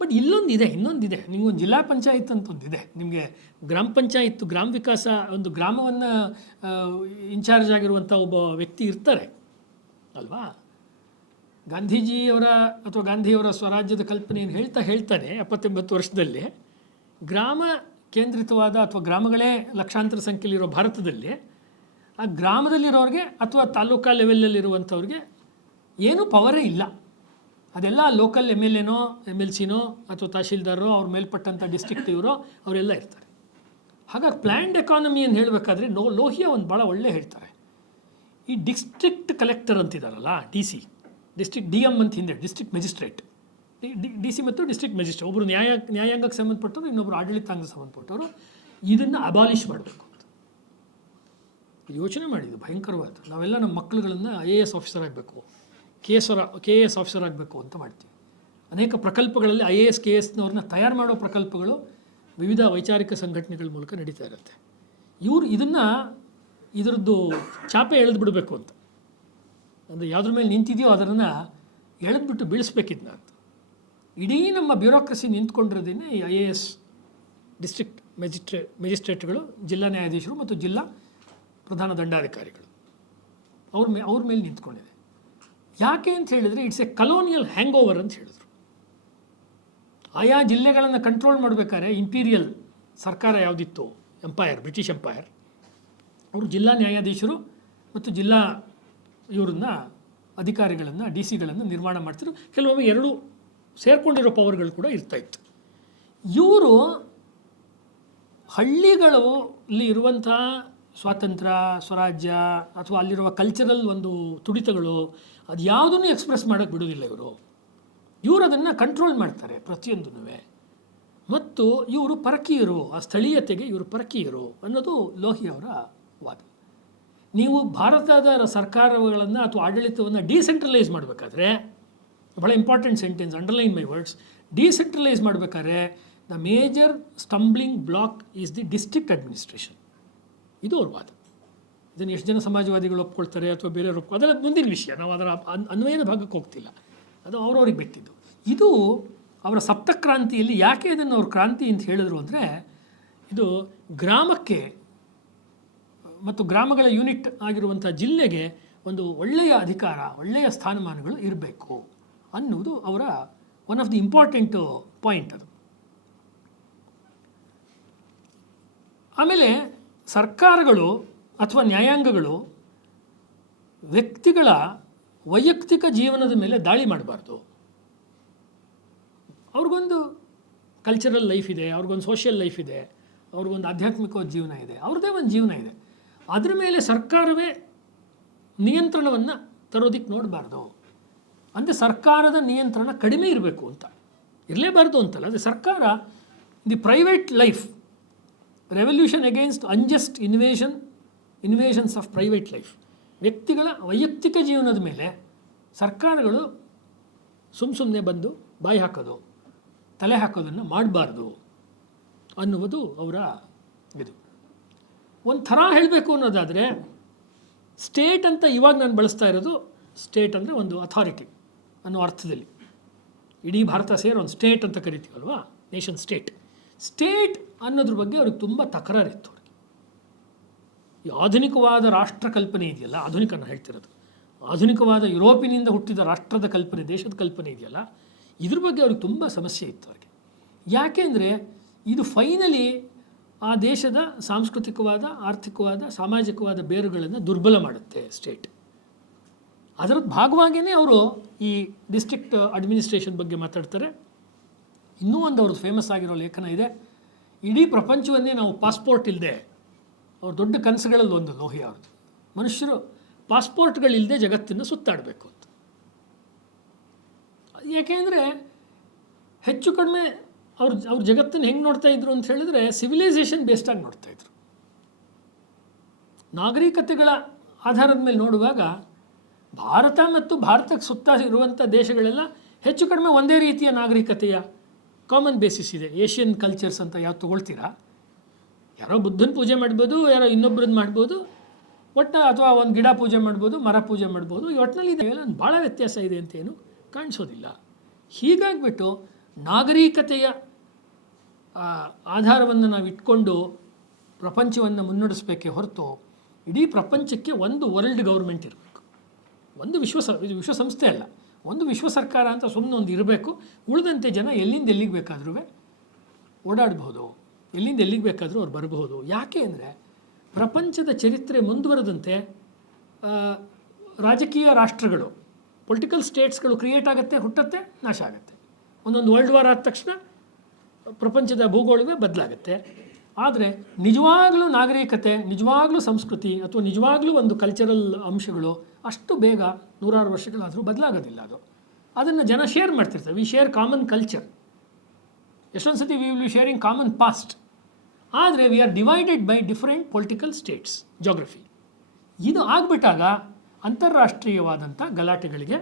But ಇನ್ನೊಂದಿದೆ, ನಿಮಗೊಂದು ಜಿಲ್ಲಾ ಪಂಚಾಯತ್ ಅಂತ ಒಂದಿದೆ, ನಿಮಗೆ ಗ್ರಾಮ ಪಂಚಾಯತ್, ಗ್ರಾಮ ವಿಕಾಸ, ಒಂದು ಗ್ರಾಮವನ್ನು ಇನ್ಚಾರ್ಜ್ ಆಗಿರುವಂಥ ಒಬ್ಬ ವ್ಯಕ್ತಿ ಇರ್ತಾರೆ ಅಲ್ವಾ. ಗಾಂಧಿಯವರ ಸ್ವರಾಜ್ಯದ ಕಲ್ಪನೆಯನ್ನು ಹೇಳ್ತಾನೆ 78 ವರ್ಷದಲ್ಲಿ ಗ್ರಾಮ ಕೇಂದ್ರಿತವಾದ ಅಥವಾ ಗ್ರಾಮಗಳೇ ಲಕ್ಷಾಂತರ ಸಂಖ್ಯೆಯಲ್ಲಿರೋ ಭಾರತದಲ್ಲಿ ಆ ಗ್ರಾಮದಲ್ಲಿರೋರಿಗೆ ಅಥವಾ ತಾಲೂಕಾ ಲೆವೆಲಲ್ಲಿರುವಂಥವ್ರಿಗೆ ಏನೂ ಪವರೇ ಇಲ್ಲ. ಅದೆಲ್ಲ ಲೋಕಲ್ MLAನೋ MLCನೋ ಅಥವಾ ತಹಶೀಲ್ದಾರರೋ ಅವ್ರ ಮೇಲ್ಪಟ್ಟಂಥ ಡಿಸ್ಟ್ರಿಕ್ಟ್ ಇವರೋ ಅವರೆಲ್ಲ ಇರ್ತಾರೆ. ಹಾಗಾಗಿ ಪ್ಲ್ಯಾಂಡ್ ಎಕಾನಮಿ ಅಂತ ಹೇಳಬೇಕಾದ್ರೆ ಲೋಹಿಯಾ ಒಂದು ಭಾಳ ಒಳ್ಳೆ ಹೇಳ್ತಾರೆ. ಈ ಡಿಸ್ಟ್ರಿಕ್ಟ್ ಕಲೆಕ್ಟರ್ ಅಂತಿದ್ದಾರಲ್ಲ, DC, ಡಿಸ್ಟ್ರಿಕ್ಟ್ DM ಅಂತ ಹಿಂದೆ ಡಿಸ್ಟ್ರಿಕ್ಟ್ ಮ್ಯಾಜಿಸ್ಟ್ರೇಟ್, DC ಮತ್ತು ಡಿಸ್ಟ್ರಿಕ್ಟ್ ಮ್ಯಾಜಿಸ್ಟ್ರೇಟ್, ಒಬ್ಬರು ನ್ಯಾಯಾಂಗಕ್ಕೆ ಸಂಬಂಧಪಟ್ಟವರು, ಇನ್ನೊಬ್ಬರು ಆಡಳಿತಾಂಗಕ್ಕೆ ಸಂಬಂಧಪಟ್ಟವರು. ಇದನ್ನು ಅಬಾಲಿಷ್ ಮಾಡಬೇಕು ಅಂತ ಯೋಚನೆ ಮಾಡಿದ್ದು ಭಯಂಕರವಾದ. ನಾವೆಲ್ಲ ನಮ್ಮ ಮಕ್ಕಳುಗಳನ್ನು IAS ಆಫೀಸರ್ ಆಗಬೇಕು, KAS ಆಫೀಸರ್ ಆಗಬೇಕು ಅಂತ ಮಾಡ್ತೀವಿ. ಅನೇಕ ಪ್ರಕಲ್ಪಗಳಲ್ಲಿ IAS KSನವ್ರನ್ನ ತಯಾರು ಮಾಡೋ ಪ್ರಕಲ್ಪಗಳು ವಿವಿಧ ವೈಚಾರಿಕ ಸಂಘಟನೆಗಳ ಮೂಲಕ ನಡೀತಾ ಇರುತ್ತೆ. ಇದರದ್ದು ಚಾಪೆ ಎಳೆದು ಬಿಡಬೇಕು ಅಂತ, ಅಂದರೆ ಯಾವುದ್ರ ಮೇಲೆ ನಿಂತಿದೆಯೋ ಅದನ್ನು ಎಳೆದ್ಬಿಟ್ಟು ಬೀಳಿಸ್ಬೇಕಿದ್ನ ಅಂತ. ಇಡೀ ನಮ್ಮ ಬ್ಯೂರೋಕ್ರಸಿ ನಿಂತ್ಕೊಂಡಿರೋದೇನೆ ಈ IAS ಡಿಸ್ಟ್ರಿಕ್ಟ್ ಮ್ಯಾಜಿಸ್ಟ್ರೇಟ್ಗಳು, ಜಿಲ್ಲಾ ನ್ಯಾಯಾಧೀಶರು ಮತ್ತು ಜಿಲ್ಲಾ ಪ್ರಧಾನ ದಂಡಾಧಿಕಾರಿಗಳು ಅವ್ರ ಮೇಲೆ ನಿಂತ್ಕೊಂಡಿದೆ. ಯಾಕೆ ಅಂತ ಹೇಳಿದರೆ it's A colonial hang over ಅಂತ ಹೇಳಿದ್ರು. ಆಯಾ ಜಿಲ್ಲೆಗಳನ್ನು ಕಂಟ್ರೋಲ್ ಮಾಡಬೇಕಾದ್ರೆ ಇಂಪೀರಿಯಲ್ ಸರ್ಕಾರ ಯಾವುದಿತ್ತು, ಬ್ರಿಟಿಷ್ ಎಂಪೈರ್, ಅವರು ಜಿಲ್ಲಾ ನ್ಯಾಯಾಧೀಶರು ಮತ್ತು ಜಿಲ್ಲಾ ಅಧಿಕಾರಿಗಳನ್ನು DC ನಿರ್ಮಾಣ ಮಾಡ್ತಿದ್ರು. ಕೆಲವೊಮ್ಮೆ 2 ಸೇರ್ಕೊಂಡಿರೋ ಪವರ್ಗಳು ಕೂಡ ಇರ್ತಾಯಿತ್ತು. ಇವರು ಹಳ್ಳಿಗಳಲ್ಲಿ ಇರುವಂಥ ಸ್ವಾತಂತ್ರ್ಯ, ಸ್ವರಾಜ್ಯ ಅಥವಾ ಅಲ್ಲಿರುವ ಕಲ್ಚರಲ್ ಒಂದು ತುಡಿತಗಳು, ಅದು ಯಾವುದನ್ನು ಎಕ್ಸ್ಪ್ರೆಸ್ ಮಾಡೋಕ್ಕೆ ಬಿಡೋದಿಲ್ಲ ಇವರು ಅದನ್ನು ಕಂಟ್ರೋಲ್ ಮಾಡ್ತಾರೆ ಪ್ರತಿಯೊಂದೂ. ಮತ್ತು ಇವರು ಪರಕೀಯರು, ಆ ಸ್ಥಳೀಯತೆಗೆ ಇವರು ಪರಕೀಯರು ಅನ್ನೋದು ಲೋಹಿಯವರ ವಾದ. ನೀವು ಭಾರತದ ಸರ್ಕಾರಗಳನ್ನು ಅಥವಾ ಆಡಳಿತವನ್ನು ಡಿಸೆಂಟ್ರಲೈಸ್ ಮಾಡಬೇಕಾದ್ರೆ, ಭಾಳ important sentence, underline my words, decentralize ಮಾಡಬೇಕಾದ್ರೆ the major stumbling block is the district administration. ಇದು ಅವ್ರ ವಾದ. ಇದನ್ನು ಎಷ್ಟು ಜನ ಸಮಾಜವಾದಿಗಳು ಒಪ್ಕೊಳ್ತಾರೆ ಅಥವಾ ಬೇರೆಯವರು ಅದೆಲ್ಲ ಮುಂದಿನ ವಿಷಯ, ನಾವು ಅದರ ಅನ್ವಯದ ಭಾಗಕ್ಕೆ ಹೋಗ್ತಿಲ್ಲ, ಅದು ಅವ್ರವ್ರಿಗೆ ಬಿಟ್ಟಿದ್ದು. ಇದು ಅವರ ಸಪ್ತಕ್ರಾಂತಿಯಲ್ಲಿ ಯಾಕೆ ಇದನ್ನು ಅವ್ರ ಕ್ರಾಂತಿ ಅಂತ ಹೇಳಿದ್ರು ಅಂದರೆ, ಇದು ಗ್ರಾಮಕ್ಕೆ ಮತ್ತು ಗ್ರಾಮಗಳ ಯೂನಿಟ್ ಆಗಿರುವಂಥ ಜಿಲ್ಲೆಗೆ ಒಂದು ಒಳ್ಳೆಯ ಅಧಿಕಾರ, ಒಳ್ಳೆಯ ಸ್ಥಾನಮಾನಗಳು ಇರಬೇಕು ಅನ್ನೋದು ಅವರ one of the important point ಅದು. ಆಮೇಲೆ ಸರ್ಕಾರಗಳು ಅಥವಾ ನ್ಯಾಯಾಂಗಗಳು ವ್ಯಕ್ತಿಗಳ ವೈಯಕ್ತಿಕ ಜೀವನದ ಮೇಲೆ ದಾಳಿ ಮಾಡಬಾರ್ದು. ಅವ್ರಿಗೊಂದು ಕಲ್ಚರಲ್ ಲೈಫ್ ಇದೆ, ಅವ್ರಿಗೊಂದು ಸೋಷಿಯಲ್ ಲೈಫ್ ಇದೆ, ಅವ್ರಿಗೊಂದು ಆಧ್ಯಾತ್ಮಿಕವಾದ ಜೀವನ ಇದೆ, ಅವ್ರದ್ದೇ ಒಂದು ಜೀವನ ಇದೆ. ಅದ್ರ ಮೇಲೆ ಸರ್ಕಾರವೇ ನಿಯಂತ್ರಣವನ್ನು ತರೋದಕ್ಕೆ ನೋಡಬಾರ್ದು. ಅಂದರೆ ಸರ್ಕಾರದ ನಿಯಂತ್ರಣ ಕಡಿಮೆ ಇರಬೇಕು ಅಂತ, ಇರಲೇಬಾರ್ದು ಅಂತಲ್ಲ. ಅದೇ ಸರ್ಕಾರ the private life, revolution against unjust invasions of private life, ವ್ಯಕ್ತಿಗಳ ವೈಯಕ್ತಿಕ ಜೀವನದ ಮೇಲೆ ಸರ್ಕಾರಗಳು ಸುಮ್ಮನೆ ಬಂದು ಬಾಯಿ ಹಾಕೋದು, ತಲೆ ಹಾಕೋದನ್ನು ಮಾಡಬಾರ್ದು ಅನ್ನುವುದು ಅವರ ಇದು. ಒಂದು ಥರ ಹೇಳಬೇಕು ಅನ್ನೋದಾದರೆ, ಸ್ಟೇಟ್ ಅಂತ ಇವಾಗ ನಾನು ಬಳಸ್ತಾ ಇರೋದು, ಸ್ಟೇಟ್ ಅಂದರೆ ಒಂದು ಅಥಾರಿಟಿ ಅನ್ನೋ ಅರ್ಥದಲ್ಲಿ. ಇಡೀ ಭಾರತ ಸೇರಿ ಒಂದು ಸ್ಟೇಟ್ ಅಂತ ಕರಿತೀವಲ್ವಾ, ನೇಷನ್ ಸ್ಟೇಟ್ ಅನ್ನೋದ್ರ ಬಗ್ಗೆ ಅವ್ರಿಗೆ ತುಂಬ ತಕರಾರಿತ್ತು. ಅವ್ರಿಗೆ ಈ ಆಧುನಿಕವಾದ ರಾಷ್ಟ್ರ ಕಲ್ಪನೆ ಇದೆಯಲ್ಲ, ಆಧುನಿಕನ ಹೇಳ್ತಿರೋದು, ಆಧುನಿಕವಾದ ಯುರೋಪಿನಿಂದ ಹುಟ್ಟಿದ ರಾಷ್ಟ್ರದ ಕಲ್ಪನೆ, ದೇಶದ ಕಲ್ಪನೆ ಇದೆಯಲ್ಲ, ಇದ್ರ ಬಗ್ಗೆ ಅವ್ರಿಗೆ ತುಂಬ ಸಮಸ್ಯೆ ಇತ್ತು ಅವ್ರಿಗೆ. ಯಾಕೆ ಅಂದರೆ ಇದು ಫೈನಲಿ ಆ ದೇಶದ ಸಾಂಸ್ಕೃತಿಕವಾದ, ಆರ್ಥಿಕವಾದ, ಸಾಮಾಜಿಕವಾದ ಬೇರುಗಳನ್ನು ದುರ್ಬಲ ಮಾಡುತ್ತೆ ಸ್ಟೇಟ್. ಅದರದ್ದು ಭಾಗವಾಗಿಯೇ ಅವರು ಈ ಡಿಸ್ಟ್ರಿಕ್ಟ್ ಅಡ್ಮಿನಿಸ್ಟ್ರೇಷನ್ ಬಗ್ಗೆ ಮಾತಾಡ್ತಾರೆ. ಇನ್ನೂ ಒಂದು ಅವ್ರದ್ದು ಫೇಮಸ್ ಆಗಿರೋ ಲೇಖನ ಇದೆ, ಇಡೀ ಪ್ರಪಂಚವನ್ನೇ ನಾವು ಪಾಸ್ಪೋರ್ಟ್ ಇಲ್ಲದೆ, ಅವ್ರ ದೊಡ್ಡ ಕನಸುಗಳಲ್ಲಿ ಒಂದು ಲೋಹಿಯಾ ಅವ್ರದ್ದು ಮನುಷ್ಯರು ಪಾಸ್ಪೋರ್ಟ್ಗಳಿಲ್ಲದೆ ಜಗತ್ತನ್ನು ಸುತ್ತಾಡಬೇಕು ಅಂತ. ಯಾಕೆಂದರೆ ಹೆಚ್ಚು ಕಡಿಮೆ ಅವ್ರ ಜಗತ್ತನ್ನು ಹೆಂಗೆ ನೋಡ್ತಾ ಇದ್ರು ಅಂತ ಹೇಳಿದ್ರೆ ಸಿವಿಲೈಸೇಷನ್ ಬೇಸ್ಡಾಗಿ ನೋಡ್ತಾಯಿದ್ರು. ನಾಗರಿಕತೆಗಳ ಆಧಾರದ ಮೇಲೆ ನೋಡುವಾಗ ಭಾರತ ಮತ್ತು ಭಾರತಕ್ಕೆ ಸುತ್ತ ಇರುವಂಥ ದೇಶಗಳೆಲ್ಲ ಹೆಚ್ಚು ಕಡಿಮೆ ಒಂದೇ ರೀತಿಯ ನಾಗರಿಕತೆಯ ಕಾಮನ್ ಬೇಸಿಸ್ ಇದೆ. ಏಷ್ಯನ್ ಕಲ್ಚರ್ಸ್ ಅಂತ ಯಾವ್ದು ತೊಗೊಳ್ತೀರಾ, ಯಾರೋ ಬುದ್ಧನ ಪೂಜೆ ಮಾಡ್ಬೋದು, ಯಾರೋ ಇನ್ನೊಬ್ರದ್ದು ಮಾಡ್ಬೋದು, ಅಥವಾ ಒಂದು ಗಿಡ ಪೂಜೆ ಮಾಡ್ಬೋದು, ಮರ ಪೂಜೆ ಮಾಡ್ಬೋದು. ಈ ಒಟ್ಟಿನಲ್ಲಿ ಇದೆಲ್ಲ ಭಾಳ ವ್ಯತ್ಯಾಸ ಇದೆ ಅಂತೇನು ಕಾಣಿಸೋದಿಲ್ಲ. ಹೀಗಾಗಿಬಿಟ್ಟು ನಾಗರಿಕತೆಯ ಆಧಾರವನ್ನು ನಾವು ಇಟ್ಕೊಂಡು ಪ್ರಪಂಚವನ್ನು ಮುನ್ನಡೆಸಬೇಕೇ ಹೊರತು ಇಡೀ ಪ್ರಪಂಚಕ್ಕೆ ಒಂದು ವರ್ಲ್ಡ್ ಗೌರ್ಮೆಂಟ್ ಇರಬೇಕು, ಒಂದು ವಿಶ್ವಸಂಸ್ಥೆ ಅಲ್ಲ, ಒಂದು ವಿಶ್ವ ಸರ್ಕಾರ ಅಂತ ಸುಮ್ಮನೆ ಒಂದು ಇರಬೇಕು. ಉಳಿದಂತೆ ಜನ ಎಲ್ಲಿಂದ ಎಲ್ಲಿಗೆ ಬೇಕಾದ್ರೂ ಓಡಾಡಬಹುದು, ಎಲ್ಲಿಂದ ಎಲ್ಲಿಗೆ ಬೇಕಾದರೂ ಅವ್ರು ಬರಬಹುದು. ಯಾಕೆ ಅಂದರೆ ಪ್ರಪಂಚದ ಚರಿತ್ರೆ ಮುಂದುವರೆದಂತೆ ರಾಜಕೀಯ ರಾಷ್ಟ್ರಗಳು, ಪೊಲಿಟಿಕಲ್ ಸ್ಟೇಟ್ಸ್ಗಳು ಕ್ರಿಯೇಟ್ ಆಗುತ್ತೆ, ಹುಟ್ಟುತ್ತೆ, ನಾಶ ಆಗುತ್ತೆ. ಒಂದೊಂದು ವರ್ಲ್ಡ್ ವಾರ್ ಆದ ತಕ್ಷಣ ಪ್ರಪಂಚದ ಭೂಗೋಳವೇ ಬದಲಾಗುತ್ತೆ. ಆದರೆ ನಿಜವಾಗಲೂ ನಾಗರಿಕತೆ, ನಿಜವಾಗಲೂ ಸಂಸ್ಕೃತಿ ಅಥವಾ ನಿಜವಾಗಲೂ ಒಂದು ಕಲ್ಚರಲ್ ಅಂಶಗಳು ಅಷ್ಟು ಬೇಗ ನೂರಾರು ವರ್ಷಗಳಾದರೂ ಬದಲಾಗೋದಿಲ್ಲ. ಅದನ್ನು ಜನ ಶೇರ್ ಮಾಡ್ತಿರ್ತಾರೆ. We share common culture. ಎಷ್ಟೊಂದು ಸತಿ we will be sharing common past. ಆದರೆ we are divided by different political states, geography. ಇದು ಆಗಿಬಿಟ್ಟಾಗ ಅಂತಾರಾಷ್ಟ್ರೀಯವಾದಂಥ ಗಲಾಟೆಗಳಿಗೆ,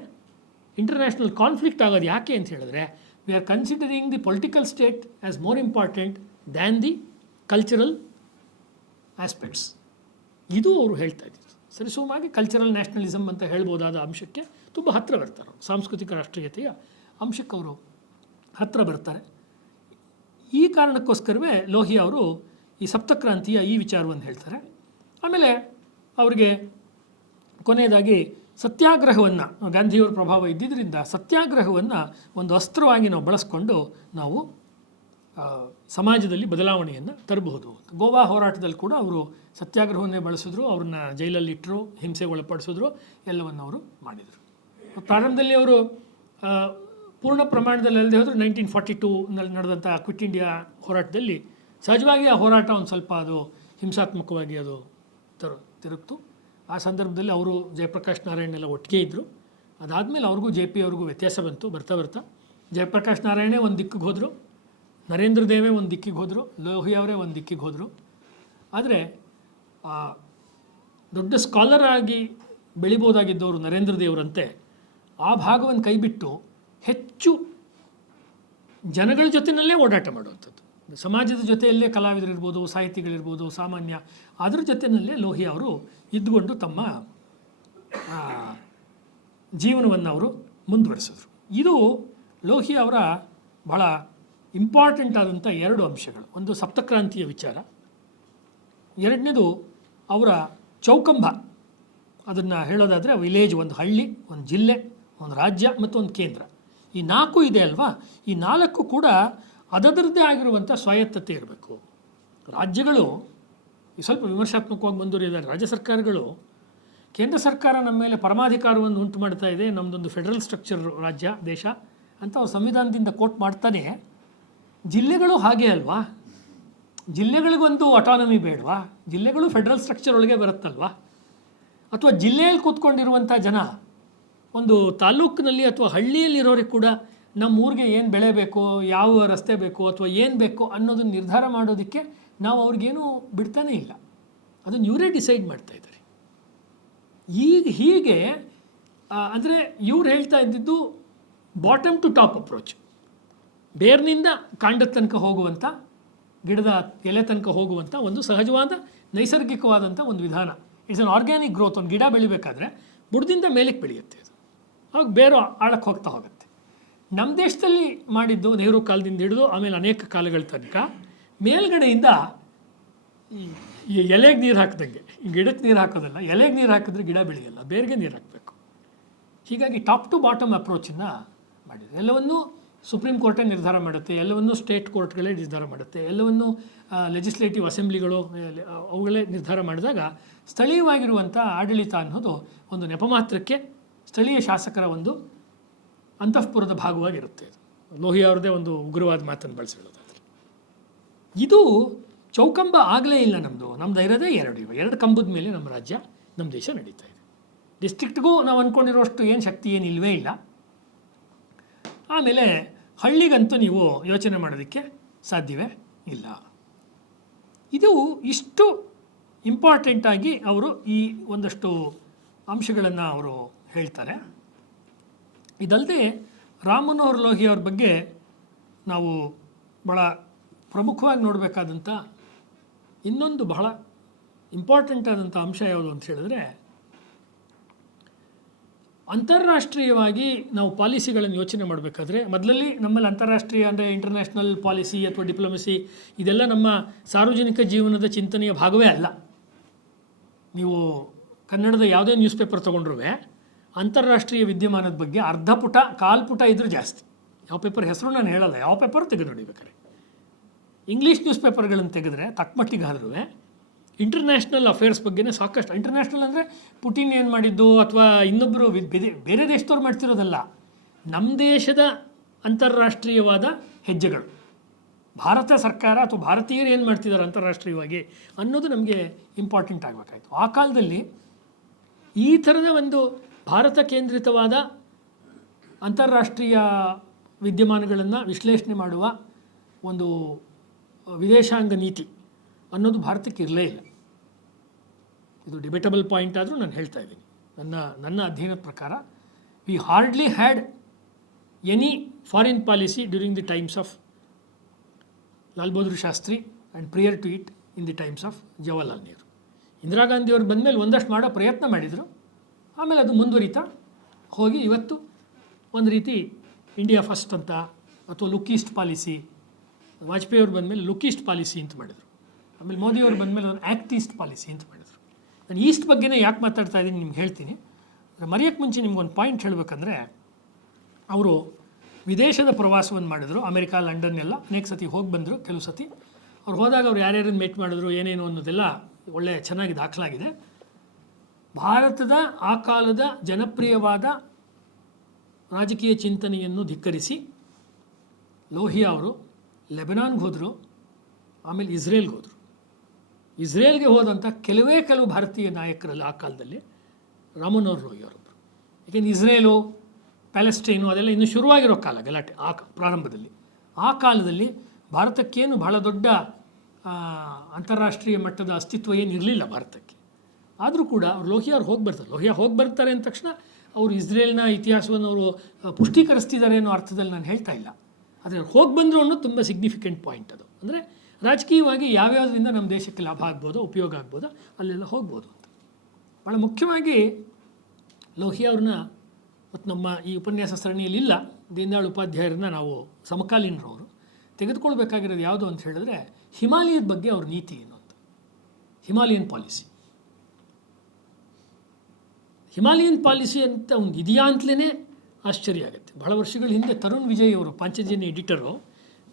ಇಂಟರ್ನ್ಯಾಷನಲ್ ಕಾನ್ಫ್ಲಿಕ್ಟ್ ಆಗೋದು ಯಾಕೆ ಅಂತ ಹೇಳಿದ್ರೆ we are considering the political state as more important than the cultural aspects. ಇದು ಅವರು ಹೇಳ್ತಾ ಇದ್ದಾರೆ. ಸರಿಸುಮಾಗಿ ಕಲ್ಚರಲ್ ನ್ಯಾಷನಲಿಸಮ್ ಅಂತ ಹೇಳ್ಬೋದಾದ ಅಂಶಕ್ಕೆ ತುಂಬ ಹತ್ತಿರ ಬರ್ತಾರೆ. ಸಾಂಸ್ಕೃತಿಕ ರಾಷ್ಟ್ರೀಯತೆಯ ಅಂಶಕ್ಕೆ ಅವರು ಹತ್ತಿರ ಬರ್ತಾರೆ. ಈ ಕಾರಣಕ್ಕೋಸ್ಕರವೇ ಲೋಹಿಯಾ ಅವರು ಈ ಸಪ್ತಕ್ರಾಂತಿಯ ಈ ವಿಚಾರವನ್ನು ಹೇಳ್ತಾರೆ. ಆಮೇಲೆ ಅವರಿಗೆ ಕೊನೆಯದಾಗಿ ಸತ್ಯಾಗ್ರಹವನ್ನು, ಗಾಂಧಿಯವರ ಪ್ರಭಾವ ಇದ್ದಿದ್ದರಿಂದ ಸತ್ಯಾಗ್ರಹವನ್ನು ಒಂದು ಅಸ್ತ್ರವಾಗಿ ನಾವು ಬಳಸ್ಕೊಂಡು ನಾವು ಸಮಾಜದಲ್ಲಿ ಬದಲಾವಣೆಯನ್ನು ತರಬಹುದು. ಗೋವಾ ಹೋರಾಟದಲ್ಲಿ ಕೂಡ ಅವರು ಸತ್ಯಾಗ್ರಹವನ್ನೇ ಬಳಸಿದ್ರು, ಅವ್ರನ್ನ ಜೈಲಲ್ಲಿ ಇಟ್ಟರು, ಹಿಂಸೆಗೆ ಒಳಪಡಿಸಿದ್ರು, ಎಲ್ಲವನ್ನು ಅವರು ಮಾಡಿದರು. ಪ್ರಾರಂಭದಲ್ಲಿ ಅವರು ಪೂರ್ಣ ಪ್ರಮಾಣದಲ್ಲಿ ಅಲ್ಲದೆ ಹೋದರೆ 1942ನಲ್ಲಿ ನಡೆದಂಥ ಕ್ವಿಟ್ ಇಂಡಿಯಾ ಹೋರಾಟದಲ್ಲಿ ಸಹಜವಾಗಿ ಆ ಹೋರಾಟ ಒಂದು ಸ್ವಲ್ಪ ಅದು ಹಿಂಸಾತ್ಮಕವಾಗಿ ಅದು ತಿರುಗ್ತು. ಆ ಸಂದರ್ಭದಲ್ಲಿ ಅವರು ಜಯಪ್ರಕಾಶ್ ನಾರಾಯಣ್ ಎಲ್ಲ ಒಟ್ಟಿಗೆ ಇದ್ದರು. ಅದಾದಮೇಲೆ ಅವ್ರಿಗೂ JP ಅವ್ರಿಗೂ ವ್ಯತ್ಯಾಸ ಬಂತು. ಬರ್ತಾ ಜಯಪ್ರಕಾಶ್ ನಾರಾಯಣೇ ಒಂದು ದಿಕ್ಕಿಗೆ ಹೋದರು, ನರೇಂದ್ರ ದೇವೇ ಒಂದು ದಿಕ್ಕಿಗೆ ಹೋದರು, ಲೋಹಿಯಾ ಅವರೇ ಒಂದು ದಿಕ್ಕಿಗೆ ಹೋದರು. ಆದರೆ ದೊಡ್ಡ ಸ್ಕಾಲರ್ ಆಗಿ ಬೆಳಿಬೋದಾಗಿದ್ದವರು ನರೇಂದ್ರ ದೇವರಂತೆ ಆ ಭಾಗವನ್ನು ಕೈಬಿಟ್ಟು ಹೆಚ್ಚು ಜನಗಳ ಜೊತೆಯಲ್ಲೇ ಓಡಾಟ ಮಾಡುವಂಥದ್ದು, ಸಮಾಜದ ಜೊತೆಯಲ್ಲೇ ಕಲಾವಿದರಿರ್ಬೋದು, ಸಾಹಿತಿಗಳಿರ್ಬೋದು, ಸಾಮಾನ್ಯ ಅದರ ಜೊತೆಯಲ್ಲೇ ಲೋಹಿಯಾ ಅವರು ಇದ್ದುಕೊಂಡು ತಮ್ಮ ಜೀವನವನ್ನು ಅವರು ಮುಂದುವರಿಸಿದ್ರು. ಇದು ಲೋಹಿಯಾ ಅವರ ಬಹಳ ಇಂಪಾರ್ಟೆಂಟ್ ಆದಂಥ ಎರಡು ಅಂಶಗಳು. ಒಂದು ಸಪ್ತಕ್ರಾಂತಿಯ ವಿಚಾರ, ಎರಡನೇದು ಅವರ ಚೌಕಂಬ. ಅದನ್ನು ಹೇಳೋದಾದರೆ ವಿಲೇಜ್, ಒಂದು ಹಳ್ಳಿ, ಒಂದು ಜಿಲ್ಲೆ, ಒಂದು ರಾಜ್ಯ ಮತ್ತು ಒಂದು ಕೇಂದ್ರ, ಈ ನಾಲ್ಕು ಇದೆ ಅಲ್ವಾ. ಈ ನಾಲ್ಕು ಕೂಡ ಅದರದ್ದೇ ಆಗಿರುವಂಥ ಸ್ವಾಯತ್ತತೆ ಇರಬೇಕು. ರಾಜ್ಯಗಳು ಸ್ವಲ್ಪ ವಿಮರ್ಶಾತ್ಮಕವಾಗಿ ಮುಂದುವರಿದ್ದಾರೆ. ರಾಜ್ಯ ಸರ್ಕಾರಗಳು, ಕೇಂದ್ರ ಸರ್ಕಾರ ನಮ್ಮ ಮೇಲೆ ಪರಮಾಧಿಕಾರವನ್ನು ಉಂಟು ಮಾಡ್ತಾ ಇದೆ, ನಮ್ಮದೊಂದು ಫೆಡರಲ್ ಸ್ಟ್ರಕ್ಚರ್ ರಾಜ್ಯ ದೇಶ ಅಂತ ಅವ್ರು ಸಂವಿಧಾನದಿಂದ ಕೋಟ್ ಮಾಡ್ತಾನೆ. ಜಿಲ್ಲೆಗಳು ಹಾಗೆ ಅಲ್ವಾ, ಜಿಲ್ಲೆಗಳಿಗೊಂದು ಅಟಾನಮಿ ಬೇಡವಾ? ಜಿಲ್ಲೆಗಳು ಫೆಡರಲ್ ಸ್ಟ್ರಕ್ಚರ್ ಒಳಗೆ ಬರುತ್ತಲ್ವಾ? ಅಥವಾ ಜಿಲ್ಲೆಯಲ್ಲಿ ಕೂತ್ಕೊಂಡಿರುವಂಥ ಜನ ಒಂದು ತಾಲೂಕಿನಲ್ಲಿ ಅಥವಾ ಹಳ್ಳಿಯಲ್ಲಿರೋರಿಗೆ ಕೂಡ ನಮ್ಮ ಊರಿಗೆ ಏನು ಬೆಳೆ ಬೇಕೋ, ಯಾವ ರಸ್ತೆ ಬೇಕೋ ಅಥವಾ ಏನು ಬೇಕೋ ಅನ್ನೋದನ್ನು ನಿರ್ಧಾರ ಮಾಡೋದಕ್ಕೆ ನಾವು ಅವ್ರಿಗೇನು ಬಿಡ್ತಾನೇ ಇಲ್ಲ. ಅದನ್ನು ಇವರೇ ಡಿಸೈಡ್ ಮಾಡ್ತಾಯಿದ್ದಾರೆ. ಹೀಗೆ ಅಂದರೆ ಇವ್ರು ಹೇಳ್ತಾ ಇದ್ದಿದ್ದು ಬಾಟಮ್ ಟು ಟಾಪ್ ಅಪ್ರೋಚ್, ಬೇರ್ನಿಂದ ಕಾಂಡದ ತನಕ ಹೋಗುವಂಥ, ಗಿಡದ ಎಲೆ ತನಕ ಹೋಗುವಂಥ ಒಂದು ಸಹಜವಾದ ನೈಸರ್ಗಿಕವಾದಂಥ ಒಂದು ವಿಧಾನ. It's an organic growth. ಒಂದು ಗಿಡ ಬೆಳಿಬೇಕಾದ್ರೆ ಬುಡದಿಂದ ಮೇಲಕ್ಕೆ ಬೆಳೆಯುತ್ತೆ, ಅದು ಅವಾಗ ಬೇರೆ ಆಳಕ್ಕೆ ಹೋಗ್ತಾ ಹೋಗುತ್ತೆ. ನಮ್ಮ ದೇಶದಲ್ಲಿ ಮಾಡಿದ್ದು ನೆಹರು ಕಾಲದಿಂದ ಹಿಡಿದು ಆಮೇಲೆ ಅನೇಕ ಕಾಲಗಳ ತನಕ ಮೇಲ್ಗಡೆಯಿಂದ ಈ ಎಲೆಗೆ ನೀರು ಹಾಕಿದಂಗೆ, ಈ ಗಿಡಕ್ಕೆ ನೀರು ಹಾಕೋದಲ್ಲ, ಎಲೆಗೆ ನೀರು ಹಾಕಿದ್ರೆ ಗಿಡ ಬೆಳೆಯಲ್ಲ, ಬೇರೆಗೆ ನೀರು ಹಾಕಬೇಕು. ಹೀಗಾಗಿ ಟಾಪ್ ಟು ಬಾಟಮ್ ಅಪ್ರೋಚನ್ನು ಮಾಡಿದೆ. ಎಲ್ಲವನ್ನೂ ಸುಪ್ರೀಂ ಕೋರ್ಟೇ ನಿರ್ಧಾರ ಮಾಡುತ್ತೆ, ಎಲ್ಲವನ್ನೂ ಸ್ಟೇಟ್ ಕೋರ್ಟ್ಗಳೇ ನಿರ್ಧಾರ ಮಾಡುತ್ತೆ, ಎಲ್ಲವನ್ನೂ ಲೆಜಿಸ್ಲೇಟಿವ್ ಅಸೆಂಬ್ಲಿಗಳು ಅವುಗಳೇ ನಿರ್ಧಾರ ಮಾಡಿದಾಗ ಸ್ಥಳೀಯವಾಗಿರುವಂಥ ಆಡಳಿತ ಅನ್ನೋದು ಒಂದು ನೆಪ ಮಾತ್ರಕ್ಕೆ ಸ್ಥಳೀಯ ಶಾಸಕರ ಒಂದು ಅಂತಃಪುರದ ಭಾಗವಾಗಿರುತ್ತೆ. ಲೋಹಿಯಾ ಅವ್ರದ್ದೇ ಒಂದು ಉಗ್ರವಾದ ಮಾತನ್ನು ಬಳಸಿ ಹೇಳೋದಾದರೆ ಇದು ಚೌಕಂಬ ಆಗಲೇ ಇಲ್ಲ. ನಮ್ಮದು ಇರೋದೇ ಎರಡು ಕಂಬದ ಮೇಲೆ ನಮ್ಮ ರಾಜ್ಯ. ನಮ್ಮ ದೇಶ ನಡೀತಾ ಇದೆ. ಡಿಸ್ಟ್ರಿಕ್ಟ್ಗೂ ನಾವು ಅಂದ್ಕೊಂಡಿರೋಷ್ಟು ಏನು ಶಕ್ತಿ ಏನು ಇಲ್ಲವೇ ಇಲ್ಲ. ಆಮೇಲೆ ಹಳ್ಳಿಗಂತೂ ನೀವು ಯೋಚನೆ ಮಾಡೋದಕ್ಕೆ ಸಾಧ್ಯವೇ ಇಲ್ಲ. ಇದು ಇಷ್ಟು ಇಂಪಾರ್ಟೆಂಟಾಗಿ ಅವರು ಈ ಒಂದಷ್ಟು ಅಂಶಗಳನ್ನು ಅವರು ಹೇಳ್ತಾರೆ. ಇದಲ್ಲದೆ ರಾಮ್ ಮನೋಹರ್ ಲೋಹಿಯಾ ಅವ್ರ ಬಗ್ಗೆ ನಾವು ಭಾಳ ಪ್ರಮುಖವಾಗಿ ನೋಡಬೇಕಾದಂಥ ಇನ್ನೊಂದು ಬಹಳ ಇಂಪಾರ್ಟೆಂಟ್ ಆದಂಥ ಅಂಶ ಯಾವುದು ಅಂತ ಹೇಳಿದ್ರೆ, ಅಂತಾರಾಷ್ಟ್ರೀಯವಾಗಿ ನಾವು ಪಾಲಿಸಿಗಳನ್ನು ಯೋಚನೆ ಮಾಡಬೇಕಾದ್ರೆ ಮೊದಲಲ್ಲಿ ನಮ್ಮಲ್ಲಿ ಅಂತಾರಾಷ್ಟ್ರೀಯ ಅಂದರೆ ಇಂಟರ್ನ್ಯಾಷನಲ್ ಪಾಲಿಸಿ ಅಥವಾ ಡಿಪ್ಲೊಮಸಿ ಇದೆಲ್ಲ ನಮ್ಮ ಸಾರ್ವಜನಿಕ ಜೀವನದ ಚಿಂತನೆಯ ಭಾಗವೇ ಅಲ್ಲ. ನೀವು ಕನ್ನಡದ ಯಾವುದೇ ನ್ಯೂಸ್ ಪೇಪರ್ ತೊಗೊಂಡ್ರೂ ಅಂತಾರಾಷ್ಟ್ರೀಯ ವಿದ್ಯಮಾನದ ಬಗ್ಗೆ ಅರ್ಧ ಪುಟ ಕಾಲು ಪುಟ ಇದ್ರೂ ಜಾಸ್ತಿ. ಯಾವ ಪೇಪರ್ ಹೆಸರು ನಾನು ಹೇಳಲ್ಲ, ಯಾವ ಪೇಪರ್ ತೆಗೆದು ನೋಡಿಬೇಕಾರೆ. ಇಂಗ್ಲೀಷ್ ನ್ಯೂಸ್ ಪೇಪರ್ಗಳನ್ನು ತೆಗೆದ್ರೆ ತಕ್ಕಮಟ್ಟಿಗೆ ಆದ್ರೂ ಇಂಟರ್ನ್ಯಾಷನಲ್ ಅಫೇರ್ಸ್ ಬಗ್ಗೆನೇ ಸಾಕಷ್ಟು. ಇಂಟರ್ನ್ಯಾಷನಲ್ ಅಂದರೆ ಪುಟಿನ್ ಏನು ಮಾಡಿದ್ದು ಅಥವಾ ಇನ್ನೊಬ್ಬರು ಬೇರೆ ದೇಶದವ್ರು ಮಾಡ್ತಿರೋದಲ್ಲ, ನಮ್ಮ ದೇಶದ ಅಂತಾರಾಷ್ಟ್ರೀಯವಾದ ಹೆಜ್ಜೆಗಳು, ಭಾರತ ಸರ್ಕಾರ ಅಥವಾ ಭಾರತೀಯರು ಏನು ಮಾಡ್ತಿದ್ದಾರೆ ಅಂತಾರಾಷ್ಟ್ರೀಯವಾಗಿ ಅನ್ನೋದು ನಮಗೆ ಇಂಪಾರ್ಟೆಂಟ್ ಆಗಬೇಕಾಯ್ತು. ಆ ಕಾಲದಲ್ಲಿ ಈ ಥರದ ಒಂದು ಭಾರತ ಕೇಂದ್ರಿತವಾದ ಅಂತಾರಾಷ್ಟ್ರೀಯ ವಿದ್ಯಮಾನಗಳನ್ನು ವಿಶ್ಲೇಷಣೆ ಮಾಡುವ ಒಂದು ವಿದೇಶಾಂಗ ನೀತಿ ಅನ್ನೋದು ಭಾರತಕ್ಕೆ ಇರಲೇ ಇಲ್ಲ. ಇದು ಡಿಬೇಟಬಲ್ ಪಾಯಿಂಟ್ ಆದರೂ ನಾನು ಹೇಳ್ತಾ ಇದ್ದೀನಿ. ನನ್ನ ಅಧ್ಯಯನದ ಪ್ರಕಾರ we hardly had any foreign policy during the times of Lal Bahadur Shastri and prior to it in the times of Jawaharlal Nehru. Indira ಗಾಂಧಿಯವರು ಬಂದಮೇಲೆ ಒಂದಷ್ಟು ಮಾಡೋ ಪ್ರಯತ್ನ ಮಾಡಿದರು, ಆಮೇಲೆ ಅದು ಮುಂದುವರಿತಾ ಹೋಗಿ ಇವತ್ತು ಒಂದು ರೀತಿ ಇಂಡಿಯಾ ಫಸ್ಟ್ ಅಂತ ಅಥವಾ ಲುಕ್ ಈಸ್ಟ್ ಪಾಲಿಸಿ, ವಾಜಪೇಯಿ ಅವ್ರು ಬಂದಮೇಲೆ ಲುಕ್ ಈಸ್ಟ್ ಪಾಲಿಸಿ ಅಂತ ಮಾಡಿದರು, ಆಮೇಲೆ ಮೋದಿಯವರು ಬಂದಮೇಲೆ ಒಂದು ಆ್ಯಕ್ಟ್ ಈಸ್ಟ್ ಪಾಲಿಸಿ ಅಂತ ಮಾಡಿದರು. ನಾನು ಈಸ್ಟ್ ಬಗ್ಗೆನೇ ಯಾಕೆ ಮಾತಾಡ್ತಾ ಇದ್ದೀನಿ ನಿಮ್ಗೆ ಹೇಳ್ತೀನಿ. ಮರೆಯೋಕ್ಕೆ ಮುಂಚೆ ನಿಮ್ಗೊಂದು ಪಾಯಿಂಟ್ ಹೇಳಬೇಕಂದ್ರೆ, ಅವರು ವಿದೇಶದ ಪ್ರವಾಸವನ್ನು ಮಾಡಿದ್ರು, ಅಮೆರಿಕಾ ಲಂಡನ್ ಎಲ್ಲ ಅನೇಕ ಸತಿ ಹೋಗಿ ಬಂದರು. ಕೆಲವು ಸತಿ ಅವ್ರು ಹೋದಾಗ ಅವ್ರು ಯಾರ್ಯಾರನ್ನು ಮೀಟ್ ಮಾಡಿದ್ರು ಏನೇನು ಅನ್ನೋದೆಲ್ಲ ಒಳ್ಳೆ ಚೆನ್ನಾಗಿ ದಾಖಲಾಗಿದೆ. ಭಾರತದ ಆ ಕಾಲದ ಜನಪ್ರಿಯವಾದ ರಾಜಕೀಯ ಚಿಂತನೆಯನ್ನು ಧಿಕ್ಕರಿಸಿ ಲೋಹಿಯಾ ಅವರು ಲೆಬನಾನ್ಗೆ ಹೋದರು, ಆಮೇಲೆ ಇಸ್ರೇಲ್ಗೆ ಹೋದರು. ಇಸ್ರೇಲ್ಗೆ ಹೋದಂಥ ಕೆಲವು ಭಾರತೀಯ ನಾಯಕರಲ್ಲಿ ಆ ಕಾಲದಲ್ಲಿ ರಾಮ್ ಮನೋಹರ್ ಲೋಹಿಯಾ ಅವರೊಬ್ಬರು. ಏಕೆಂದರೆ ಇಸ್ರೇಲು ಪ್ಯಾಲೆಸ್ಟೈನು ಅದೆಲ್ಲ ಇನ್ನೂ ಶುರುವಾಗಿರೋ ಕಾಲ, ಗಲಾಟೆ ಪ್ರಾರಂಭದಲ್ಲಿ. ಆ ಕಾಲದಲ್ಲಿ ಭಾರತಕ್ಕೇನು ಬಹಳ ದೊಡ್ಡ ಅಂತಾರಾಷ್ಟ್ರೀಯ ಮಟ್ಟದ ಅಸ್ತಿತ್ವ ಏನು ಇರಲಿಲ್ಲ ಭಾರತಕ್ಕೆ. ಆದರೂ ಕೂಡ ಅವ್ರು ಲೋಹಿಯಾ ಹೋಗಿ ಬರ್ತಾರೆ ಅಂದ ತಕ್ಷಣ ಅವರು ಇಸ್ರೇಲ್ನ ಇತಿಹಾಸವನ್ನು ಅವರು ಪುಷ್ಟೀಕರಿಸ್ತಿದ್ದಾರೆ ಅನ್ನೋ ಅರ್ಥದಲ್ಲಿ ನಾನು ಹೇಳ್ತಾ ಇಲ್ಲ. ಆದರೆ ಅವ್ರು ಹೋಗಿ ಬಂದರು ಅನ್ನೋದು ತುಂಬ ಸಿಗ್ನಿಫಿಕೆಂಟ್ ಪಾಯಿಂಟ್. ಅದು ಅಂದರೆ ರಾಜಕೀಯವಾಗಿ ಯಾವ್ಯಾವುದರಿಂದ ನಮ್ಮ ದೇಶಕ್ಕೆ ಲಾಭ ಆಗ್ಬೋದು, ಉಪಯೋಗ ಆಗ್ಬೋದು, ಅಲ್ಲೆಲ್ಲ ಹೋಗ್ಬೋದು ಅಂತ. ಭಾಳ ಮುಖ್ಯವಾಗಿ ಲೋಹಿಯಾ ಅವ್ರನ್ನ ಮತ್ತು ನಮ್ಮ ಈ ಉಪನ್ಯಾಸ ಸರಣಿಯಲ್ಲಿಲ್ಲ, ದೀನದಯಾಳ್ ಉಪಾಧ್ಯಾಯರನ್ನ ನಾವು ಸಮಕಾಲೀನರವರು ತೆಗೆದುಕೊಳ್ಬೇಕಾಗಿರೋದು ಯಾವುದು ಅಂತ ಹೇಳಿದ್ರೆ ಹಿಮಾಲಯದ ಬಗ್ಗೆ ಅವ್ರ ನೀತಿ ಏನು ಅಂತ. ಹಿಮಾಲಯನ್ ಪಾಲಿಸಿ ಅಂತ ಒಂದು ಇದೆಯಾ ಅಂತಲೇ ಆಶ್ಚರ್ಯ ಆಗುತ್ತೆ. ಬಹಳ ವರ್ಷಗಳ ಹಿಂದೆ ತರುಣ್ ವಿಜಯ್ ಅವರು ಪಾಂಚಜನ್ಯ ಎಡಿಟರು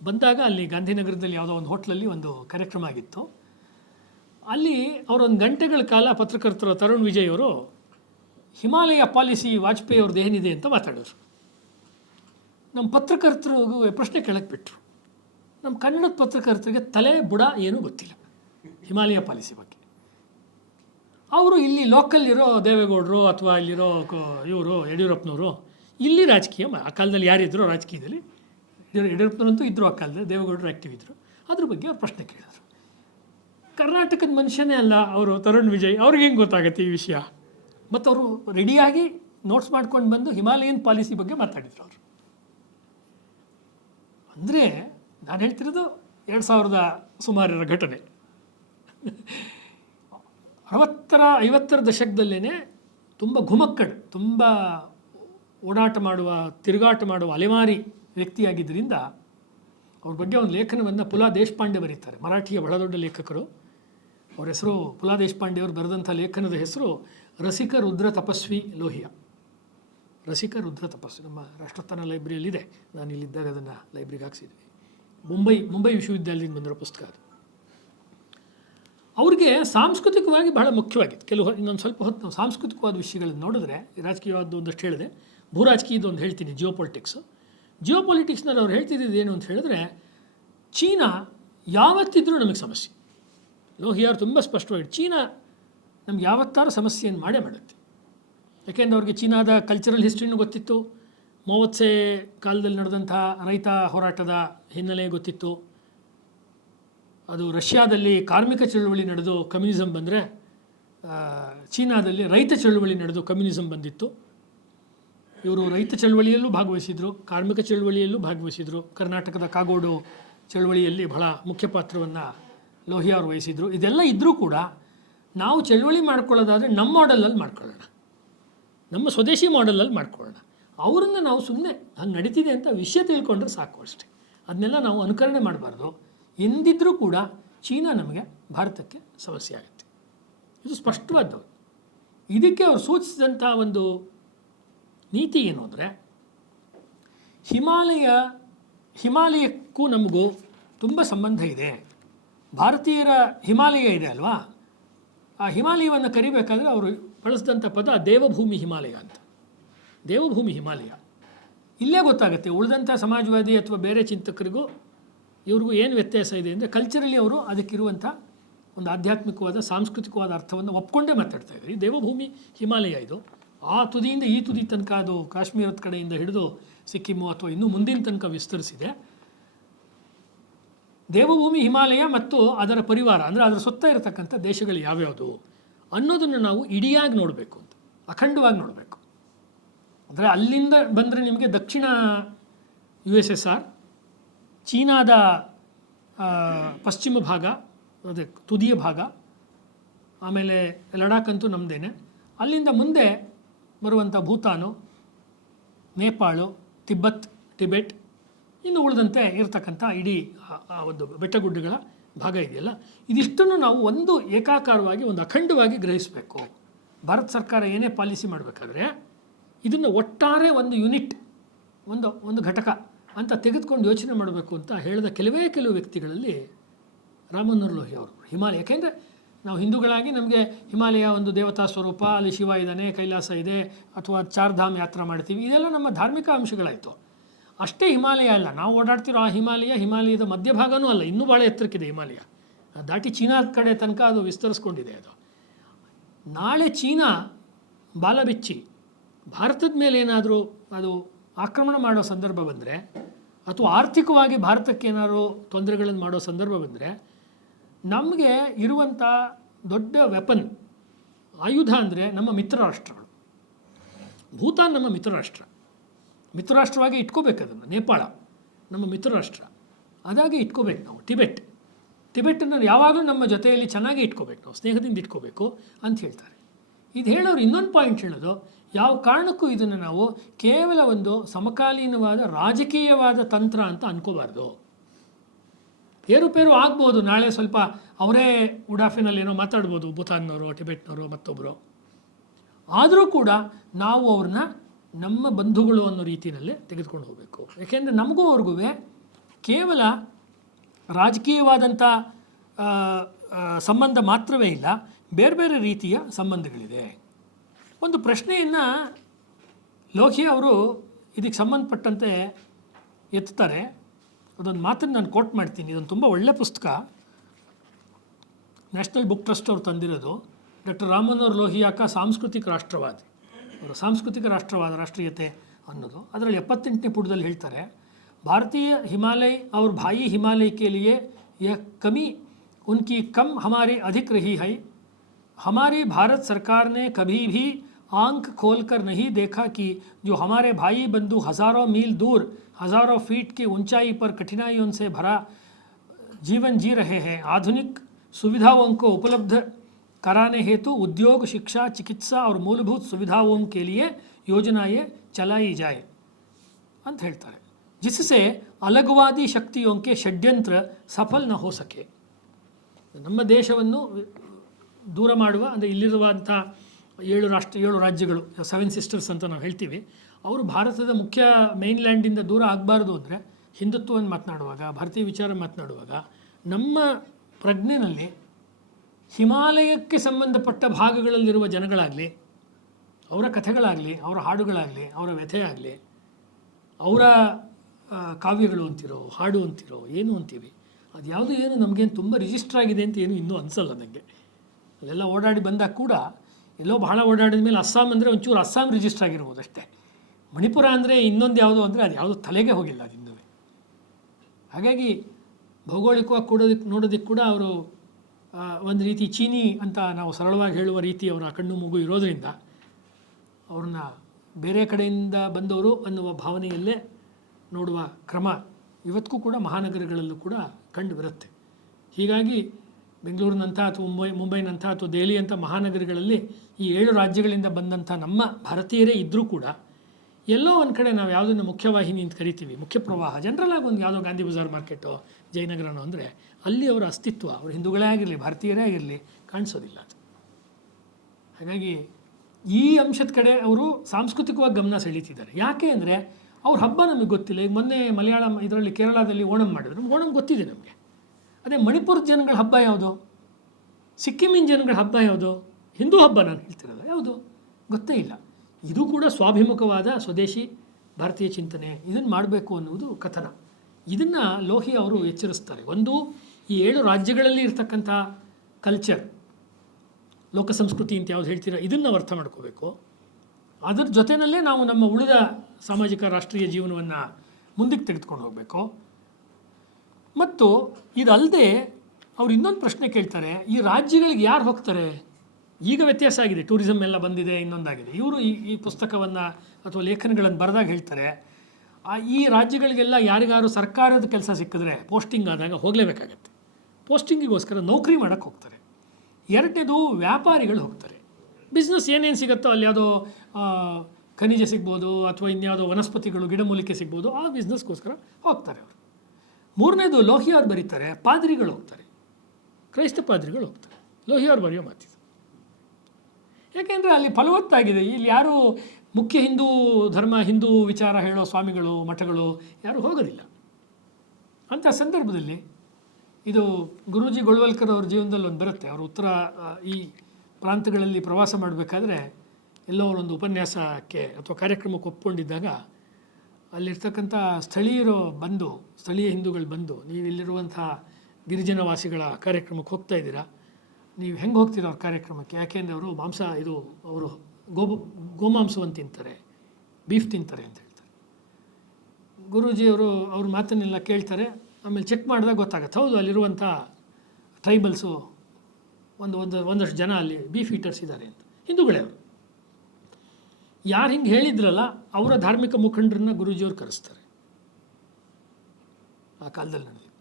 ಬಂದಾಗ ಅಲ್ಲಿ ಗಾಂಧಿನಗರದಲ್ಲಿ ಯಾವುದೋ ಒಂದು ಹೋಟ್ಲಲ್ಲಿ ಒಂದು ಕಾರ್ಯಕ್ರಮ ಆಗಿತ್ತು. ಅಲ್ಲಿ ಅವರೊಂದು ಗಂಟೆಗಳ ಕಾಲ ಪತ್ರಕರ್ತರು ತರುಣ್ ವಿಜಯ್ ಅವರು ಹಿಮಾಲಯ ಪಾಲಿಸಿ ವಾಜಪೇಯಿ ಅವ್ರದ್ದು ಏನಿದೆ ಅಂತ ಮಾತಾಡಿದ್ರು. ನಮ್ಮ ಪತ್ರಕರ್ತರಿಗೂ ಪ್ರಶ್ನೆ ಕೆಳಗೆ ಬಿಟ್ಟರು. ನಮ್ಮ ಕನ್ನಡದ ಪತ್ರಕರ್ತರಿಗೆ ತಲೆ ಬುಡ ಏನೂ ಗೊತ್ತಿಲ್ಲ ಹಿಮಾಲಯ ಪಾಲಿಸಿ ಬಗ್ಗೆ. ಅವರು ಇಲ್ಲಿ ಲೋಕಲ್ ಇರೋ ದೇವೇಗೌಡರು ಅಥವಾ ಇಲ್ಲಿರೋ ಇವರು ಯಡಿಯೂರಪ್ಪನವರು ಇಲ್ಲಿ ರಾಜಕೀಯ ಆ ಕಾಲದಲ್ಲಿ ಯಾರಿದ್ರು ರಾಜಕೀಯದಲ್ಲಿ, ಯಡಿಯೂರಪ್ಪನವರಂತೂ ಇದ್ದರು, ಆ ಕಾಲದಲ್ಲಿ ದೇವೇಗೌಡರು ಆ್ಯಕ್ಟಿವ್ ಇದ್ದರು. ಅದ್ರ ಬಗ್ಗೆ ಅವ್ರು ಪ್ರಶ್ನೆ ಕೇಳಿದ್ರು. ಕರ್ನಾಟಕದ ಮನುಷ್ಯನೇ ಅಲ್ಲ ಅವರು, ತರುಣ್ ವಿಜಯ್, ಅವ್ರಿಗೆ ಹೆಂಗೆ ಗೊತ್ತಾಗುತ್ತೆ ಈ ವಿಷಯ? ಮತ್ತು ಅವರು ರೆಡಿಯಾಗಿ ನೋಟ್ಸ್ ಮಾಡ್ಕೊಂಡು ಬಂದು ಹಿಮಾಲಯನ್ ಪಾಲಿಸಿ ಬಗ್ಗೆ ಮಾತಾಡಿದ್ರು ಅವರು. ಅಂದರೆ ನಾನು ಹೇಳ್ತಿರೋದು 2000 ಸುಮಾರರ ಘಟನೆ. 60-50 ದಶಕದಲ್ಲೇ ತುಂಬ ಘುಮಕ್ಕಡು, ತುಂಬ ಓಡಾಟ ಮಾಡುವ, ತಿರುಗಾಟ ಮಾಡುವ ಅಲೆಮಾರಿ ವ್ಯಕ್ತಿಯಾಗಿದ್ದರಿಂದ ಅವ್ರ ಬಗ್ಗೆ ಒಂದು ಲೇಖನವನ್ನು ಪುಲಾ ದೇಶಪಾಂಡೆ ಬರೀತಾರೆ. ಮರಾಠಿಯ ಬಹಳ ದೊಡ್ಡ ಲೇಖಕರು. ಅವ್ರ ಹೆಸರು ಪುಲಾ ದೇಶಪಾಂಡೆ ಅವರು ಬರೆದಂಥ ಲೇಖನದ ಹೆಸರು ರಸಿಕ ರುದ್ರ ತಪಸ್ವಿ ಲೋಹಿಯಾ. ರಸಿಕ ರುದ್ರ ತಪಸ್ವಿ ನಮ್ಮ ರಾಷ್ಟ್ರೋತ್ಥಾನ ಲೈಬ್ರರಿಯಲ್ಲಿದೆ. ನಾನು ಇಲ್ಲಿದ್ದಾಗ ಅದನ್ನು ಲೈಬ್ರರಿಗೆ ಹಾಕ್ಸಿದ್ವಿ. ಮುಂಬೈ ವಿಶ್ವವಿದ್ಯಾಲಯದಿಂದ ಬಂದಿರೋ ಪುಸ್ತಕ ಅದು. ಅವ್ರಿಗೆ ಸಾಂಸ್ಕೃತಿಕವಾಗಿ ಬಹಳ ಮುಖ್ಯವಾಗಿತ್ತು. ಇನ್ನೊಂದು ಸ್ವಲ್ಪ ಹೊತ್ತು ನಾವು ಸಾಂಸ್ಕೃತಿಕವಾದ ವಿಷಯಗಳನ್ನು ನೋಡಿದ್ರೆ, ರಾಜಕೀಯವಾದ ಒಂದಷ್ಟು ಹೇಳಿದೆ, ಭೂ ರಾಜಕೀಯದ ಒಂದು ಹೇಳ್ತೀನಿ, ಜಿಯೋಪಾಲಿಟಿಕ್ಸ್ನಲ್ಲಿ ಅವ್ರು ಹೇಳ್ತಿದ್ದು ಏನು ಅಂತ ಹೇಳಿದ್ರೆ, ಚೀನಾ ಯಾವತ್ತಿದ್ರೂ ನಮಗೆ ಸಮಸ್ಯೆ. ಲೋಹಿಯಾ ತುಂಬ ಸ್ಪಷ್ಟವಾಗಿ ಚೀನಾ ನಮ್ಗೆ ಯಾವತ್ತಾರು ಸಮಸ್ಯೆಯನ್ನು ಮಾಡೇ ಮಾಡುತ್ತೆ. ಯಾಕೆಂದರೆ ಅವ್ರಿಗೆ ಚೀನಾದ ಕಲ್ಚರಲ್ ಹಿಸ್ಟ್ರಿನೂ ಗೊತ್ತಿತ್ತು, ಮೋವತ್ಸೆ ಕಾಲದಲ್ಲಿ ನಡೆದಂಥ ರೈತ ಹೋರಾಟದ ಹಿನ್ನೆಲೆ ಗೊತ್ತಿತ್ತು. ಅದು ರಷ್ಯಾದಲ್ಲಿ ಕಾರ್ಮಿಕ ಚಳುವಳಿ ನಡೆದು ಕಮ್ಯುನಿಸಮ್ ಬಂದರೆ ಚೀನಾದಲ್ಲಿ ರೈತ ಚಳುವಳಿ ನಡೆದು ಕಮ್ಯುನಿಸಮ್ ಬಂದಿತ್ತು. ಇವರು ರೈತ ಚಳುವಳಿಯಲ್ಲೂ ಭಾಗವಹಿಸಿದರು, ಕಾರ್ಮಿಕ ಚಳುವಳಿಯಲ್ಲೂ ಭಾಗವಹಿಸಿದರು. ಕರ್ನಾಟಕದ ಕಾಗೋಡು ಚಳುವಳಿಯಲ್ಲಿ ಬಹಳ ಮುಖ್ಯ ಪಾತ್ರವನ್ನು ಲೋಹಿಯಾ ಅವರು ವಹಿಸಿದರು. ಇದೆಲ್ಲ ಇದ್ದರೂ ಕೂಡ ನಾವು ಚಳುವಳಿ ಮಾಡ್ಕೊಳ್ಳೋದಾದರೆ ನಮ್ಮ ಮಾಡೆಲಲ್ಲಿ ಮಾಡ್ಕೊಳ್ಳೋಣ, ನಮ್ಮ ಸ್ವದೇಶಿ ಮಾಡೆಲಲ್ಲಿ ಮಾಡ್ಕೊಳ್ಳೋಣ. ಅವರನ್ನು ನಾವು ಸುಮ್ಮನೆ ಹಂಗೆ ನಡೀತಿದೆ ಅಂತ ವಿಷಯ ತಿಳ್ಕೊಂಡ್ರೆ ಸಾಕು ಅಷ್ಟೇ. ಅದನ್ನೆಲ್ಲ ನಾವು ಅನುಕರಣೆ ಮಾಡಬಾರ್ದು. ಎಂದಿದ್ರೂ ಕೂಡ ಚೀನಾ ನಮಗೆ ಭಾರತಕ್ಕೆ ಸಮಸ್ಯೆ ಆಗುತ್ತೆ, ಇದು ಸ್ಪಷ್ಟವಾದ್ದು. ಇದಕ್ಕೆ ಅವರು ಸೂಚಿಸಿದಂಥ ಒಂದು ನೀತಿ ಏನು ಅಂದರೆ, ಹಿಮಾಲಯಕ್ಕೂ ನಮಗೂ ತುಂಬ ಸಂಬಂಧ ಇದೆ. ಭಾರತೀಯರ ಹಿಮಾಲಯ ಇದೆ ಅಲ್ವಾ, ಆ ಹಿಮಾಲಯವನ್ನು ಕರಿಬೇಕಾದ್ರೆ ಅವರು ಬಳಸಿದಂಥ ಪದ ದೇವಭೂಮಿ ಹಿಮಾಲಯ ಅಂತ. ದೇವಭೂಮಿ ಹಿಮಾಲಯ ಇಲ್ಲೇ ಗೊತ್ತಾಗುತ್ತೆ ಉಳಿದಂಥ ಸಮಾಜವಾದಿ ಅಥವಾ ಬೇರೆ ಚಿಂತಕರಿಗೂ ಇವ್ರಿಗೂ ಏನು ವ್ಯತ್ಯಾಸ ಇದೆ ಅಂದರೆ, ಕಲ್ಚರಲಿ ಅವರು ಅದಕ್ಕಿರುವಂಥ ಒಂದು ಆಧ್ಯಾತ್ಮಿಕವಾದ ಸಾಂಸ್ಕೃತಿಕವಾದ ಅರ್ಥವನ್ನು ಒಪ್ಕೊಂಡೇ ಮಾತಾಡ್ತಾ ಇದ್ದಾರೆ. ಈ ದೇವಭೂಮಿ ಹಿಮಾಲಯ ಇದು ಆ ತುದಿಯಿಂದ ಈ ತುದಿ ತನಕ, ಅದು ಕಾಶ್ಮೀರದ ಕಡೆಯಿಂದ ಹಿಡಿದು ಸಿಕ್ಕಿಮು ಅಥವಾ ಇನ್ನೂ ಮುಂದಿನ ತನಕ ವಿಸ್ತರಿಸಿದೆ. ದೇವಭೂಮಿ ಹಿಮಾಲಯ ಮತ್ತು ಅದರ ಪರಿವಾರ ಅಂದರೆ ಅದರ ಸುತ್ತ ಇರತಕ್ಕಂಥ ದೇಶಗಳು ಯಾವ್ಯಾವುದು ಅನ್ನೋದನ್ನು ನಾವು ಇಡಿಯಾಗಿ ನೋಡಬೇಕು ಅಂತ, ಅಖಂಡವಾಗಿ ನೋಡಬೇಕು. ಅಂದರೆ ಅಲ್ಲಿಂದ ಬಂದರೆ ನಿಮಗೆ ದಕ್ಷಿಣ USSR, ಚೀನಾದ ಪಶ್ಚಿಮ ಭಾಗ, ಅದೇ ತುದಿಯ ಭಾಗ, ಆಮೇಲೆ ಲಡಾಖ್ ಅಂತೂ ನಮ್ಮದೇನೆ. ಅಲ್ಲಿಂದ ಮುಂದೆ ಬರುವಂಥ ಭೂತಾನು, ನೇಪಾಳು, ಟಿಬೆಟ್, ಇನ್ನು ಉಳಿದಂತೆ ಇರತಕ್ಕಂಥ ಇಡೀ ಆ ಒಂದು ಬೆಟ್ಟಗುಡ್ಡಗಳ ಭಾಗ ಇದೆಯಲ್ಲ, ಇದಿಷ್ಟನ್ನು ನಾವು ಒಂದು ಏಕಾಕಾರವಾಗಿ ಒಂದು ಅಖಂಡವಾಗಿ ಗ್ರಹಿಸಬೇಕು. ಭಾರತ ಸರ್ಕಾರ ಏನೇ ಪಾಲಿಸಿ ಮಾಡಬೇಕಾದ್ರೆ ಇದನ್ನು ಒಟ್ಟಾರೆ ಒಂದು ಯೂನಿಟ್, ಒಂದು ಘಟಕ ಅಂತ ತೆಗೆದುಕೊಂಡು ಯೋಚನೆ ಮಾಡಬೇಕು ಅಂತ ಹೇಳಿದ ಕೆಲವು ವ್ಯಕ್ತಿಗಳಲ್ಲಿ ರಾಮಮನೋಹರ್ ಲೋಹಿಯಾ ಅವರು. ಹಿಮಾಲಯ, ಯಾಕೆಂದರೆ ನಾವು ಹಿಂದೂಗಳಾಗಿ ನಮಗೆ ಹಿಮಾಲಯ ಒಂದು ದೇವತಾ ಸ್ವರೂಪ, ಅಲ್ಲಿ ಶಿವ ಇದ್ದಾನೆ, ಕೈಲಾಸ ಇದೆ, ಅಥವಾ ಚಾರ್ಧಾಮ್ ಯಾತ್ರಾ ಮಾಡ್ತೀವಿ, ಇದೆಲ್ಲ ನಮ್ಮ ಧಾರ್ಮಿಕ ಅಂಶಗಳಾಯಿತು. ಅಷ್ಟೇ ಹಿಮಾಲಯ ಅಲ್ಲ, ನಾವು ಓಡಾಡ್ತಿರೋ ಆ ಹಿಮಾಲಯದ ಮಧ್ಯಭಾಗನೂ ಅಲ್ಲ, ಇನ್ನೂ ಭಾಳ ಎತ್ತರಕ್ಕಿದೆ ಹಿಮಾಲಯ. ದಾಟಿ ಚೀನಾದ ಕಡೆ ತನಕ ಅದು ವಿಸ್ತರಿಸ್ಕೊಂಡಿದೆ. ಅದು ನಾಳೆ ಚೀನಾ ಬಾಲ ಬಿಚ್ಚಿ ಭಾರತದ ಮೇಲೆ ಏನಾದರೂ ಅದು ಆಕ್ರಮಣ ಮಾಡೋ ಸಂದರ್ಭ ಬಂದರೆ, ಅಥವಾ ಆರ್ಥಿಕವಾಗಿ ಭಾರತಕ್ಕೆ ಏನಾದರೂ ತೊಂದರೆಗಳನ್ನು ಮಾಡೋ ಸಂದರ್ಭ ಬಂದರೆ, ನಮಗೆ ಇರುವಂಥ ದೊಡ್ಡ ವೆಪನ್, ಆಯುಧ ಅಂದರೆ ನಮ್ಮ ಮಿತ್ರ ರಾಷ್ಟ್ರಗಳು. ಭೂತಾನ್ ನಮ್ಮ ಮಿತ್ರರಾಷ್ಟ್ರವಾಗಿ ಇಟ್ಕೋಬೇಕು ಅದನ್ನು. ನೇಪಾಳ ನಮ್ಮ ಮಿತ್ರರಾಷ್ಟ್ರ, ಅದಾಗೆ ಇಟ್ಕೋಬೇಕು ನಾವು. ಟಿಬೆಟ್ಟನ್ನು ಯಾವಾಗಲೂ ನಮ್ಮ ಜೊತೆಯಲ್ಲಿ ಚೆನ್ನಾಗಿ ಇಟ್ಕೋಬೇಕು, ನಾವು ಸ್ನೇಹದಿಂದ ಇಟ್ಕೋಬೇಕು ಅಂತ ಹೇಳ್ತಾರೆ. ಇದು ಹೇಳೋರು ಇನ್ನೊಂದು ಪಾಯಿಂಟ್ ಹೇಳೋದು, ಯಾವ ಕಾರಣಕ್ಕೂ ಇದನ್ನು ನಾವು ಕೇವಲ ಒಂದು ಸಮಕಾಲೀನವಾದ ರಾಜಕೀಯವಾದ ತಂತ್ರ ಅಂತ ಅನ್ಕೋಬಾರ್ದು. ಏರುಪೇರು ಆಗ್ಬೋದು, ನಾಳೆ ಸ್ವಲ್ಪ ಅವರೇ ಉಡಾಫಿನಲ್ಲಿ ಏನೋ ಮಾತಾಡ್ಬೋದು, ಭೂತಾನ್ನವರು, ಟಿಬೆಟ್ನವರು, ಮತ್ತೊಬ್ಬರು. ಆದರೂ ಕೂಡ ನಾವು ಅವ್ರನ್ನ ನಮ್ಮ ಬಂಧುಗಳು ಅನ್ನೋ ರೀತಿಯಲ್ಲೇ ತೆಗೆದುಕೊಂಡು ಹೋಗಬೇಕು. ಯಾಕೆಂದರೆ ನಮಗೂ ಅವ್ರಿಗೂ ಕೇವಲ ರಾಜಕೀಯವಾದಂಥ ಸಂಬಂಧ ಮಾತ್ರವೇ ಇಲ್ಲ, ಬೇರೆ ಬೇರೆ ರೀತಿಯ ಸಂಬಂಧಗಳಿದೆ. ಒಂದು ಪ್ರಶ್ನೆಯನ್ನು ಲೋಹಿಯಾ ಅವರು ಇದಕ್ಕೆ ಸಂಬಂಧಪಟ್ಟಂತೆ ಎತ್ತಾರೆ. ಅದೊಂದು ಮಾತನ್ನು ನಾನು ಕೋಟ್ ಮಾಡ್ತೀನಿ. ಇದೊಂದು ತುಂಬ ಒಳ್ಳೆಯ ಪುಸ್ತಕ, ನ್ಯಾಷನಲ್ ಬುಕ್ ಟ್ರಸ್ಟ್ ಅವರು ತಂದಿರೋದು. ಡಾಕ್ಟರ್ ರಾಮಮನೋಹರ್ ಲೋಹಿಯಾ ಕಾ ಸಾಂಸ್ಕೃತಿಕ ರಾಷ್ಟ್ರವಾದ, ಅವರ ಸಾಂಸ್ಕೃತಿಕ ರಾಷ್ಟ್ರವಾದ, ರಾಷ್ಟ್ರೀಯತೆ ಅನ್ನೋದು. ಅದರಲ್ಲಿ 78ನೇ ಪುಟದಲ್ಲಿ ಹೇಳ್ತಾರೆ, ಭಾರತೀಯ ಹಿಮಾಲಯ और भाई हिमालय के लिए यह कमी उनकी कम हमारे अधिक रही है. हमारी भारत सरकार ने कभी भी आंख खोलकर नहीं देखा कि जो हमारे भाई बंधु हज़ारों मील दूर, हज़ारों फीट की ऊंचाई पर कठिनाइयों से भरा जीवन जी रहे हैं, आधुनिक सुविधाओं को उपलब्ध कराने हेतु उद्योग, शिक्षा, चिकित्सा और मूलभूत सुविधाओं के लिए योजनाएं चलाई जाए ಅಂತ ಹೇಳ್ತಾರೆ. जिससे अलगवादी शक्तियों के षड्यंत्र सफल न हो सके. ನಮ್ಮ ದೇಶವನ್ನು ದೂರ ಮಾಡುವ, ಅಂದರೆ ಇಲ್ಲಿರುವಂಥ 7 ರಾಜ್ಯಗಳು, 7 ಸಿಸ್ಟರ್ಸ್ ಅಂತ ನಾವು ಹೇಳ್ತೀವಿ, ಅವರು ಭಾರತದ ಮುಖ್ಯ ಮೇನ್ಲ್ಯಾಂಡಿಂದ ದೂರ ಆಗಬಾರ್ದು ಅಂದರೆ, ಹಿಂದುತ್ವವನ್ನು ಮಾತನಾಡುವಾಗ, ಭಾರತೀಯ ವಿಚಾರ ಮಾತನಾಡುವಾಗ ನಮ್ಮ ಪ್ರಜ್ಞೆನಲ್ಲಿ ಹಿಮಾಲಯಕ್ಕೆ ಸಂಬಂಧಪಟ್ಟ ಭಾಗಗಳಲ್ಲಿರುವ ಜನಗಳಾಗಲಿ, ಅವರ ಕಥೆಗಳಾಗಲಿ, ಅವರ ಹಾಡುಗಳಾಗಲಿ, ಅವರ ವ್ಯಥೆಯಾಗಲಿ, ಅವರ ಕಾವ್ಯಗಳು ಅಂತಿರೋ, ಹಾಡು ಅಂತಿರೋ, ಏನು ಅಂತೀವಿ, ಅದು ಯಾವುದು ಏನು ನಮಗೇನು ತುಂಬ ರಿಜಿಸ್ಟರ್ ಆಗಿದೆ ಅಂತ ಏನು ಇನ್ನೂ ಅನಿಸಲ್ಲ ನನಗೆ. ಅಲ್ಲೆಲ್ಲ ಓಡಾಡಿ ಬಂದಾಗ ಕೂಡ ಎಲ್ಲೋ ಬಹಳ ಓಡಾಡಿದ ಮೇಲೆ ಅಸ್ಸಾಂ ಅಂದರೆ ಒಂಚೂರು ಅಸ್ಸಾಂ ರಿಜಿಸ್ಟರ್ ಆಗಿರ್ಬೋದು ಅಷ್ಟೇ. ಮಣಿಪುರ ಅಂದರೆ ಇನ್ನೊಂದು ಯಾವುದೋ ಅಂದರೆ ಅದು ಯಾವುದೋ ತಲೆಗೆ ಹೋಗಿಲ್ಲ ಅದು ಇನ್ನೂ. ಹಾಗಾಗಿ ಭೌಗೋಳಿಕವಾಗಿ ನೋಡೋದಕ್ಕೆ ಕೂಡ ಅವರು ಒಂದು ರೀತಿ ಚೀನಿ ಅಂತ ನಾವು ಸರಳವಾಗಿ ಹೇಳುವ ರೀತಿ ಅವರ ಕಣ್ಣು ಮೂಗು ಇರೋದರಿಂದ ಅವ್ರನ್ನ ಬೇರೆ ಕಡೆಯಿಂದ ಬಂದವರು ಅನ್ನುವ ಭಾವನೆಯಲ್ಲೇ ನೋಡುವ ಕ್ರಮ ಇವತ್ತಿಗೂ ಕೂಡ ಮಹಾನಗರಗಳಲ್ಲೂ ಕೂಡ ಕಂಡು ಬರುತ್ತೆ. ಹೀಗಾಗಿ ಬೆಂಗಳೂರಿನಂಥ ಅಥವಾ ಮುಂಬೈನಂಥ ಅಥವಾ ದೆಹಲಿಯಂಥ ಮಹಾನಗರಗಳಲ್ಲಿ ಈ 7 ರಾಜ್ಯಗಳಿಂದ ಬಂದಂಥ ನಮ್ಮ ಭಾರತೀಯರೇ ಇದ್ದರೂ ಕೂಡ ಎಲ್ಲೋ ಒಂದು ಕಡೆ ನಾವು ಯಾವುದನ್ನು ಮುಖ್ಯವಾಹಿನಿ ಅಂತ ಕರಿತೀವಿ, ಮುಖ್ಯ ಪ್ರವಾಹ, ಜನರಲ್ಲಾಗಿ ಒಂದು ಯಾವುದೋ ಗಾಂಧಿ ಬಜಾರ್ ಮಾರ್ಕೆಟೋ ಜಯನಗರನೋ ಅಂದರೆ ಅಲ್ಲಿ ಅವರ ಅಸ್ತಿತ್ವ, ಅವರು ಹಿಂದೂಗಳೇ ಆಗಿರಲಿ ಭಾರತೀಯರೇ ಆಗಿರಲಿ ಕಾಣಿಸೋದಿಲ್ಲ ಅದು. ಹಾಗಾಗಿ ಈ ಅಂಶದ ಕಡೆ ಅವರು ಸಾಂಸ್ಕೃತಿಕವಾಗಿ ಗಮನ ಸೆಳೀತಿದ್ದಾರೆ. ಯಾಕೆ ಅಂದರೆ ಅವ್ರ ಹಬ್ಬ ನಮಗೆ ಗೊತ್ತಿಲ್ಲ. ಈಗ ಮೊನ್ನೆ ಮಲಯಾಳಂ ಇದರಲ್ಲಿ ಕೇರಳದಲ್ಲಿ ಓಣಂ ಮಾಡಿದ್ರು, ನಮ್ಗೆ ಓಣಂ ಗೊತ್ತಿದೆ ನಮಗೆ. ಅದೇ ಮಣಿಪುರದ ಜನಗಳ ಹಬ್ಬ ಯಾವುದು, ಸಿಕ್ಕಿಮಿನ ಜನಗಳ ಹಬ್ಬ ಯಾವುದು, ಹಿಂದೂ ಹಬ್ಬ ನಾನು ಹೇಳ್ತಿರೋದು ಯಾವುದು ಗೊತ್ತೇ ಇಲ್ಲ. ಇದು ಕೂಡ ಸ್ವಾಭಿಮುಖವಾದ ಸ್ವದೇಶಿ ಭಾರತೀಯ ಚಿಂತನೆ, ಇದನ್ನು ಮಾಡಬೇಕು ಅನ್ನುವುದು ಕಥನ. ಇದನ್ನು ಲೋಹಿ ಅವರು ಎಚ್ಚರಿಸ್ತಾರೆ. ಒಂದು, ಈ 7 ರಾಜ್ಯಗಳಲ್ಲಿ ಇರ್ತಕ್ಕಂಥ ಕಲ್ಚರ್, ಲೋಕ ಸಂಸ್ಕೃತಿ ಅಂತ ಯಾವ್ದು ಹೇಳ್ತೀರಾ, ಇದನ್ನು ಅರ್ಥ ಮಾಡ್ಕೋಬೇಕು. ಅದರ ಜೊತೆಯಲ್ಲೇ ನಾವು ನಮ್ಮ ಉಳಿದ ಸಾಮಾಜಿಕ ರಾಷ್ಟ್ರೀಯ ಜೀವನವನ್ನು ಮುಂದಕ್ಕೆ ತೆಗೆದುಕೊಂಡು ಹೋಗಬೇಕು. ಮತ್ತು ಇದಲ್ಲದೆ ಅವ್ರು ಇನ್ನೊಂದು ಪ್ರಶ್ನೆ ಕೇಳ್ತಾರೆ, ಈ ರಾಜ್ಯಗಳಿಗೆ ಯಾರು ಹೋಗ್ತಾರೆ? ಈಗ ವ್ಯತ್ಯಾಸ ಆಗಿದೆ, ಟೂರಿಸಮ್ ಎಲ್ಲ ಬಂದಿದೆ, ಇನ್ನೊಂದಾಗಿದೆ. ಇವರು ಈ ಪುಸ್ತಕವನ್ನು ಅಥವಾ ಲೇಖನಗಳನ್ನು ಬರೆದಾಗ ಹೇಳ್ತಾರೆ, ಈ ರಾಜ್ಯಗಳಿಗೆಲ್ಲ ಯಾರಿಗಾರು ಸರ್ಕಾರದ ಕೆಲಸ ಸಿಕ್ಕಿದ್ರೆ ಪೋಸ್ಟಿಂಗ್ ಆದಾಗ ಹೋಗಲೇಬೇಕಾಗತ್ತೆ. ಪೋಸ್ಟಿಂಗಿಗೋಸ್ಕರ ನೌಕರಿ ಮಾಡೋಕ್ಕೆ ಹೋಗ್ತಾರೆ. ಎರಡನೇದು, ವ್ಯಾಪಾರಿಗಳು ಹೋಗ್ತಾರೆ. ಬಿಸ್ನೆಸ್ ಏನೇನು ಸಿಗುತ್ತೋ ಅಲ್ಲಿ ಯಾವುದೋ ಖನಿಜ ಸಿಗ್ಬೋದು ಅಥವಾ ಇನ್ಯಾವುದೋ ವನಸ್ಪತಿಗಳು ಗಿಡಮೂಲಿಕೆ ಸಿಗ್ಬೋದು, ಆ ಬಿಸ್ನೆಸ್ಗೋಸ್ಕರ ಹೋಗ್ತಾರೆ ಅವರು. ಮೂರನೇದು, ಲೋಹಿ ಅವ್ರು ಬರೀತಾರೆ, ಪಾದ್ರಿಗಳು ಹೋಗ್ತಾರೆ, ಕ್ರೈಸ್ತ ಪಾದ್ರಿಗಳು ಹೋಗ್ತಾರೆ. ಲೋಹಿ ಅವ್ರು ಬರೆಯೋ ಮಾತಿದು. ಯಾಕೆಂದರೆ ಅಲ್ಲಿ ಫಲವತ್ತಾಗಿದೆ. ಇಲ್ಲಿ ಯಾರೂ ಮುಖ್ಯ ಹಿಂದೂ ಧರ್ಮ, ಹಿಂದೂ ವಿಚಾರ ಹೇಳೋ ಸ್ವಾಮಿಗಳು, ಮಠಗಳು ಯಾರೂ ಹೋಗೋದಿಲ್ಲ. ಅಂಥ ಸಂದರ್ಭದಲ್ಲಿ ಇದು ಗುರೂಜಿ ಗೊಳ್ವಲ್ಕರ್ ಅವ್ರ ಜೀವನದಲ್ಲಿ ಒಂದು ಬರುತ್ತೆ. ಅವರು ಉತ್ತರ ಈ ಪ್ರಾಂತಗಳಲ್ಲಿ ಪ್ರವಾಸ ಮಾಡಬೇಕಾದ್ರೆ ಎಲ್ಲೋ ಅವರೊಂದು ಉಪನ್ಯಾಸಕ್ಕೆ ಅಥವಾ ಕಾರ್ಯಕ್ರಮಕ್ಕೆ ಒಪ್ಕೊಂಡಿದ್ದಾಗ ಅಲ್ಲಿರ್ತಕ್ಕಂಥ ಸ್ಥಳೀಯ ಹಿಂದೂಗಳು ಬಂದು, ನೀವು ಇಲ್ಲಿರುವಂಥ ಗಿರಿಜನವಾಸಿಗಳ ಕಾರ್ಯಕ್ರಮಕ್ಕೆ ಹೋಗ್ತಾ ಇದ್ದೀರಾ, ನೀವು ಹೆಂಗೆ ಹೋಗ್ತೀರ ಅವ್ರ ಕಾರ್ಯಕ್ರಮಕ್ಕೆ? ಯಾಕೆಂದರೆ ಅವರು ಅವರು ಗೋಮಾಂಸವನ್ನು ತಿಂತಾರೆ, ಬೀಫ್ ತಿಂತಾರೆ ಅಂತ ಹೇಳ್ತಾರೆ. ಗುರೂಜಿಯವರು ಅವ್ರ ಮಾತನ್ನೆಲ್ಲ ಕೇಳ್ತಾರೆ. ಆಮೇಲೆ ಚೆಕ್ ಮಾಡಿದಾಗ ಗೊತ್ತಾಗತ್ತೆ, ಹೌದು ಅಲ್ಲಿರುವಂಥ ಟ್ರೈಬಲ್ಸು ಒಂದಷ್ಟು ಜನ ಅಲ್ಲಿ ಬೀಫ್ ಈಟರ್ಸ್ ಇದ್ದಾರೆ ಅಂತ, ಹಿಂದೂಗಳೇ ಅವರು. ಯಾರು ಹಿಂಗೆ ಹೇಳಿದ್ರಲ್ಲ ಅವರ ಧಾರ್ಮಿಕ ಮುಖಂಡರನ್ನ ಗುರೂಜಿಯವ್ರು ಕರೆಸ್ತಾರೆ. ಆ ಕಾಲದಲ್ಲಿ ನಡೆದಿದ್ದು.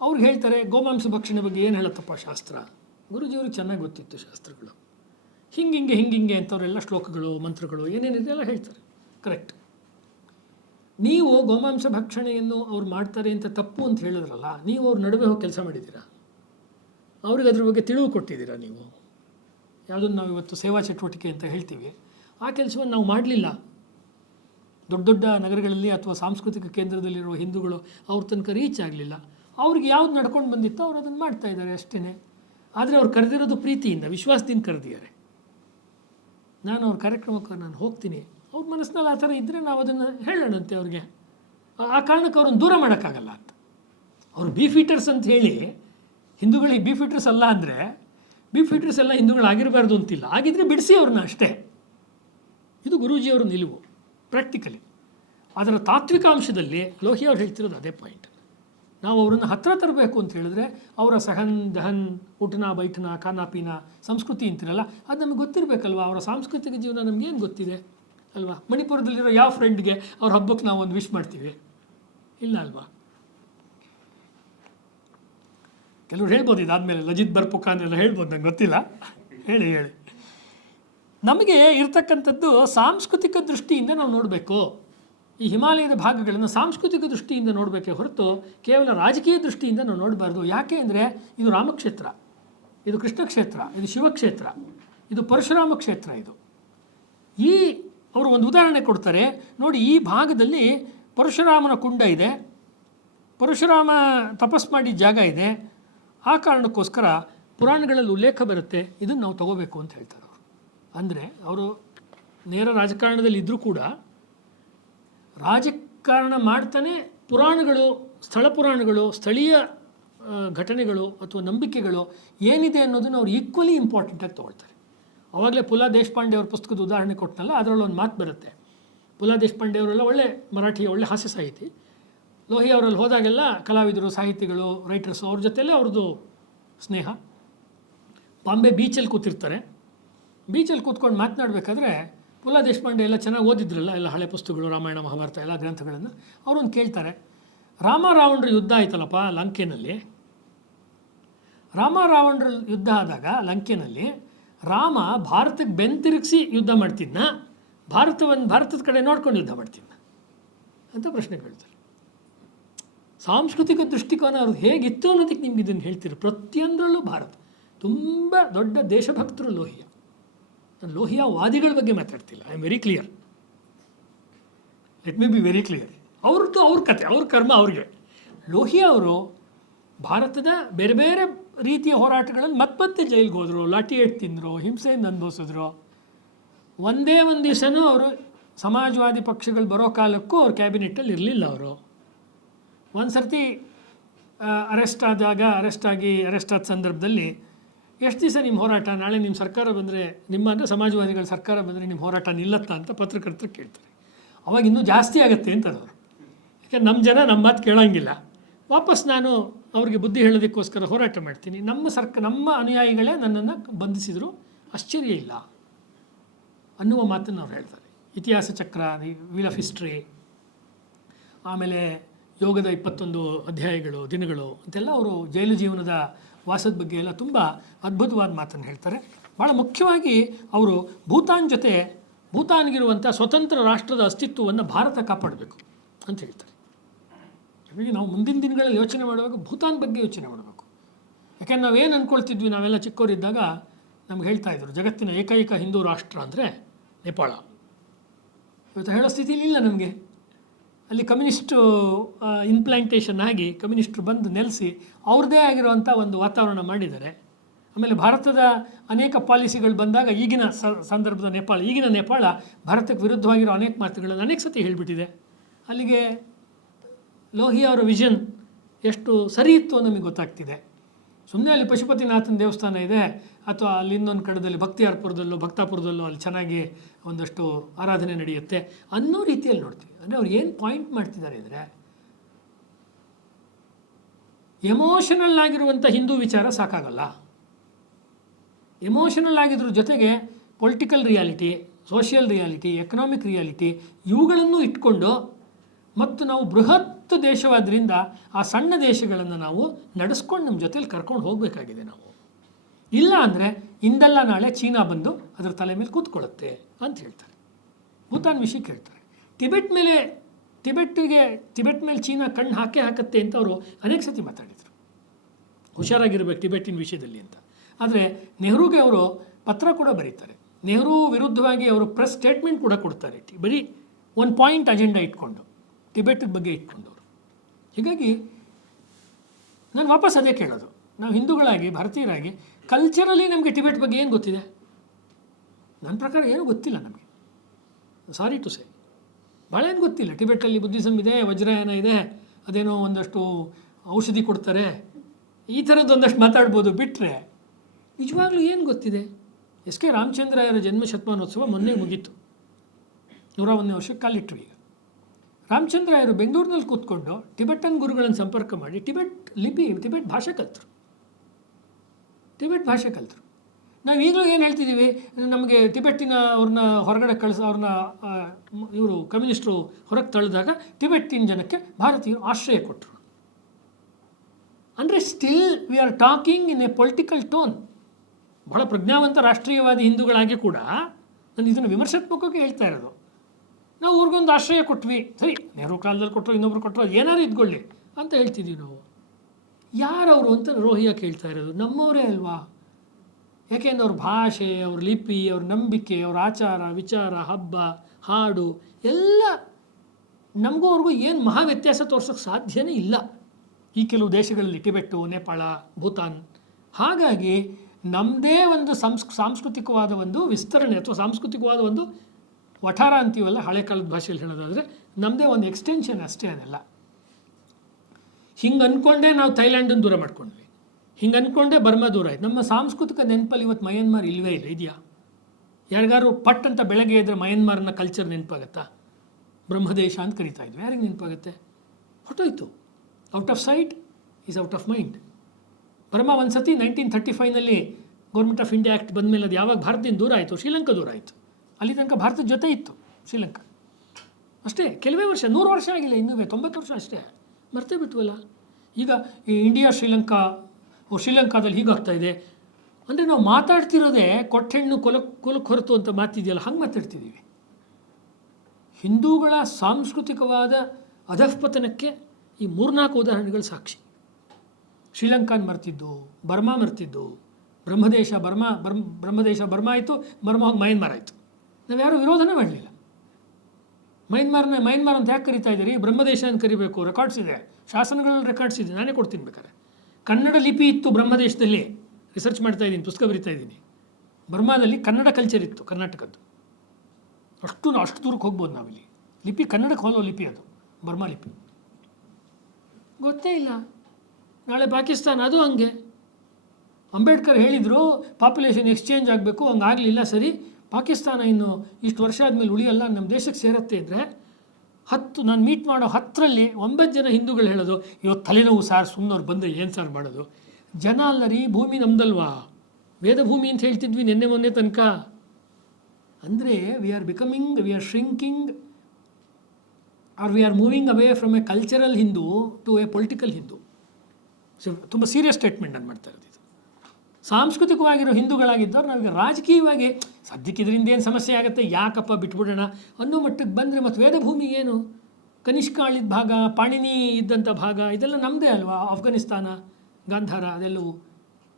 ಅವ್ರು ಹೇಳ್ತಾರೆ, ಗೋಮಾಂಸ ಭಕ್ಷಣೆ ಬಗ್ಗೆ ಏನು ಹೇಳುತ್ತಪ್ಪ ಶಾಸ್ತ್ರ? ಗುರೂಜಿಯವ್ರಿಗೆ ಚೆನ್ನಾಗಿ ಗೊತ್ತಿತ್ತು ಶಾಸ್ತ್ರಗಳು. ಹಿಂಗೆ ಅಂಥವರೆಲ್ಲ ಶ್ಲೋಕಗಳು, ಮಂತ್ರಗಳು ಏನೇನಿದೆ ಎಲ್ಲ ಹೇಳ್ತಾರೆ. ಕರೆಕ್ಟ್. ನೀವು ಗೋಮಾಂಸ ಭಕ್ಷಣೆಯನ್ನು ಅವ್ರು ಮಾಡ್ತಾರೆ ಅಂತ ತಪ್ಪು ಅಂತ ಹೇಳಿದ್ರಲ್ಲ, ನೀವು ಅವ್ರ ನಡುವೆ ಹೋಗಿ ಕೆಲಸ ಮಾಡಿದ್ದೀರಾ? ಅವ್ರಿಗೆ ಅದ್ರ ಬಗ್ಗೆ ತಿಳಿವು ಕೊಟ್ಟಿದ್ದೀರಾ? ನೀವು ಯಾವುದನ್ನು ನಾವು ಇವತ್ತು ಸೇವಾ ಚಟುವಟಿಕೆ ಅಂತ ಹೇಳ್ತೀವಿ, ಆ ಕೆಲಸವನ್ನು ನಾವು ಮಾಡಲಿಲ್ಲ. ದೊಡ್ಡ ದೊಡ್ಡ ನಗರಗಳಲ್ಲಿ ಅಥವಾ ಸಾಂಸ್ಕೃತಿಕ ಕೇಂದ್ರದಲ್ಲಿರುವ ಹಿಂದೂಗಳು ಅವ್ರ ತನಕ ರೀಚ್ ಆಗಲಿಲ್ಲ. ಅವ್ರಿಗೆ ಯಾವ್ದು ನಡ್ಕೊಂಡು ಬಂದಿತ್ತೋ ಅವ್ರು ಅದನ್ನು ಮಾಡ್ತಾ ಇದ್ದಾರೆ ಅಷ್ಟೇ. ಆದರೆ ಅವ್ರು ಕರೆದಿರೋದು ಪ್ರೀತಿಯಿಂದ, ವಿಶ್ವಾಸದಿಂದ ಕರೆದಿದ್ದಾರೆ. ನಾನು ಅವ್ರ ಕಾರ್ಯಕ್ರಮಕ್ಕೆ ನಾನು ಹೋಗ್ತೀನಿ, ಅವ್ರ ಮನಸ್ಸಿನಲ್ಲಿ ಆ ಥರ ಇದ್ದರೆ ನಾವು ಅದನ್ನು ಹೇಳೋಣಂತೆ ಅವ್ರಿಗೆ. ಆ ಕಾರಣಕ್ಕೆ ಅವ್ರನ್ನ ದೂರ ಮಾಡೋಕ್ಕಾಗಲ್ಲ ಅಂತ. ಅವರು ಬೀಫ್ ಈಟರ್ಸ್ ಅಂತ ಹೇಳಿ ಹಿಂದೂಗಳಿಗೆ ಬೀಫ್ ಈಟರ್ಸ್ ಅಲ್ಲ ಅಂದರೆ, ಬೀಫ್ ಈಟರ್ಸ್ ಎಲ್ಲ ಹಿಂದೂಗಳಾಗಿರಬಾರ್ದು ಅಂತಿಲ್ಲ. ಆಗಿದ್ದರೆ ಬಿಡಿಸಿ ಅವ್ರನ್ನ ಅಷ್ಟೇ. ಇದು ಗುರೂಜಿಯವರ ನಿಲುವು ಪ್ರಾಕ್ಟಿಕಲಿ. ಅದರ ತಾತ್ವಿಕ ಅಂಶದಲ್ಲಿ ಲೋಹಿ ಅವ್ರು ಹೇಳ್ತಿರೋದು ಅದೇ ಪಾಯಿಂಟ್. ನಾವು ಅವರನ್ನು ಹತ್ತಿರ ತರಬೇಕು ಅಂತ ಹೇಳಿದ್ರೆ ಅವರ ಸಹನ್ ದಹನ್, ಉಠನ ಬೈಠನ, ಖಾನಾ ಪೀನಾ ಸಂಸ್ಕೃತಿ ಅಂತಿರಲ್ಲ, ಅದು ನಮಗೆ ಗೊತ್ತಿರಬೇಕಲ್ವ. ಅವರ ಸಾಂಸ್ಕೃತಿಕ ಜೀವನ ನಮಗೇನು ಗೊತ್ತಿದೆ ಅಲ್ವಾ? ಮಣಿಪುರದಲ್ಲಿರೋ ಯಾವ ಫ್ರೆಂಡ್ಗೆ ಅವ್ರ ಹಬ್ಬಕ್ಕೆ ನಾವು ಒಂದು ವಿಶ್ ಮಾಡ್ತೀವಿ? ಇಲ್ಲ ಅಲ್ವಾ? ಕೆಲವ್ರು ಹೇಳ್ಬೋದು ಇದಾದಮೇಲೆ ಲಜಿತ್ ಬರ್ಪುಖಾನ್ ಎಲ್ಲ ಹೇಳ್ಬೋದು, ನಂಗೆ ಗೊತ್ತಿಲ್ಲ. ಹೇಳಿ ನಮಗೆ ಇರ್ತಕ್ಕಂಥದ್ದು ಸಾಂಸ್ಕೃತಿಕ ದೃಷ್ಟಿಯಿಂದ ನಾವು ನೋಡಬೇಕು. ಈ ಹಿಮಾಲಯದ ಭಾಗಗಳನ್ನು ಸಾಂಸ್ಕೃತಿಕ ದೃಷ್ಟಿಯಿಂದ ನೋಡಬೇಕೇ ಹೊರತು ಕೇವಲ ರಾಜಕೀಯ ದೃಷ್ಟಿಯಿಂದ ನಾವು ನೋಡಬಾರ್ದು. ಯಾಕೆ ಅಂದರೆ ಇದು ರಾಮಕ್ಷೇತ್ರ, ಇದು ಕೃಷ್ಣ ಕ್ಷೇತ್ರ, ಇದು ಶಿವಕ್ಷೇತ್ರ, ಇದು ಪರಶುರಾಮ ಕ್ಷೇತ್ರ. ಈ ಅವರು ಒಂದು ಉದಾಹರಣೆ ಕೊಡ್ತಾರೆ ನೋಡಿ. ಈ ಭಾಗದಲ್ಲಿ ಪರಶುರಾಮನ ಕುಂಡ ಇದೆ, ಪರಶುರಾಮ ತಪಸ್ ಮಾಡಿದ ಜಾಗ ಇದೆ. ಆ ಕಾರಣಕ್ಕೋಸ್ಕರ ಪುರಾಣಗಳಲ್ಲಿ ಉಲ್ಲೇಖ ಬರುತ್ತೆ, ಇದನ್ನು ನಾವು ತಗೋಬೇಕು ಅಂತ ಹೇಳ್ತಾರೆ ಅವರು. ಅಂದರೆ ಅವರು ನೇರ ರಾಜಕಾರಣದಲ್ಲಿ ಇದ್ದರೂ ಕೂಡ ರಾಜಕಾರಣ ಮಾಡ್ತಾನೆ ಪುರಾಣಗಳು, ಸ್ಥಳ ಪುರಾಣಗಳು, ಸ್ಥಳೀಯ ಘಟನೆಗಳು ಅಥವಾ ನಂಬಿಕೆಗಳು ಏನಿದೆ ಅನ್ನೋದನ್ನು ಅವ್ರು ಈಕ್ವಲಿ ಇಂಪಾರ್ಟೆಂಟಾಗಿ ತೊಗೊಳ್ತಾರೆ. ಆವಾಗಲೇ ಪುಲಾ ದೇಶಪಾಂಡೆ ಅವ್ರ ಪುಸ್ತಕದ ಉದಾಹರಣೆ ಕೊಟ್ಟನಲ್ಲ, ಅದರಲ್ಲಿ ಒಂದು ಮಾತು ಬರುತ್ತೆ. ಪುಲಾ ದೇಶಪಾಂಡೆ ಅವರೆಲ್ಲ ಒಳ್ಳೆ ಮರಾಠಿಯ ಒಳ್ಳೆ ಹಾಸ್ಯ ಸಾಹಿತಿ. ಲೋಹಿ ಅವರಲ್ಲಿ ಹೋದಾಗೆಲ್ಲ ಕಲಾವಿದರು, ಸಾಹಿತಿಗಳು, ರೈಟರ್ಸು ಅವ್ರ ಜೊತೆಯಲ್ಲೇ ಅವ್ರದ್ದು ಸ್ನೇಹ. ಬಾಂಬೆ ಬೀಚಲ್ಲಿ ಕೂತಿರ್ತಾರೆ. ಬೀಚಲ್ಲಿ ಕೂತ್ಕೊಂಡು ಮಾತನಾಡಬೇಕಾದ್ರೆ ಪುಲಾ ದೇಶಪಾಂಡೆ ಎಲ್ಲ ಚೆನ್ನಾಗಿ ಓದಿದ್ರಲ್ಲ, ಎಲ್ಲ ಹಳೆ ಪುಸ್ತಕಗಳು, ರಾಮಾಯಣ ಮಹಾಭಾರತ ಎಲ್ಲ ಗ್ರಂಥಗಳನ್ನು. ಅವರೊಂದು ಕೇಳ್ತಾರೆ, ರಾಮ ರಾವಣರ ಯುದ್ಧ ಆಯ್ತಲ್ಲಪ್ಪ ಲಂಕೆನಲ್ಲಿ. ರಾಮ ರಾವಣರ ಯುದ್ಧ ಆದಾಗ ಲಂಕೆನಲ್ಲಿ ರಾಮ ಭಾರತಕ್ಕೆ ಬೆಂತಿರುಗಿಸಿ ಯುದ್ಧ ಮಾಡ್ತಿದ್ನ, ಭಾರತದ ಕಡೆ ನೋಡ್ಕೊಂಡು ಯುದ್ಧ ಮಾಡ್ತಿದ್ನ ಅಂತ ಪ್ರಶ್ನೆ ಕೇಳ್ತಾರೆ. ಸಾಂಸ್ಕೃತಿಕ ದೃಷ್ಟಿಕೋನ ಅವ್ರದ್ದು ಹೇಗಿತ್ತು ಅನ್ನೋದಕ್ಕೆ ನಿಮ್ಗೆ ಇದನ್ನು ಹೇಳ್ತೀರಿ. ಪ್ರತಿಯೊಂದರಲ್ಲೂ ಭಾರತ ತುಂಬ ದೊಡ್ಡ ದೇಶಭಕ್ತರು ಲೋಹಿಯ. ನಾನು ಲೋಹಿಯ ವಾದಿಗಳ ಬಗ್ಗೆ ಮಾತಾಡ್ತಿಲ್ಲ. I am very clear. Let me be very clear. ಅವ್ರದ್ದು ಅವ್ರ ಕತೆ, ಅವ್ರ ಕರ್ಮ ಅವ್ರಿಗೆ. ಲೋಹಿಯ ಅವರು ಭಾರತದ ಬೇರೆ ಬೇರೆ ರೀತಿಯ ಹೋರಾಟಗಳಲ್ಲಿ ಮತ್ತೆ ಜೈಲಿಗೆ ಹೋದರು, ಲಾಠಿ ಏಟ್ ತಿಂದರು, ಹಿಂಸೆಯನ್ನು ಅನುಭವಿಸಿದ್ರು. ಒಂದೇ ಒಂದು ದಿವಸನೂ ಅವರು ಸಮಾಜವಾದಿ ಪಕ್ಷಗಳು ಬರೋ ಕಾಲಕ್ಕೂ ಅವ್ರ ಕ್ಯಾಬಿನೆಟ್ಟಲ್ಲಿ ಇರಲಿಲ್ಲ. ಅವರು ಒಂದು ಸರ್ತಿ ಅರೆಸ್ಟ್ ಆದ ಸಂದರ್ಭದಲ್ಲಿ ಎಷ್ಟು ದಿವಸ ನಿಮ್ಮ ಹೋರಾಟ, ನಾಳೆ ನಿಮ್ಮ ಸರ್ಕಾರ ಬಂದರೆ, ಅಂದರೆ ಸಮಾಜವಾದಿಗಳ ಸರ್ಕಾರ ಬಂದರೆ ನಿಮ್ಮ ಹೋರಾಟ ನಿಲ್ಲತ್ತಾ ಅಂತ ಪತ್ರಕರ್ತರು ಕೇಳ್ತಾರೆ. ಅವಾಗ ಇನ್ನೂ ಜಾಸ್ತಿ ಆಗುತ್ತೆ ಅಂತದವರು. ಯಾಕೆ ನಮ್ಮ ಜನ ನಮ್ಮ ಮಾತು ಕೇಳೋಂಗಿಲ್ಲ. ವಾಪಸ್ ನಾನು ಅವ್ರಿಗೆ ಬುದ್ಧಿ ಹೇಳೋದಕ್ಕೋಸ್ಕರ ಹೋರಾಟ ಮಾಡ್ತೀನಿ. ನಮ್ಮ ಅನುಯಾಯಿಗಳೇ ನನ್ನನ್ನು ಬಂಧಿಸಿದರು, ಆಶ್ಚರ್ಯ ಇಲ್ಲ ಅನ್ನುವ ಮಾತನ್ನು ಅವ್ರು ಹೇಳ್ತಾರೆ. ಇತಿಹಾಸ ಚಕ್ರ, ವೀಲ್ ಆಫ್ ಹಿಸ್ಟ್ರಿ, ಆಮೇಲೆ ಯೋಗದ 21 ಅಧ್ಯಾಯಗಳು, ದಿನಗಳು ಅಂತೆಲ್ಲ ಅವರು ಜೈಲು ಜೀವನದ ವಾಸದ ಬಗ್ಗೆ ಎಲ್ಲ ತುಂಬ ಅದ್ಭುತವಾದ ಮಾತನ್ನು ಹೇಳ್ತಾರೆ. ಭಾಳ ಮುಖ್ಯವಾಗಿ ಅವರು ಭೂತಾನ್ಗಿರುವಂಥ ಸ್ವತಂತ್ರ ರಾಷ್ಟ್ರದ ಅಸ್ತಿತ್ವವನ್ನು ಭಾರತ ಕಾಪಾಡಬೇಕು ಅಂತ ಹೇಳ್ತಾರೆ. ಹಾಗಾಗಿ ನಾವು ಮುಂದಿನ ದಿನಗಳಲ್ಲಿ ಯೋಚನೆ ಮಾಡುವಾಗ ಭೂತಾನ್ ಬಗ್ಗೆ ಯೋಚನೆ ಮಾಡಬೇಕು. ಯಾಕೆಂದ್ರೆ ನಾವೇನು ಅಂದ್ಕೊಳ್ತಿದ್ವಿ, ನಾವೆಲ್ಲ ಚಿಕ್ಕವರಿದ್ದಾಗ ನಮ್ಗೆ ಹೇಳ್ತಾಯಿದ್ರು ಜಗತ್ತಿನ ಏಕೈಕ ಹಿಂದೂ ರಾಷ್ಟ್ರ ಅಂದರೆ ನೇಪಾಳ. ಇವತ್ತು ಹೇಳೋ ಸ್ಥಿತಿಲಿ ಇಲ್ಲ ನಮಗೆ. ಅಲ್ಲಿ ಕಮ್ಯುನಿಸ್ಟು ಇಂಪ್ಲಾಂಟೇಷನ್ ಆಗಿ ಕಮ್ಯುನಿಸ್ಟ್ರು ಬಂದು ನೆಲೆಸಿ ಅವ್ರದ್ದೇ ಆಗಿರುವಂಥ ಒಂದು ವಾತಾವರಣ ಮಾಡಿದ್ದಾರೆ. ಆಮೇಲೆ ಭಾರತದ ಅನೇಕ ಪಾಲಿಸಿಗಳು ಬಂದಾಗ ಈಗಿನ ಸಂದರ್ಭದ ಈಗಿನ ನೇಪಾಳ ಭಾರತಕ್ಕೆ ವಿರುದ್ಧವಾಗಿರೋ ಅನೇಕ ಮಾತುಗಳನ್ನು ಅನೇಕ ಸತಿ ಹೇಳಿಬಿಟ್ಟಿದೆ. ಅಲ್ಲಿಗೆ ಲೋಹಿಯ ಅವರ ವಿಷನ್ ಎಷ್ಟು ಸರಿ ಇತ್ತು ಅಂತ ನಮಗೆ ಗೊತ್ತಾಗ್ತಿದೆ. ಸುಮ್ಮನೆ ಅಲ್ಲಿ ಪಶುಪತಿನಾಥನ ದೇವಸ್ಥಾನ ಇದೆ, ಅಥವಾ ಅಲ್ಲಿ ಇನ್ನೊಂದು ಕಡೆದಲ್ಲಿ ಭಕ್ತಾಪುರದಲ್ಲೋ ಅಲ್ಲಿ ಚೆನ್ನಾಗಿ ಒಂದಷ್ಟು ಆರಾಧನೆ ನಡೆಯುತ್ತೆ ಅನ್ನೋ ರೀತಿಯಲ್ಲಿ ನೋಡ್ತೀವಿ. ಅಂದರೆ ಅವ್ರು ಏನು ಪಾಯಿಂಟ್ ಮಾಡ್ತಿದ್ದಾರೆ ಅಂದರೆ, ಎಮೋಷನಲ್ ಆಗಿರುವಂಥ ಹಿಂದೂ ವಿಚಾರ ಸಾಕಾಗಲ್ಲ. ಎಮೋಷನಲ್ ಆಗಿದ್ರ ಜೊತೆಗೆ political reality, social reality, economic reality ಇವುಗಳನ್ನು ಇಟ್ಕೊಂಡು, ಮತ್ತು ನಾವು ಬೃಹತ್ ದೇಶವಾದ್ದರಿಂದ ಆ ಸಣ್ಣ ದೇಶಗಳನ್ನು ನಾವು ನಡೆಸ್ಕೊಂಡು ನಮ್ಮ ಜೊತೆಲಿ ಕರ್ಕೊಂಡು ಹೋಗಬೇಕಾಗಿದೆ ನಾವು. ಇಲ್ಲ ಅಂದರೆ ಇಂದಲ್ಲ ನಾಳೆ ಚೀನಾ ಬಂದು ಅದರ ತಲೆ ಮೇಲೆ ಕೂತ್ಕೊಳ್ಳುತ್ತೆ ಅಂತ ಹೇಳ್ತಾರೆ. ಭೂತಾನ್ ವಿಷಯಕ್ಕೆ ಹೇಳ್ತಾರೆ. ಟಿಬೆಟ್ ಮೇಲೆ ಚೀನಾ ಕಣ್ಣು ಹಾಕತ್ತೆ ಅಂತ ಅವರು ಅನೇಕ ಸತಿ ಮಾತಾಡಿದರು. ಹುಷಾರಾಗಿರ್ಬೇಕು ಟಿಬೆಟ್ಟಿನ ವಿಷಯದಲ್ಲಿ ಅಂತ. ಆದರೆ ನೆಹರೂಗೆ ಅವರು ಪತ್ರ ಕೂಡ ಬರೀತಾರೆ. ನೆಹರು ವಿರುದ್ಧವಾಗಿ ಅವರು ಪ್ರೆಸ್ ಸ್ಟೇಟ್ಮೆಂಟ್ ಕೂಡ ಕೊಡ್ತಾರೆ, ಬರೀ ಒಂದು ಪಾಯಿಂಟ್ ಅಜೆಂಡಾ ಇಟ್ಕೊಂಡು, ಟಿಬೆಟ್ ಬಗ್ಗೆ ಇಟ್ಕೊಂಡವರು. ಹೀಗಾಗಿ ನಾನು ವಾಪಸ್ ಅದೇ ಕೇಳೋದು, ನಾವು ಹಿಂದೂಗಳಾಗಿ, ಭಾರತೀಯರಾಗಿ ಕಲ್ಚರಲಿ ನಮಗೆ ಟಿಬೆಟ್ ಬಗ್ಗೆ ಏನು ಗೊತ್ತಿದೆ? ನನ್ನ ಪ್ರಕಾರ ಏನೂ ಗೊತ್ತಿಲ್ಲ ನಮಗೆ. ಸಾರಿ ಟು ಸೇ, ಭಾಳ ಏನು ಗೊತ್ತಿಲ್ಲ. ಟಿಬೆಟ್ಟಲ್ಲಿ ಬುದ್ಧಿಸಮ್ ಇದೆ, ವಜ್ರಯಾನ ಇದೆ, ಅದೇನೋ ಒಂದಷ್ಟು ಔಷಧಿ ಕೊಡ್ತಾರೆ, ಈ ಥರದ್ದು ಒಂದಷ್ಟು ಮಾತಾಡ್ಬೋದು. ಬಿಟ್ಟರೆ ನಿಜವಾಗ್ಲೂ ಏನು ಗೊತ್ತಿದೆ? ಎಸ್ ಕೆ ರಾಮಚಂದ್ರಾಯರ ಜನ್ಮ ಶತಮಾನೋತ್ಸವ ಮೊನ್ನೆ ಮುಗೀತು. 101ನೇ ವರ್ಷಕ್ಕೆ ಕಾಲಿಟ್ರು. ಈಗ ರಾಮಚಂದ್ರಾಯರು ಬೆಂಗಳೂರಿನಲ್ಲಿ ಕೂತ್ಕೊಂಡು ಟಿಬೆಟನ್ ಗುರುಗಳನ್ನು ಸಂಪರ್ಕ ಮಾಡಿ ಟಿಬೆಟ್ ಭಾಷೆ ಕಲ್ತರು. ನಾವು ಈಗಲೂ ಏನು ಹೇಳ್ತಿದ್ದೀವಿ, ನಮಗೆ ಟಿಬೆಟ್ಟಿನ ಅವ್ರನ್ನ ಹೊರಗಡೆ ಇವರು ಕಮ್ಯುನಿಸ್ಟರು ಹೊರಗೆ ತಳ್ಳಿದಾಗ ಟಿಬೆಟ್ಟಿನ ಜನಕ್ಕೆ ಭಾರತೀಯರು ಆಶ್ರಯ ಕೊಟ್ಟರು. ಅಂದರೆ still we are talking in a political tone. ಬಹಳ ಪ್ರಜ್ಞಾವಂತ ರಾಷ್ಟ್ರೀಯವಾದಿ ಹಿಂದೂಗಳಾಗಿ ಕೂಡ ನಾನು ಇದನ್ನು ವಿಮರ್ಶಾತ್ಮಕವಾಗಿ ಹೇಳ್ತಾ ಇರೋದು. ನಾವು ಊರಿಗೊಂದು ಆಶ್ರಯ ಕೊಟ್ವಿ, ಸರಿ, ನೆಹರು ಕಾಲದಲ್ಲಿ ಕೊಟ್ಟರು, ಇನ್ನೊಬ್ರು ಕೊಟ್ಟರು, ಏನಾದ್ರು ಇದ್ಕೊಳ್ಳಿ ಅಂತ ಹೇಳ್ತಿದ್ದೀವಿ ನಾವು. ಯಾರವರು ಅಂತ ರೋಹಿಯ ಕೇಳ್ತಾ ಇರೋದು? ನಮ್ಮವರೇ ಅಲ್ವಾ? ಯಾಕೆಂದ್ರೆ ಅವ್ರ ಭಾಷೆ, ಅವ್ರ ಲಿಪಿ, ಅವ್ರ ನಂಬಿಕೆ, ಅವ್ರ ಆಚಾರ ವಿಚಾರ, ಹಬ್ಬ ಹಾಡು ಎಲ್ಲ ನಮಗೂ ಅವ್ರಿಗೂ ಏನು ಮಹಾ ವ್ಯತ್ಯಾಸ ತೋರ್ಸೋಕ್ಕೆ ಸಾಧ್ಯನೇ ಇಲ್ಲ ಈ ಕೆಲವು ದೇಶಗಳಲ್ಲಿ, ಟಿಬೆಟ್ಟು, ನೇಪಾಳ, ಭೂತಾನ್. ಹಾಗಾಗಿ ನಮ್ಮದೇ ಒಂದು ಸಾಂಸ್ಕೃತಿಕವಾದ ಒಂದು ವಿಸ್ತರಣೆ ಅಥವಾ ಸಾಂಸ್ಕೃತಿಕವಾದ ಒಂದು ವಠಾರ ಅಂತೀವಲ್ಲ ಹಳೆ ಕಾಲದ ಭಾಷೆಯಲ್ಲಿ ಹೇಳೋದಾದರೆ, ನಮ್ಮದೇ ಒಂದು ಎಕ್ಸ್ಟೆನ್ಷನ್ ಅಷ್ಟೇ ಅದೆಲ್ಲ. ಹಿಂಗೆ ಅಂದ್ಕೊಂಡೇ ನಾವು ಥೈಲ್ಯಾಂಡನ್ನು ದೂರ ಮಾಡ್ಕೊಂಡ್ವಿ, ಹಿಂಗೆ ಅಂದ್ಕೊಂಡೇ ಬರ್ಮಾ ದೂರ ಆಯ್ತು. ನಮ್ಮ ಸಾಂಸ್ಕೃತಿಕ ನೆನಪಲ್ಲಿ ಇವತ್ತು ಮಯನ್ಮಾರ್ ಇಲ್ಲವೇ ಇಲ್ಲ. ಇದೆಯಾ? ಯಾರಿಗಾರು ಪಟ್ ಅಂತ ಬೆಳಗ್ಗೆ ಇದ್ದರೆ ಮಯನ್ಮಾರ್ನ ಕಲ್ಚರ್ ನೆನಪಾಗತ್ತಾ? ಬ್ರಹ್ಮದೇಶ ಅಂತ ಕರಿತಾ ಇದ್ವಿ, ಯಾರಿಗೆ ನೆನಪಾಗುತ್ತೆ? ಹೊಟ್ಟೋಯ್ತು. Out of sight is out of mind. Burma ಒಂದು ಸತಿ 1935ನಲ್ಲಿ ಗೌರ್ಮೆಂಟ್ ಆಫ್ ಇಂಡಿಯಾ ಆ್ಯಕ್ಟ್ ಬಂದಮೇಲೆ ಅದು ಯಾವಾಗ ಭಾರತದಿಂದ ದೂರ ಆಯಿತು, ಶ್ರೀಲಂಕಾ ದೂರ ಆಯಿತು. ಅಲ್ಲಿ ತನಕ ಭಾರತದ ಜೊತೆ ಇತ್ತು ಶ್ರೀಲಂಕಾ, ಅಷ್ಟೇ. ಕೆಲವೇ ವರ್ಷ, 100 ವರ್ಷ ಆಗಿಲ್ಲ, ಇನ್ನೂ 90 ವರ್ಷ ಅಷ್ಟೇ. ಮರ್ತೇ ಬಿಟ್ವಲ್ಲ. ಈಗ ಈ ಇಂಡಿಯಾ ಶ್ರೀಲಂಕಾ, ಶ್ರೀಲಂಕಾದಲ್ಲಿ ಹೀಗಾಗ್ತಾ ಇದೆ ಅಂದರೆ ನಾವು ಮಾತಾಡ್ತಿರೋದೇ ಕೊಟ್ಟೆಣ್ಣು ಕುಲಕ್ಕೆ ಹೊರತು ಅಂತ ಮಾತಿದೆಯಲ್ಲ, ಹಂಗೆ ಮಾತಾಡ್ತಿದ್ದೀವಿ. ಹಿಂದೂಗಳ ಸಾಂಸ್ಕೃತಿಕವಾದ ಅಧಃಪತನಕ್ಕೆ ಈ 3-4 ಉದಾಹರಣೆಗಳು ಸಾಕ್ಷಿ. ಶ್ರೀಲಂಕಾನ ಮರ್ತಿದ್ದು, ಬರ್ಮಾ ಮರ್ತಿದ್ದು, ಬ್ರಹ್ಮದೇಶ ಬರ್ಮಾ ಆಯಿತು, ಬರ್ಮಾ ಹೋಗಿ ಮಯನ್ಮಾರ್ ಆಯಿತು. ನಾವು ಯಾರೂ ವಿರೋಧನೇ ಮಾಡಲಿಲ್ಲ. ಮಯನ್ಮಾರ್ ಅಂತ ಯಾಕೆ ಕರಿತಾ ಇದ್ದೀರಿ? ಬ್ರಹ್ಮದೇಶ ಅಂತ ಕರಿಬೇಕು, ರೆಕಾರ್ಡ್ಸ್ ಇದೆ, ಶಾಸನಗಳಲ್ಲಿ ರೆಕಾರ್ಡ್ಸ್ ಇದೆ, ನಾನೇ ಕೊಡ್ತೀನಿ ಬೇಕಾದ್ರೆ. ಕನ್ನಡ ಲಿಪಿ ಇತ್ತು ಬ್ರಹ್ಮದೇಶದಲ್ಲಿ, ರಿಸರ್ಚ್ ಮಾಡ್ತಾ ಇದ್ದೀನಿ, ಪುಸ್ತಕ ಬರಿತಾ ಇದ್ದೀನಿ. ಬರ್ಮಾದಲ್ಲಿ ಕನ್ನಡ ಕಲ್ಚರ್ ಇತ್ತು, ಕರ್ನಾಟಕದ್ದು. ಅಷ್ಟು ದೂರಕ್ಕೆ ಹೋಗ್ಬೋದು ನಾವಿಲ್ಲಿ. ಲಿಪಿ ಕನ್ನಡಕ್ಕೆ ಹೋಲೋ ಲಿಪಿ ಅದು, ಬರ್ಮಾ ಲಿಪಿ. ಗೊತ್ತೇ ಇಲ್ಲ. ನಾಳೆ ಪಾಕಿಸ್ತಾನ ಅದು ಹಂಗೆ. ಅಂಬೇಡ್ಕರ್ ಹೇಳಿದರು ಪಾಪ್ಯುಲೇಷನ್ ಎಕ್ಸ್ಚೇಂಜ್ ಆಗಬೇಕು, ಹಂಗಾಗಲಿಲ್ಲ. ಸರಿ, ಪಾಕಿಸ್ತಾನ ಇನ್ನು ಇಷ್ಟು ವರ್ಷ ಆದಮೇಲೆ ಉಳಿಯಲ್ಲ, ನಮ್ಮ ದೇಶಕ್ಕೆ ಸೇರುತ್ತೆ ಅಂದರೆ ನಾನು ಮೀಟ್ ಮಾಡೋ 10ರಲ್ಲಿ 9 ಜನ ಹಿಂದೂಗಳು ಹೇಳೋದು, ಇವತ್ತು ತಲೆನೋವು ಸಾರ್, ಸುಮ್ಮನವ್ರು ಬಂದರೆ ಏನು ಸಾರ್ ಮಾಡೋದು? ಜನ ಅಲ್ಲ ರೀ, ಭೂಮಿ ನಮ್ದಲ್ವಾ? ವೇದಭೂಮಿ ಅಂತ ಹೇಳ್ತಿದ್ವಿ ಮೊನ್ನೆ ತನಕ. ಅಂದರೆ we are shrinking are we are moving away from a cultural Hindu to a political Hindu. ತುಂಬ ಸೀರಿಯಸ್ ಸ್ಟೇಟ್ಮೆಂಟ್ ನಾನು ಮಾಡ್ತಾ ಇರೋದು. ಇದು ಸಾಂಸ್ಕೃತಿಕವಾಗಿರೋ ಹಿಂದೂಗಳಾಗಿದ್ದವ್ರು ನಾವೀಗ ರಾಜಕೀಯವಾಗಿ ಸದ್ಯಕ್ಕೆ ಇದರಿಂದ ಏನು ಸಮಸ್ಯೆ ಆಗುತ್ತೆ, ಯಾಕಪ್ಪ ಬಿಟ್ಬಿಡೋಣ ಅನ್ನೋ ಮಟ್ಟಕ್ಕೆ ಬಂದರೆ, ಮತ್ತು ವೇದಭೂಮಿ ಏನು, ಕನಿಷ್ಕ ಆಳಿದ ಭಾಗ, ಪಾಣಿನಿ ಇದ್ದಂಥ ಭಾಗ, ಇದೆಲ್ಲ ನಮ್ಮದೇ ಅಲ್ವಾ? ಆಫ್ಘಾನಿಸ್ತಾನ, ಗಾಂಧಾರ, ಅದೆಲ್ಲವೂ.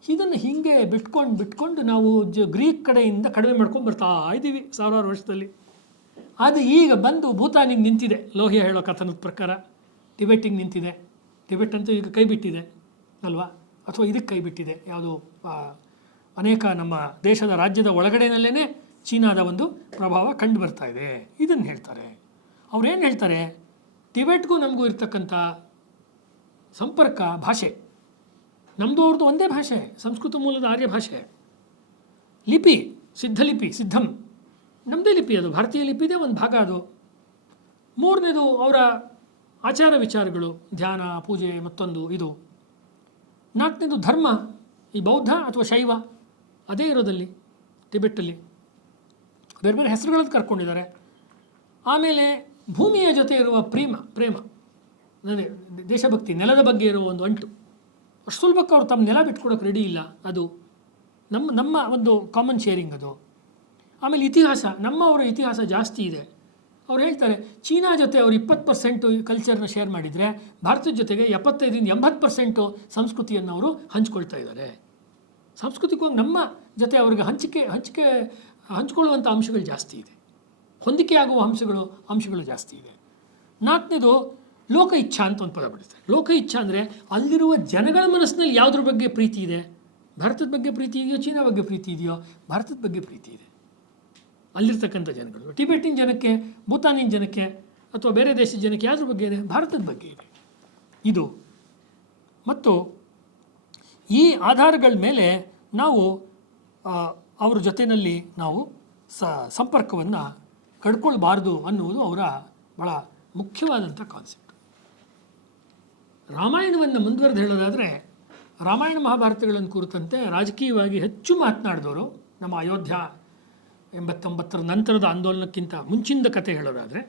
ಇದನ್ನು ಹೀಗೆ ಬಿಟ್ಕೊಂಡು ನಾವು ಗ್ರೀಕ್ ಕಡೆಯಿಂದ ಕಡಿಮೆ ಮಾಡ್ಕೊಂಡು ಬರ್ತಾ ಇದ್ದೀವಿ ಸಾವಿರಾರು ವರ್ಷದಲ್ಲಿ. ಅದು ಈಗ ಬಂದು ಭೂತಾನಿಗೆ ನಿಂತಿದೆ, ಲೋಹಿಯ ಹೇಳೋ ಕಥನದ ಪ್ರಕಾರ. ಟಿಬೆಟ್ಟಿಗೆ ನಿಂತಿದೆ. ಟಿಬೆಟ್ ಅಂತೂ ಈಗ ಕೈ ಬಿಟ್ಟಿದೆ ಅಲ್ವಾ? ಅಥವಾ ಇದಕ್ಕೆ ಕೈ ಬಿಟ್ಟಿದೆ, ಯಾವುದು ಅನೇಕ ನಮ್ಮ ದೇಶದ ರಾಜ್ಯದ ಒಳಗಡೆನಲ್ಲೇ ಚೀನಾದ ಒಂದು ಪ್ರಭಾವ ಕಂಡು ಬರ್ತಾ ಇದೆ. ಇದನ್ನು ಹೇಳ್ತಾರೆ. ಅವ್ರೇನು ಹೇಳ್ತಾರೆ? ಟಿಬೆಟ್ಗೂ ನಮಗೂ ಇರ್ತಕ್ಕಂಥ ಸಂಪರ್ಕ ಭಾಷೆ, ನಮ್ಮದು ಅವ್ರದ್ದು ಒಂದೇ ಭಾಷೆ, ಸಂಸ್ಕೃತ ಮೂಲದ ಆರ್ಯ ಭಾಷೆ. ಲಿಪಿ ಸಿದ್ಧಂ ನಮ್ಮದೇ ಲಿಪಿ, ಅದು ಭಾರತೀಯ ಲಿಪಿದೇ ಒಂದು ಭಾಗ ಅದು. 3ನೇದು ಅವರ ಆಚಾರ ವಿಚಾರಗಳು, ಧ್ಯಾನ, ಪೂಜೆ, ಮತ್ತೊಂದು ಇದು. 4ನೇದು ಧರ್ಮ, ಈ ಬೌದ್ಧ ಅಥವಾ ಶೈವ ಅದೇ ಇರೋದಲ್ಲಿ ಟಿಬೆಟ್ಟಲ್ಲಿ. ಬೇರೆ ಬೇರೆ ಹೆಸರುಗಳನ್ನು ಕರ್ಕೊಂಡಿದ್ದಾರೆ. ಆಮೇಲೆ ಭೂಮಿಯ ಜೊತೆ ಇರುವ ಪ್ರೇಮ, ದೇಶಭಕ್ತಿ, ನೆಲದ ಬಗ್ಗೆ ಇರುವ ಒಂದು ಅಂಟು. ಅಷ್ಟು ಸುಲಭಕ್ಕೆ ಅವರು ತಮ್ಮ ನೆಲ ಬಿಟ್ಕೊಡೋಕೆ ರೆಡಿ ಇಲ್ಲ. ಅದು ನಮ್ಮ ಒಂದು ಕಾಮನ್ ಶೇರಿಂಗ್ ಅದು. ಆಮೇಲೆ ಇತಿಹಾಸ, ಅವರ ಇತಿಹಾಸ ಜಾಸ್ತಿ ಇದೆ. ಅವ್ರು ಹೇಳ್ತಾರೆ ಚೀನಾ ಜೊತೆ ಅವರು 20% ಕಲ್ಚರ್ನ ಶೇರ್ ಮಾಡಿದರೆ, ಭಾರತದ ಜೊತೆಗೆ 75-80% ಸಂಸ್ಕೃತಿಯನ್ನು ಅವರು ಹಂಚ್ಕೊಳ್ತಾ ಇದ್ದಾರೆ. ಸಾಂಸ್ಕೃತಿಕವಾಗಿ ನಮ್ಮ ಜೊತೆ ಅವ್ರಿಗೆ ಹಂಚ್ಕೊಳ್ಳುವಂಥ ಅಂಶಗಳು ಜಾಸ್ತಿ ಇದೆ, ಹೊಂದಿಕೆ ಆಗುವ ಅಂಶಗಳು ಜಾಸ್ತಿ ಇದೆ. 4ನೇದು ಲೋಕ ಇಚ್ಛಾ ಅಂತ ಒಂದು ಪದ ಬಿಡ್ತಾರೆ. ಲೋಕ ಇಚ್ಛಾ ಅಂದರೆ ಅಲ್ಲಿರುವ ಜನಗಳ ಮನಸ್ಸಿನಲ್ಲಿ ಯಾವುದ್ರ ಬಗ್ಗೆ ಪ್ರೀತಿ ಇದೆ? ಭಾರತದ ಬಗ್ಗೆ ಪ್ರೀತಿ ಇದೆಯೋ, ಚೀನಾ ಬಗ್ಗೆ ಪ್ರೀತಿ ಇದೆಯೋ? ಭಾರತದ ಬಗ್ಗೆ ಪ್ರೀತಿ ಇದೆ ಅಲ್ಲಿರ್ತಕ್ಕಂಥ ಜನಗಳು. ಟಿಬೆಟಿನ ಜನಕ್ಕೆ, ಭೂತಾನಿನ ಜನಕ್ಕೆ, ಅಥವಾ ಬೇರೆ ದೇಶದ ಜನಕ್ಕೆ ಯಾವುದ್ರ ಬಗ್ಗೆ ಇದೆ? ಭಾರತದ ಬಗ್ಗೆ ಇದೆ. ಇದು ಮತ್ತು ಈ ಆಧಾರಗಳ ಮೇಲೆ ನಾವು ಅವ್ರ ಜೊತೆಯಲ್ಲಿ ನಾವು ಸಂಪರ್ಕವನ್ನು ಕಡ್ಕೊಳ್ಬಾರ್ದು ಅನ್ನುವುದು ಅವರ ಭಾಳ ಮುಖ್ಯವಾದಂಥ ಕಾನ್ಸೆಪ್ಟ್. ರಾಮಾಯಣವನ್ನು ಮುಂದುವರೆದು ಹೇಳೋದಾದರೆ, ರಾಮಾಯಣ ಮಹಾಭಾರತಗಳನ್ನು ಕುರಿತಂತೆ ರಾಜಕೀಯವಾಗಿ ಹೆಚ್ಚು ಮಾತನಾಡಿದವರು ನಮ್ಮ ಅಯೋಧ್ಯ 89ರ ನಂತರದ ಆಂದೋಲನಕ್ಕಿಂತ ಮುಂಚಿನ ಕತೆ ಹೇಳೋದಾದರೆ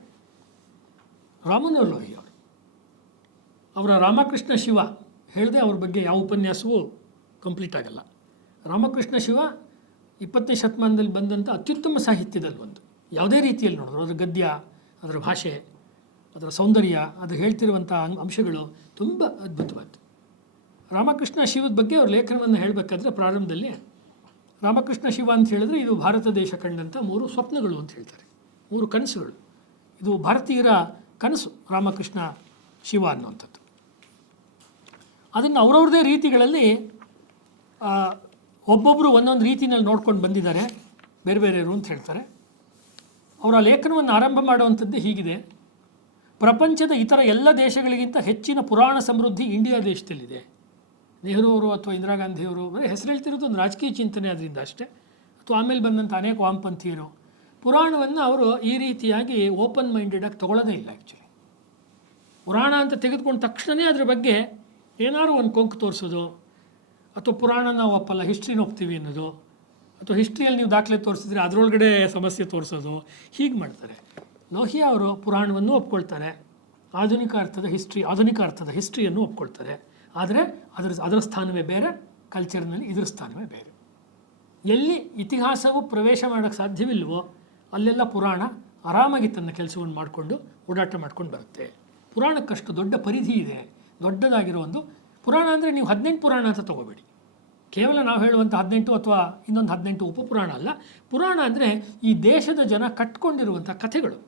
ರಾಮನೂರ್ ಲೋಹಿ ಅವರು. ಅವರ ರಾಮಕೃಷ್ಣ ಶಿವ ಹೇಳಿದೆ ಅವ್ರ ಬಗ್ಗೆ ಯಾವ ಉಪನ್ಯಾಸವೂ ಕಂಪ್ಲೀಟ್ ಆಗಲ್ಲ. ರಾಮಕೃಷ್ಣ ಶಿವ 20ನೇ ಶತಮಾನದಲ್ಲಿ ಬಂದಂಥ ಅತ್ಯುತ್ತಮ ಸಾಹಿತ್ಯದಲ್ಲಿ ಒಂದು. ಯಾವುದೇ ರೀತಿಯಲ್ಲಿ ನೋಡಿದ್ರು, ಅದರ ಗದ್ಯ, ಅದರ ಭಾಷೆ, ಅದರ ಸೌಂದರ್ಯ, ಅದು ಹೇಳ್ತಿರುವಂಥ ಅಂಶಗಳು ತುಂಬ ಅದ್ಭುತವಾದ್ದು. ರಾಮಕೃಷ್ಣ ಶಿವದ ಬಗ್ಗೆ ಅವ್ರ ಲೇಖನವನ್ನು ಹೇಳಬೇಕಾದ್ರೆ ಪ್ರಾರಂಭದಲ್ಲಿ ರಾಮಕೃಷ್ಣ ಶಿವ ಅಂತ ಹೇಳಿದ್ರೆ ಇದು ಭಾರತ ದೇಶ ಕಂಡಂಥ 3 ಸ್ವಪ್ನಗಳು ಅಂತ ಹೇಳ್ತಾರೆ, 3 ಕನಸುಗಳು. ಇದು ಭಾರತೀಯರ ಕನಸು ರಾಮಕೃಷ್ಣ ಶಿವ ಅನ್ನುವಂಥದ್ದು. ಅದನ್ನು ಅವ್ರವ್ರದೇ ರೀತಿಗಳಲ್ಲಿ ಒಬ್ಬೊಬ್ಬರು ಒಂದೊಂದು ರೀತಿಯಲ್ಲಿ ನೋಡ್ಕೊಂಡು ಬಂದಿದ್ದಾರೆ, ಬೇರೆ ಬೇರೆಯವರು ಅಂತ ಹೇಳ್ತಾರೆ. ಅವರ ಲೇಖನವನ್ನು ಆರಂಭ ಮಾಡುವಂಥದ್ದು ಹೀಗಿದೆ: ಪ್ರಪಂಚದ ಇತರ ಎಲ್ಲ ದೇಶಗಳಿಗಿಂತ ಹೆಚ್ಚಿನ ಪುರಾಣ ಸಮೃದ್ಧಿ ಇಂಡಿಯಾ ದೇಶದಲ್ಲಿದೆ. ನೆಹರು ಅವರು ಅಥವಾ ಇಂದಿರಾ ಗಾಂಧಿಯವರು ಬರೀ ಹೆಸರು ಹೇಳ್ತಿರೋದು ಒಂದು ರಾಜಕೀಯ ಚಿಂತನೆ ಅದರಿಂದ ಅಷ್ಟೇ, ಅಥವಾ ಆಮೇಲೆ ಬಂದಂಥ ಅನೇಕ ವಾಮಪಂಥೀಯರು ಪುರಾಣವನ್ನು ಅವರು ಈ ರೀತಿಯಾಗಿ ಓಪನ್ ಮೈಂಡೆಡಾಗಿ ತೊಗೊಳ್ಳೋದೇ ಇಲ್ಲ. ಆ್ಯಕ್ಚುಲಿ ಪುರಾಣ ಅಂತ ತೆಗೆದುಕೊಂಡ ತಕ್ಷಣವೇ ಅದ್ರ ಬಗ್ಗೆ ಏನಾದ್ರು ಒಂದು ಕೊಂಕು ತೋರಿಸೋದು, ಅಥವಾ ಪುರಾಣ ನಾವು ಒಪ್ಪಲ್ಲ ಹಿಸ್ಟ್ರಿನ ಒಪ್ತೀವಿ ಅನ್ನೋದು, ಅಥವಾ ಹಿಸ್ಟ್ರಿಯಲ್ಲಿ ನೀವು ದಾಖಲೆ ತೋರಿಸಿದ್ರೆ ಅದರೊಳಗಡೆ ಸಮಸ್ಯೆ ತೋರಿಸೋದು, ಹೀಗೆ ಮಾಡ್ತಾರೆ. ಲೋಹಿಯಾ ಅವರು ಪುರಾಣವನ್ನು ಒಪ್ಕೊಳ್ತಾರೆ, ಆಧುನಿಕ ಅರ್ಥದ ಹಿಸ್ಟ್ರಿಯನ್ನು ಒಪ್ಕೊಳ್ತಾರೆ. ಆದರೆ ಅದರ ಸ್ಥಾನವೇ ಬೇರೆ, ಕಲ್ಚರ್ನಲ್ಲಿ ಇದರ ಸ್ಥಾನವೇ ಬೇರೆ. ಎಲ್ಲಿ ಇತಿಹಾಸವು ಪ್ರವೇಶ ಮಾಡೋಕ್ಕೆ ಸಾಧ್ಯವಿಲ್ವೋ ಅಲ್ಲೆಲ್ಲ ಪುರಾಣ ಆರಾಮಾಗಿ ತನ್ನ ಕೆಲಸವನ್ನು ಮಾಡಿಕೊಂಡು ಓಡಾಟ ಮಾಡ್ಕೊಂಡು ಬರುತ್ತೆ. ಪುರಾಣಕ್ಕಷ್ಟು ದೊಡ್ಡ ಪರಿಧಿ ಇದೆ, ದೊಡ್ಡದಾಗಿರೋ ಒಂದು ಪುರಾಣ. ಅಂದರೆ ನೀವು 18 ಪುರಾಣ ಅಂತ ತೊಗೋಬೇಡಿ, ಕೇವಲ ನಾವು ಹೇಳುವಂಥ 18 ಅಥವಾ ಇನ್ನೊಂದು 18 ಉಪಪುರಾಣ ಅಲ್ಲ. ಪುರಾಣ ಅಂದರೆ ಈ ದೇಶದ ಜನ ಕಟ್ಕೊಂಡಿರುವಂಥ ಕಥೆಗಳು,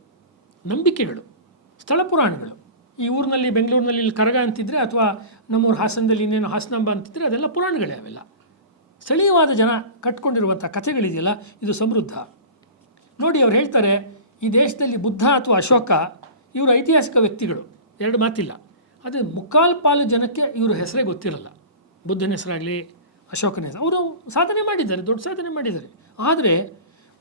ನಂಬಿಕೆಗಳು, ಸ್ಥಳ ಪುರಾಣಗಳು. ಈ ಊರಿನಲ್ಲಿ ಬೆಂಗಳೂರಿನಲ್ಲಿ ಇಲ್ಲಿ ಕರಗ ಅಂತಿದ್ರೆ, ಅಥವಾ ನಮ್ಮೂರು ಹಾಸನದಲ್ಲಿ ಇನ್ನೇನು ಹಾಸನಾಂಬ ಅಂತಿದ್ರೆ, ಅದೆಲ್ಲ ಪುರಾಣಗಳೇ ಅವೆಲ್ಲ. ಸ್ಥಳೀಯವಾದ ಜನ ಕಟ್ಕೊಂಡಿರುವಂಥ ಕಥೆಗಳಿದೆಯಲ್ಲ, ಇದು ಸಮೃದ್ಧ. ನೋಡಿ, ಅವ್ರು ಹೇಳ್ತಾರೆ ಈ ದೇಶದಲ್ಲಿ ಬುದ್ಧ ಅಥವಾ ಅಶೋಕ ಇವರು ಐತಿಹಾಸಿಕ ವ್ಯಕ್ತಿಗಳು, ಎರಡು ಮಾತಿಲ್ಲ. ಆದರೆ ಮುಕ್ಕಾಲು ಪಾಲು ಜನಕ್ಕೆ ಇವರು ಹೆಸರೇ ಗೊತ್ತಿರಲ್ಲ. ಬುದ್ಧನ ಹೆಸರಾಗಲಿ ಅಶೋಕನ ಹೆಸರು, ಅವರು ಸಾಧನೆ ಮಾಡಿದ್ದಾರೆ, ದೊಡ್ಡ ಸಾಧನೆ ಮಾಡಿದ್ದಾರೆ. ಆದರೆ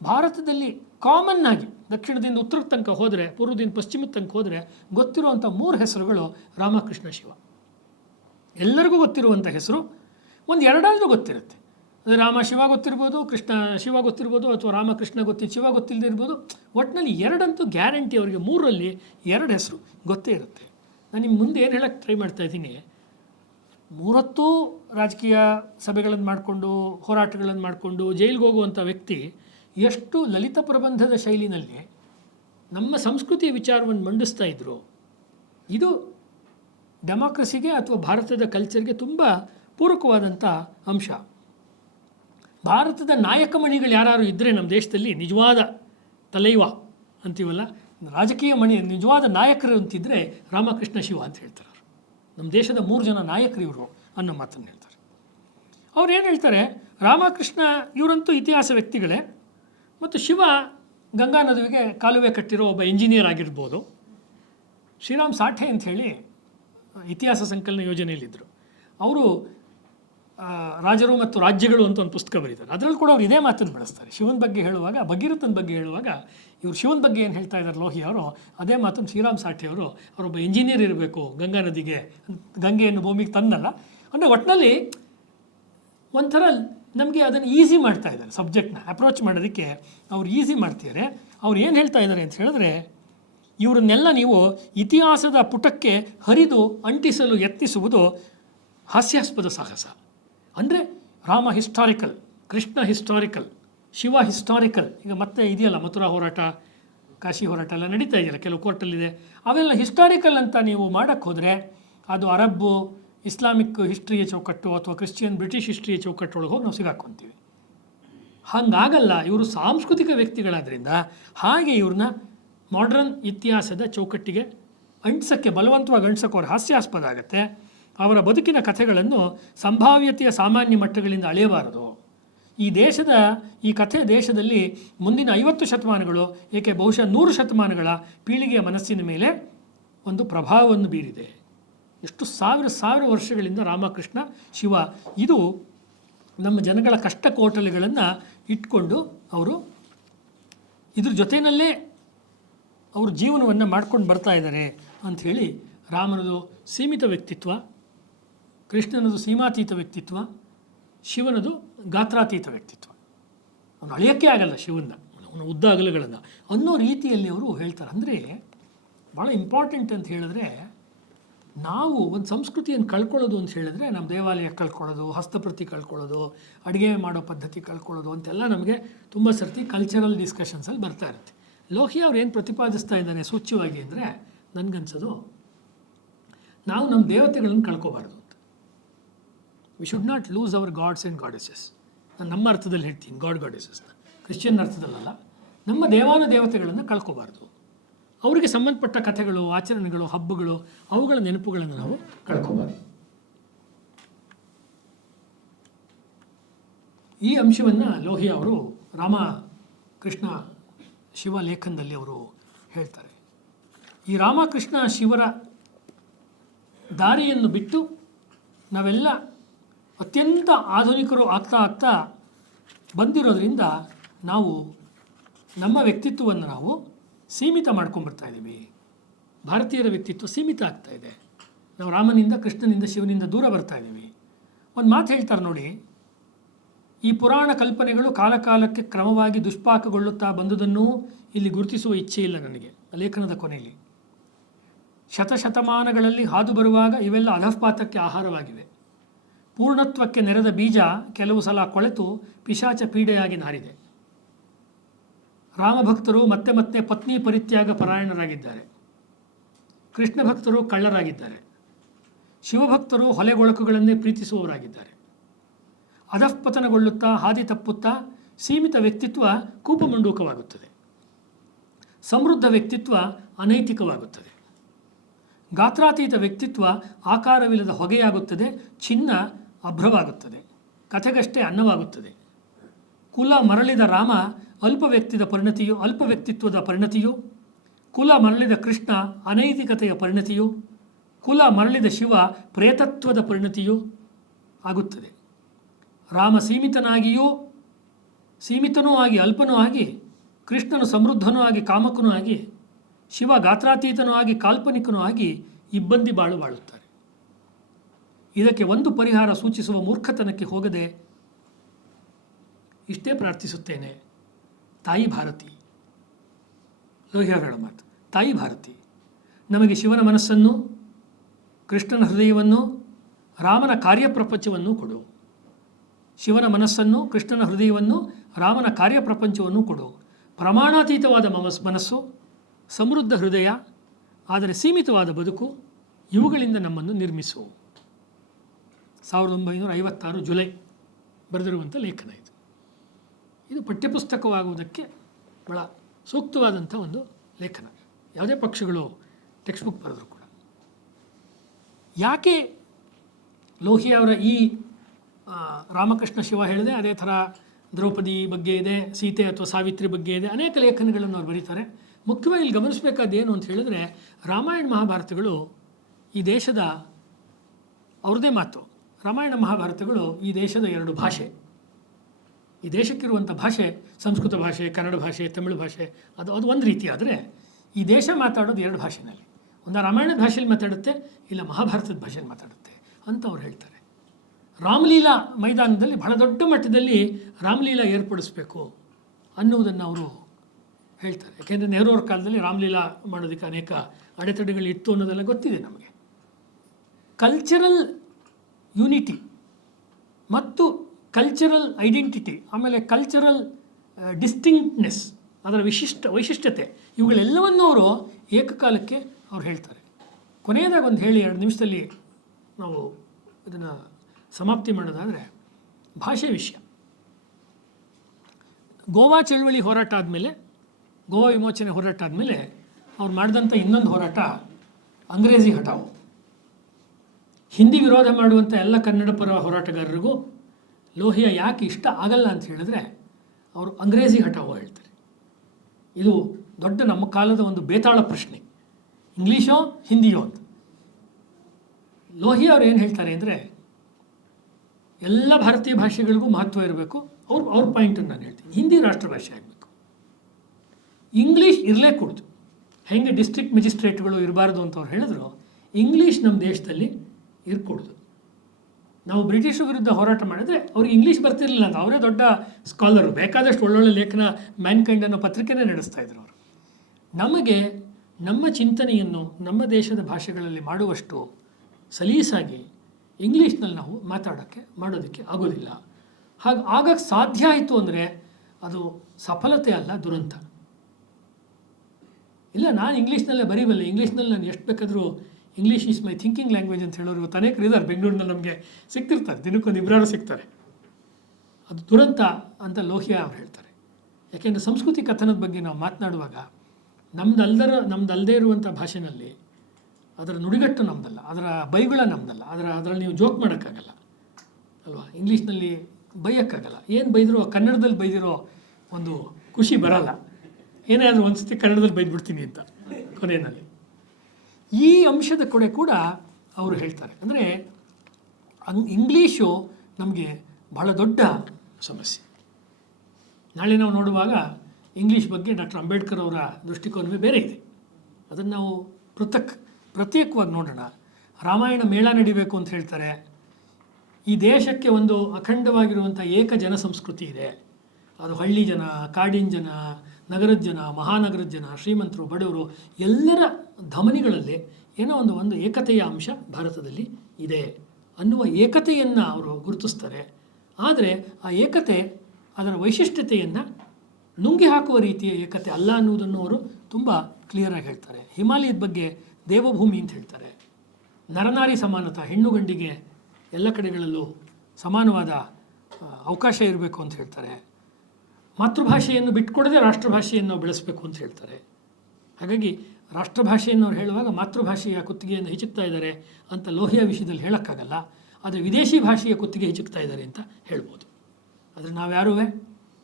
ಭಾರತದಲ್ಲಿ ಕಾಮನ್ ಆಗಿ ದಕ್ಷಿಣದಿಂದ ಉತ್ತರದ ತನಕ ಹೋದರೆ, ಪೂರ್ವದಿಂದ ಪಶ್ಚಿಮದ ತನಕ ಹೋದರೆ ಗೊತ್ತಿರುವಂಥ 3 ಹೆಸರುಗಳು ರಾಮಕೃಷ್ಣ ಶಿವ. ಎಲ್ಲರಿಗೂ ಗೊತ್ತಿರುವಂಥ ಹೆಸರು. ಒಂದು ಎರಡಾದರೂ ಗೊತ್ತಿರುತ್ತೆ. ಅದು ರಾಮ ಶಿವ ಗೊತ್ತಿರ್ಬೋದು, ಕೃಷ್ಣ ಶಿವ ಗೊತ್ತಿರ್ಬೋದು, ಅಥವಾ ರಾಮಕೃಷ್ಣ ಶಿವ ಗೊತ್ತಿಲ್ಲದೆ ಇರ್ಬೋದು. ಒಟ್ಟಿನಲ್ಲಿ ಎರಡಂತೂ ಗ್ಯಾರಂಟಿ ಅವರಿಗೆ, 3ರಲ್ಲಿ 2 ಹೆಸರು ಗೊತ್ತೇ ಇರುತ್ತೆ. ನಾನು ನಿಮ್ಮ ಮುಂದೆ ಏನು ಹೇಳೋಕ್ಕೆ ಟ್ರೈ ಮಾಡ್ತಾಯಿದ್ದೀನಿ, 3 ರಾಜಕೀಯ ಸಭೆಗಳನ್ನು ಮಾಡಿಕೊಂಡು, ಹೋರಾಟಗಳನ್ನು ಮಾಡಿಕೊಂಡು ಜೈಲಿಗೆ ಹೋಗುವಂಥ ವ್ಯಕ್ತಿ ಎಷ್ಟು ಲಲಿತ ಪ್ರಬಂಧದ ಶೈಲಿನಲ್ಲಿ ನಮ್ಮ ಸಂಸ್ಕೃತಿಯ ವಿಚಾರವನ್ನು ಮಂಡಿಸ್ತಾ ಇದ್ದರು. ಇದು ಡೆಮಾಕ್ರಸಿಗೆ ಅಥವಾ ಭಾರತದ ಕಲ್ಚರ್ಗೆ ತುಂಬ ಪೂರಕವಾದಂಥ ಅಂಶ. ಭಾರತದ ನಾಯಕಮಣಿಗಳು ಯಾರು ಇದ್ದರೆ ನಮ್ಮ ದೇಶದಲ್ಲಿ, ನಿಜವಾದ ತಲೈವ ಅಂತೀವಲ್ಲ, ರಾಜಕೀಯ ಮಣಿ, ನಿಜವಾದ ನಾಯಕರು ಅಂತಿದ್ದರೆ ರಾಮಕೃಷ್ಣ ಶಿವ ಅಂತ ಹೇಳ್ತಾರೆ. ಅವರು ನಮ್ಮ ದೇಶದ 3 ಜನ ನಾಯಕರು ಇವರು ಅನ್ನೋ ಮಾತನ್ನು ಹೇಳ್ತಾರೆ. ಅವ್ರು ಏನು ಹೇಳ್ತಾರೆ, ರಾಮಕೃಷ್ಣ ಇವರಂತೂ ಇತಿಹಾಸ ವ್ಯಕ್ತಿಗಳೇ, ಮತ್ತು ಶಿವ ಗಂಗಾ ನದಿಗೆ ಕಾಲುವೆ ಕಟ್ಟಿರೋ ಒಬ್ಬ ಇಂಜಿನಿಯರ್ ಆಗಿರ್ಬೋದು. ಶ್ರೀರಾಮ್ ಸಾಠೆ ಅಂಥೇಳಿ ಇತಿಹಾಸ ಸಂಕಲನ ಯೋಜನೆಯಲ್ಲಿದ್ದರು. ಅವರು ರಾಜರು ಮತ್ತು ರಾಜ್ಯಗಳು ಅಂತ ಒಂದು ಪುಸ್ತಕ ಬರೀತಾರೆ. ಅದರಲ್ಲಿ ಕೂಡ ಅವ್ರು ಇದೇ ಮಾತನ್ನು ಬಳಸ್ತಾರೆ. ಶಿವನ ಬಗ್ಗೆ ಹೇಳುವಾಗ, ಭಗೀರಥನ ಬಗ್ಗೆ ಹೇಳುವಾಗ ಇವರು ಶಿವನ ಬಗ್ಗೆ ಏನು ಹೇಳ್ತಾ ಇದ್ದಾರೆ ಲೋಹಿಯಾ ಅವರು, ಅದೇ ಮಾತನ್ನು ಶ್ರೀರಾಮ್ ಸಾಠೆ ಅವರೊಬ್ಬ ಇಂಜಿನಿಯರ್ ಇರಬೇಕು, ಗಂಗಾ ನದಿಗೆ, ಗಂಗೆಯನ್ನು ಭೂಮಿಗೆ ತಂದಲ್ಲ ಅಂದರೆ ಒಟ್ಟಿನಲ್ಲಿ ಒಂಥರ ನಮಗೆ ಅದನ್ನು ಈಸಿ ಮಾಡ್ತಾ ಇದ್ದಾರೆ. ಸಬ್ಜೆಕ್ಟ್ನ ಅಪ್ರೋಚ್ ಮಾಡೋದಕ್ಕೆ ಅವ್ರು ಈಸಿ ಮಾಡ್ತಿದ್ದಾರೆ. ಅವ್ರು ಏನು ಹೇಳ್ತಾ ಇದ್ದಾರೆ ಅಂತ ಹೇಳಿದ್ರೆ, ಇವರನ್ನೆಲ್ಲ ನೀವು ಇತಿಹಾಸದ ಪುಟಕ್ಕೆ ಹರಿದು ಅಂಟಿಸಲು ಯತ್ನಿಸುವುದು ಹಾಸ್ಯಾಸ್ಪದ ಸಾಹಸ. ಅಂದರೆ Rama historical, Krishna historical, Shiva historical. ಈಗ ಮತ್ತೆ ಇದೆಯಲ್ಲ ಮಥುರಾ ಹೋರಾಟ, ಕಾಶಿ ಹೋರಾಟ ಎಲ್ಲ ನಡೀತಾ ಇದೆಯಲ್ಲ, ಕೆಲವು ಕೋರ್ಟಲ್ಲಿದೆ. ಅವೆಲ್ಲ ಹಿಸ್ಟಾರಿಕಲ್ ಅಂತ ನೀವು ಮಾಡೋಕ್ಕೆ ಹೋದರೆ ಅದು ಅರಬ್ಬು ಇಸ್ಲಾಮಿಕ್ ಹಿಸ್ಟ್ರಿಯ ಚೌಕಟ್ಟು ಅಥವಾ ಕ್ರಿಶ್ಚಿಯನ್ ಬ್ರಿಟಿಷ್ ಹಿಸ್ಟ್ರಿಯ ಚೌಕಟ್ಟೊಳಗೆ ಹೋಗಿ ನಾವು ಸಿಗಾಕ್ಕೊತೀವಿ. ಹಾಗಾಗಲ್ಲ. ಇವರು ಸಾಂಸ್ಕೃತಿಕ ವ್ಯಕ್ತಿಗಳಾದ್ದರಿಂದ ಹಾಗೆ ಇವ್ರನ್ನ ಮಾಡ್ರನ್ ಇತಿಹಾಸದ ಚೌಕಟ್ಟಿಗೆ ಅಂಟಿಸೋಕ್ಕೆ, ಬಲವಂತವಾಗಿ ಅಂಟಿಸೋಕ್ಕೆ ಅವ್ರ ಹಾಸ್ಯಾಸ್ಪದ ಆಗುತ್ತೆ. ಅವರ ಬದುಕಿನ ಕಥೆಗಳನ್ನು ಸಂಭಾವ್ಯತೆಯ ಸಾಮಾನ್ಯ ಮಟ್ಟಗಳಿಂದ ಅಳೆಯಬಾರದು. ಈ ಕಥೆ ದೇಶದಲ್ಲಿ ಮುಂದಿನ 50 ಶತಮಾನಗಳು, ಏಕೆ ಬಹುಶಃ 100 ಶತಮಾನಗಳ ಪೀಳಿಗೆಯ ಮನಸ್ಸಿನ ಮೇಲೆ ಒಂದು ಪ್ರಭಾವವನ್ನು ಬೀರಿದೆ. ಎಷ್ಟು ಸಾವಿರ ವರ್ಷಗಳಿಂದ ರಾಮಕೃಷ್ಣ ಶಿವ ಇದು ನಮ್ಮ ಜನಗಳ ಕಷ್ಟ ಕೋಟಲೆಗಳನ್ನು ಇಟ್ಕೊಂಡು ಅವರು ಇದ್ರ ಜೊತೆಯಲ್ಲೇ ಅವರು ಜೀವನವನ್ನು ಮಾಡ್ಕೊಂಡು ಬರ್ತಾ ಇದ್ದಾರೆ ಅಂಥೇಳಿ. ರಾಮನದು ಸೀಮಿತ ವ್ಯಕ್ತಿತ್ವ, ಕೃಷ್ಣನದು ಸೀಮಾತೀತ ವ್ಯಕ್ತಿತ್ವ, ಶಿವನದು ಗಾತ್ರಾತೀತ ವ್ಯಕ್ತಿತ್ವ. ಅವನು ಅಳೆಯೋಕ್ಕೆ ಆಗಲ್ಲ ಶಿವನ, ಅವನ ಉದ್ದ ಅಗಲಗಳನ್ನು ಅನ್ನೋ ರೀತಿಯಲ್ಲಿ ಅವರು ಹೇಳ್ತಾರೆ. ಅಂದರೆ ಭಾಳ ಇಂಪಾರ್ಟೆಂಟ್ ಅಂತ ಹೇಳಿದ್ರೆ, ನಾವು ಒಂದು ಸಂಸ್ಕೃತಿಯನ್ನು ಕಳ್ಕೊಳ್ಳೋದು ಅಂತ ಹೇಳಿದ್ರೆ, ನಮ್ಮ ದೇವಾಲಯ ಕಳ್ಕೊಳ್ಳೋದು, ಹಸ್ತಪ್ರತಿ ಕಳ್ಕೊಳ್ಳೋದು, ಅಡುಗೆ ಮಾಡೋ ಪದ್ಧತಿ ಕಳ್ಕೊಳ್ಳೋದು ಅಂತೆಲ್ಲ ನಮಗೆ ತುಂಬ ಸರ್ತಿ ಕಲ್ಚರಲ್ ಡಿಸ್ಕಷನ್ಸಲ್ಲಿ ಬರ್ತಾ ಇರುತ್ತೆ. ಲೋಹಿಯಾ ಅವ್ರು ಏನು ಪ್ರತಿಪಾದಿಸ್ತಾ ಇದ್ದಾನೆ ಸೂಚ್ಯವಾಗಿ ಅಂದರೆ, ನನಗನ್ಸೋದು ನಾವು ನಮ್ಮ ದೇವತೆಗಳನ್ನು ಕಳ್ಕೊಬಾರ್ದು ಅಂತ. We should not lose our gods and goddesses. ನಾನು ನಮ್ಮ ಅರ್ಥದಲ್ಲಿ ಹೇಳ್ತೀನಿ, ಗಾಡೆಸಸ್ನ, ಕ್ರಿಶ್ಚಿಯನ್ ಅರ್ಥದಲ್ಲ. ನಮ್ಮ ದೇವತೆಗಳನ್ನು ಕಳ್ಕೊಬಾರ್ದು. ಅವರಿಗೆ ಸಂಬಂಧಪಟ್ಟ ಕಥೆಗಳು, ಆಚರಣೆಗಳು, ಹಬ್ಬಗಳು, ಅವುಗಳ ನೆನಪುಗಳನ್ನು ನಾವು ಕಳ್ಕೊಬಾರ್ದು. ಈ ಅಂಶವನ್ನು ಲೋಹಿಯಾ ಅವರು ರಾಮ ಕೃಷ್ಣ ಶಿವ ಲೇಖನದಲ್ಲಿ ಅವರು ಹೇಳ್ತಾರೆ. ಈ ರಾಮಕೃಷ್ಣ ಶಿವರ ದಾರಿಯನ್ನು ಬಿಟ್ಟು ನಾವೆಲ್ಲ ಅತ್ಯಂತ ಆಧುನಿಕರು ಆಗ್ತಾ ಬಂದಿರೋದ್ರಿಂದ ನಾವು ನಮ್ಮ ವ್ಯಕ್ತಿತ್ವವನ್ನು ನಾವು ಸೀಮಿತ ಮಾಡ್ಕೊಂಡ್ಬರ್ತಾ ಇದ್ದೀವಿ. ಭಾರತೀಯರ ವ್ಯಕ್ತಿತ್ವ ಸೀಮಿತ ಆಗ್ತಾ ಇದೆ. ನಾವು ರಾಮನಿಂದ, ಕೃಷ್ಣನಿಂದ, ಶಿವನಿಂದ ದೂರ ಬರ್ತಾ ಇದ್ದೀವಿ. ಒಂದು ಮಾತು ಹೇಳ್ತಾರೆ ನೋಡಿ, ಈ ಪುರಾಣ ಕಲ್ಪನೆಗಳು ಕಾಲಕಾಲಕ್ಕೆ ಕ್ರಮವಾಗಿ ದುಷ್ಪಾಕಗೊಳ್ಳುತ್ತಾ ಬಂದುದನ್ನು ಇಲ್ಲಿ ಗುರುತಿಸುವ ಇಚ್ಛೆ ಇಲ್ಲ ನನಗೆ. ಲೇಖನದ ಕೊನೆಯಲ್ಲಿ ಶತಶತಮಾನಗಳಲ್ಲಿ ಹಾದು ಬರುವಾಗ ಇವೆಲ್ಲ ಅಧಃಪಾತಕ್ಕೆ ಆಹಾರವಾಗಿವೆ. ಪೂರ್ಣತ್ವಕ್ಕೆ ನೆರೆದ ಬೀಜ ಕೆಲವು ಸಲ ಕೊಳೆತು ಪಿಶಾಚ ಪೀಡೆಯಾಗಿ ನಾರಿದೆ. ರಾಮಭಕ್ತರು ಮತ್ತೆ ಮತ್ತೆ ಪತ್ನಿ ಪರಿತ್ಯಾಗ ಪರಾಯಣರಾಗಿದ್ದಾರೆ. ಕೃಷ್ಣ ಭಕ್ತರು ಕಳ್ಳರಾಗಿದ್ದಾರೆ. ಶಿವಭಕ್ತರು ಹೊಲೆಗೊಳಕುಗಳನ್ನೇ ಪ್ರೀತಿಸುವವರಾಗಿದ್ದಾರೆ. ಅಧಃಪತನಗೊಳ್ಳುತ್ತಾ ಹಾದಿ ತಪ್ಪುತ್ತಾ ಸೀಮಿತ ವ್ಯಕ್ತಿತ್ವ ಕೂಪಮಂಡೂಕವಾಗುತ್ತದೆ. ಸಮೃದ್ಧ ವ್ಯಕ್ತಿತ್ವ ಅನೈತಿಕವಾಗುತ್ತದೆ. ಗಾತ್ರಾತೀತ ವ್ಯಕ್ತಿತ್ವ ಆಕಾರವಿಲ್ಲದ ಹೊಗೆಯಾಗುತ್ತದೆ. ಚಿನ್ನ ಅಭ್ರವಾಗುತ್ತದೆ. ಕಥೆಗಷ್ಟೇ ಅನ್ನವಾಗುತ್ತದೆ. ಕುಲ ಮರಳಿದ ರಾಮ ಅಲ್ಪ ವ್ಯಕ್ತಿತ್ವದ ಪರಿಣತಿಯು, ಕುಲ ಮರಳಿದ ಕೃಷ್ಣ ಅನೈತಿಕತೆಯ ಪರಿಣತಿಯು, ಕುಲ ಮರಳಿದ ಶಿವ ಪ್ರೇತತ್ವದ ಪರಿಣತಿಯೂ ಆಗುತ್ತದೆ. ರಾಮ ಸೀಮಿತನೂ ಆಗಿ ಅಲ್ಪನೂ ಆಗಿ, ಕೃಷ್ಣನು ಸಮೃದ್ಧನೂ ಆಗಿ ಕಾಮಕನೂ ಆಗಿ, ಶಿವ ಗಾತ್ರಾತೀತನೂ ಆಗಿ ಕಾಲ್ಪನಿಕನೂ ಆಗಿ ಇಬ್ಬಂದಿ ಬಾಳು ಬಾಳುತ್ತಾರೆ. ಇದಕ್ಕೆ ಒಂದು ಪರಿಹಾರ ಸೂಚಿಸುವ ಮೂರ್ಖತನಕ್ಕೆ ಹೋಗದೆ ಇಷ್ಟೇ ಪ್ರಾರ್ಥಿಸುತ್ತೇನೆ. ತಾಯಿ ಭಾರತಿ, ಲೋಹಿಯಾರ್ ಹೇಳೋ ಮಾತು, ತಾಯಿ ಭಾರತಿ ನಮಗೆ ಶಿವನ ಮನಸ್ಸನ್ನು, ಕೃಷ್ಣನ ಹೃದಯವನ್ನು, ರಾಮನ ಕಾರ್ಯಪ್ರಪಂಚವನ್ನು ಕೊಡು. ಶಿವನ ಮನಸ್ಸನ್ನು, ಕೃಷ್ಣನ ಹೃದಯವನ್ನು, ರಾಮನ ಕಾರ್ಯಪ್ರಪಂಚವನ್ನು ಕೊಡು. ಪ್ರಮಾಣಾತೀತವಾದ ಮನಸ್ಸು, ಸಮೃದ್ಧ ಹೃದಯ, ಆದರೆ ಸೀಮಿತವಾದ ಬದುಕು, ಇವುಗಳಿಂದ ನಮ್ಮನ್ನು ನಿರ್ಮಿಸು. 1956 ಜುಲೈ ಬರೆದಿರುವಂಥ ಲೇಖನ ಇದು. ಇದು ಪಠ್ಯಪುಸ್ತಕವಾಗುವುದಕ್ಕೆ ಬಹಳ ಸೂಕ್ತವಾದಂಥ ಒಂದು ಲೇಖನ. ಯಾವುದೇ ಪಕ್ಷಗಳು ಟೆಕ್ಸ್ಟ್ ಬುಕ್ ಬರೆದ್ರು ಕೂಡ. ಯಾಕೆ ಲೋಹಿಯವರ ಈ ರಾಮಕೃಷ್ಣ ಶಿವ ಹೇಳಿದೆ, ಅದೇ ಥರ ದ್ರೌಪದಿ ಬಗ್ಗೆ ಇದೆ, ಸೀತೆ ಅಥವಾ ಸಾವಿತ್ರಿ ಬಗ್ಗೆ ಇದೆ, ಅನೇಕ ಲೇಖನಗಳನ್ನು ಅವ್ರು ಬರೀತಾರೆ. ಮುಖ್ಯವಾಗಿ ಇಲ್ಲಿ ಗಮನಿಸಬೇಕಾದೇನು ಅಂತ ಹೇಳಿದ್ರೆ, ರಾಮಾಯಣ ಮಹಾಭಾರತಗಳು ಈ ದೇಶದ ಅವ್ರದ್ದೇ ಮಾತು. ರಾಮಾಯಣ ಮಹಾಭಾರತಗಳು ಈ ದೇಶದ 2 ಭಾಷೆ. ಈ ದೇಶಕ್ಕಿರುವಂಥ ಭಾಷೆ ಸಂಸ್ಕೃತ ಭಾಷೆ, ಕನ್ನಡ ಭಾಷೆ, ತಮಿಳು ಭಾಷೆ, ಅದು ಒಂದು ರೀತಿ. ಆದರೆ ಈ ದೇಶ ಮಾತಾಡೋದು 2 ಭಾಷೆಯಲ್ಲಿ. ಒಂದು ರಾಮಾಯಣದ ಭಾಷೆಯಲ್ಲಿ ಮಾತಾಡುತ್ತೆ, ಇಲ್ಲ ಮಹಾಭಾರತದ ಭಾಷೆಯಲ್ಲಿ ಮಾತಾಡುತ್ತೆ ಅಂತ ಅವ್ರು ಹೇಳ್ತಾರೆ. ರಾಮಲೀಲಾ ಮೈದಾನದಲ್ಲಿ ಬಹಳ ದೊಡ್ಡ ಮಟ್ಟದಲ್ಲಿ ರಾಮಲೀಲಾ ಏರ್ಪಡಿಸಬೇಕು ಅನ್ನುವುದನ್ನು ಅವರು ಹೇಳ್ತಾರೆ. ಯಾಕೆಂದರೆ ನೆಹರು ಅವ್ರ ಕಾಲದಲ್ಲಿ ರಾಮಲೀಲಾ ಮಾಡೋದಕ್ಕೆ ಅನೇಕ ಅಡೆತಡೆಗಳಿತ್ತು ಅನ್ನೋದೆಲ್ಲ ಗೊತ್ತಿದೆ ನಮಗೆ. ಕಲ್ಚರಲ್ ಯೂನಿಟಿ ಮತ್ತು ಕಲ್ಚರಲ್ ಐಡೆಂಟಿಟಿ, ಆಮೇಲೆ ಕಲ್ಚರಲ್ ಡಿಸ್ಟಿಂಕ್ಟ್ನೆಸ್, ಅದರ ವೈಶಿಷ್ಟ್ಯತೆ, ಇವುಗಳೆಲ್ಲವನ್ನೂ ಅವರು ಏಕಕಾಲಕ್ಕೆ ಅವ್ರು ಹೇಳ್ತಾರೆ. ಕೊನೆಯದಾಗ ಒಂದು ಹೇಳಿ 2 ನಿಮಿಷದಲ್ಲಿ ನಾವು ಇದನ್ನು ಸಮಾಪ್ತಿ ಮಾಡೋದಾದರೆ, ಭಾಷೆ ವಿಷಯ. ಗೋವಾ ಚಳವಳಿ ಹೋರಾಟ ಆದಮೇಲೆ, ಗೋವಾ ವಿಮೋಚನೆ ಹೋರಾಟ ಆದಮೇಲೆ ಅವ್ರು ಮಾಡಿದಂಥ ಇನ್ನೊಂದು ಹೋರಾಟ ಅಂಗ್ರೇಜಿ ಹಠಾವು. ಹಿಂದಿ ವಿರೋಧ ಮಾಡುವಂಥ ಎಲ್ಲ ಕನ್ನಡ ಪರ ಹೋರಾಟಗಾರರಿಗೂ ಲೋಹಿಯಾ ಯಾಕೆ ಇಷ್ಟ ಆಗಲ್ಲ ಅಂತ ಹೇಳಿದ್ರೆ, ಅವರು ಅಂಗ್ರೇಜಿ ಹಠಾವು ಹೇಳ್ತಾರೆ. ಇದು ದೊಡ್ಡ ನಮ್ಮ ಕಾಲದ ಒಂದು ಬೇತಾಳ ಪ್ರಶ್ನೆ, ಇಂಗ್ಲೀಷೋ ಹಿಂದಿಯೋ ಅಂತ. ಲೋಹಿಯಾ ಅವ್ರು ಏನು ಹೇಳ್ತಾರೆ ಅಂದರೆ, ಎಲ್ಲ ಭಾರತೀಯ ಭಾಷೆಗಳಿಗೂ ಮಹತ್ವ ಇರಬೇಕು. ಅವ್ರ ಪಾಯಿಂಟನ್ನು ನಾನು ಹೇಳ್ತೀನಿ, ಹಿಂದಿ ರಾಷ್ಟ್ರಭಾಷೆ ಆಗಬೇಕು, ಇಂಗ್ಲೀಷ್ ಇರಲೇಕೂಡ್ದು. ಹೆಂಗೆ ಡಿಸ್ಟ್ರಿಕ್ಟ್ ಮ್ಯಾಜಿಸ್ಟ್ರೇಟ್ಗಳು ಇರಬಾರ್ದು ಅಂತ ಅವ್ರು ಹೇಳಿದ್ರು, ಇಂಗ್ಲೀಷ್ ನಮ್ಮ ದೇಶದಲ್ಲಿ ಇರ್ಕೊಡ್ದು. ನಾವು ಬ್ರಿಟಿಷರ ವಿರುದ್ಧ ಹೋರಾಟ ಮಾಡಿದ್ರೆ ಅವ್ರಿಗೆ ಇಂಗ್ಲೀಷ್ ಬರ್ತಿರಲಿಲ್ಲ ಅಂತ, ಅವರೇ ದೊಡ್ಡ ಸ್ಕಾಲರು, ಬೇಕಾದಷ್ಟು ಒಳ್ಳೊಳ್ಳೆ ಲೇಖನ ಮ್ಯಾನ್ಕೈಂಡ್ ಅನ್ನೋ ಪತ್ರಿಕೆನೇ ನಡೆಸ್ತಾ ಇದ್ರು ಅವರು. ನಮಗೆ ನಮ್ಮ ಚಿಂತನೆಯನ್ನು ನಮ್ಮ ದೇಶದ ಭಾಷೆಗಳಲ್ಲಿ ಮಾಡುವಷ್ಟು ಸಲೀಸಾಗಿ ಇಂಗ್ಲೀಷ್ನಲ್ಲಿ ನಾವು ಮಾಡೋದಕ್ಕೆ ಆಗೋದಿಲ್ಲ. ಆಗಕ್ಕೆ ಸಾಧ್ಯ ಆಯಿತು ಅಂದರೆ ಅದು ಸಫಲತೆ ಅಲ್ಲ, ದುರಂತ. ಇಲ್ಲ, ನಾನು ಇಂಗ್ಲೀಷ್ನಲ್ಲೇ ಬರೀಬಲ್ಲೆ, ಇಂಗ್ಲೀಷ್ನಲ್ಲಿ ನಾನು ಎಷ್ಟು ಬೇಕಾದರೂ, English is my thinking language ಅಂತ ಹೇಳೋರು ಅನೇಕರು ಇದ್ದಾರೆ. ಬೆಂಗಳೂರಿನಲ್ಲಿ ನಮಗೆ ಸಿಗ್ತಿರ್ತಾರೆ, ದಿನಕ್ಕೊಂದು 2 ಸಿಗ್ತಾರೆ. ಅದು ದುರಂತ ಅಂತ ಲೋಹಿಯಾ ಅವ್ರು ಹೇಳ್ತಾರೆ. ಯಾಕೆಂದರೆ ಸಂಸ್ಕೃತಿ ಕಥನದ ಬಗ್ಗೆ ನಾವು ಮಾತನಾಡುವಾಗ ನಮ್ಮದಲ್ಲದೇ ಇರುವಂಥ ಭಾಷೆನಲ್ಲಿ ಅದರ ನುಡಿಗಟ್ಟು ನಮ್ಮದಲ್ಲ, ಅದರ ಬೈಗುಳ ನಮ್ಮದಲ್ಲ, ಅದರಲ್ಲಿ ನೀವು ಜೋಕ್ ಮಾಡೋಕ್ಕಾಗಲ್ಲ ಅಲ್ವಾ. ಇಂಗ್ಲೀಷ್ನಲ್ಲಿ ಬೈಯೋಕ್ಕಾಗಲ್ಲ. ಏನು ಬೈದರೂ ಕನ್ನಡದಲ್ಲಿ ಬೈದಿರೋ ಒಂದು ಖುಷಿ ಬರಲ್ಲ. ಏನಾದರೂ ಒಂದು ಸತಿ ಕನ್ನಡದಲ್ಲಿ ಬೈದ್ಬಿಡ್ತೀನಿ ಅಂತ ಕೊನೆಯಲ್ಲಿ. ಈ ಅಂಶದ ಕಡೆ ಕೂಡ ಅವರು ಹೇಳ್ತಾರೆ. ಅಂದರೆ ಇಂಗ್ಲೀಷು ನಮಗೆ ಬಹಳ ದೊಡ್ಡ ಸಮಸ್ಯೆ. ನಾಳೆ ನಾವು ನೋಡುವಾಗ ಇಂಗ್ಲೀಷ್ ಬಗ್ಗೆ ಡಾಕ್ಟರ್ ಅಂಬೇಡ್ಕರ್ ಅವರ ದೃಷ್ಟಿಕೋನವೇ ಬೇರೆ ಇದೆ. ಅದನ್ನು ನಾವು ಪ್ರತ್ಯೇಕವಾಗಿ ನೋಡೋಣ. ರಾಮಾಯಣ ಮೇಳ ನಡಿಬೇಕು ಅಂತ ಹೇಳ್ತಾರೆ. ಈ ದೇಶಕ್ಕೆ ಒಂದು ಅಖಂಡವಾಗಿರುವಂಥ ಏಕ ಜನ ಸಂಸ್ಕೃತಿ ಇದೆ. ಅದು ಹಳ್ಳಿ ಜನ, ಕಾಡಿನ ಜನ, ನಗರದ ಜನ, ಮಹಾನಗರದ ಜನ, ಶ್ರೀಮಂತರು, ಬಡವರು, ಎಲ್ಲರ ಧಮನಿಗಳಲ್ಲಿ ಏನೋ ಒಂದು ಏಕತೆಯ ಅಂಶ ಭಾರತದಲ್ಲಿ ಇದೆ ಅನ್ನುವ ಏಕತೆಯನ್ನು ಅವರು ಗುರುತಿಸ್ತಾರೆ. ಆದರೆ ಆ ಏಕತೆ ಅದರ ವೈಶಿಷ್ಟ್ಯತೆಯನ್ನು ನುಂಗಿ ಹಾಕುವ ರೀತಿಯ ಏಕತೆ ಅಲ್ಲ ಅನ್ನುವುದನ್ನು ಅವರು ತುಂಬ ಕ್ಲಿಯರಾಗಿ ಹೇಳ್ತಾರೆ. ಹಿಮಾಲಯದ ಬಗ್ಗೆ ದೇವಭೂಮಿ ಅಂತ ಹೇಳ್ತಾರೆ. ನರನಾರಿ ಸಮಾನತೆ, ಹೆಣ್ಣು ಗಂಡಿಗೆ ಎಲ್ಲ ಕಡೆಗಳಲ್ಲೂ ಸಮಾನವಾದ ಅವಕಾಶ ಇರಬೇಕು ಅಂತ ಹೇಳ್ತಾರೆ. ಮಾತೃಭಾಷೆಯನ್ನು ಬಿಟ್ಕೊಡದೆ ರಾಷ್ಟ್ರಭಾಷೆಯನ್ನು ಬೆಳೆಸಬೇಕು ಅಂತ ಹೇಳ್ತಾರೆ. ಹಾಗಾಗಿ ರಾಷ್ಟ್ರಭಾಷೆಯನ್ನು ಅವ್ರು ಹೇಳುವಾಗ ಮಾತೃಭಾಷೆಯ ಕುತ್ತಿಗೆಯನ್ನು ಹಿಚುಕ್ತಾ ಇದ್ದಾರೆ ಅಂತ ಲೋಹಿಯಾ ವಿಷಯದಲ್ಲಿ ಹೇಳೋಕ್ಕಾಗಲ್ಲ. ಆದರೆ ವಿದೇಶಿ ಭಾಷೆಯ ಕುತ್ತಿಗೆ ಹಿಚುಕ್ತಾ ಇದ್ದಾರೆ ಅಂತ ಹೇಳ್ಬೋದು. ಆದರೆ ನಾವ್ಯಾರೂ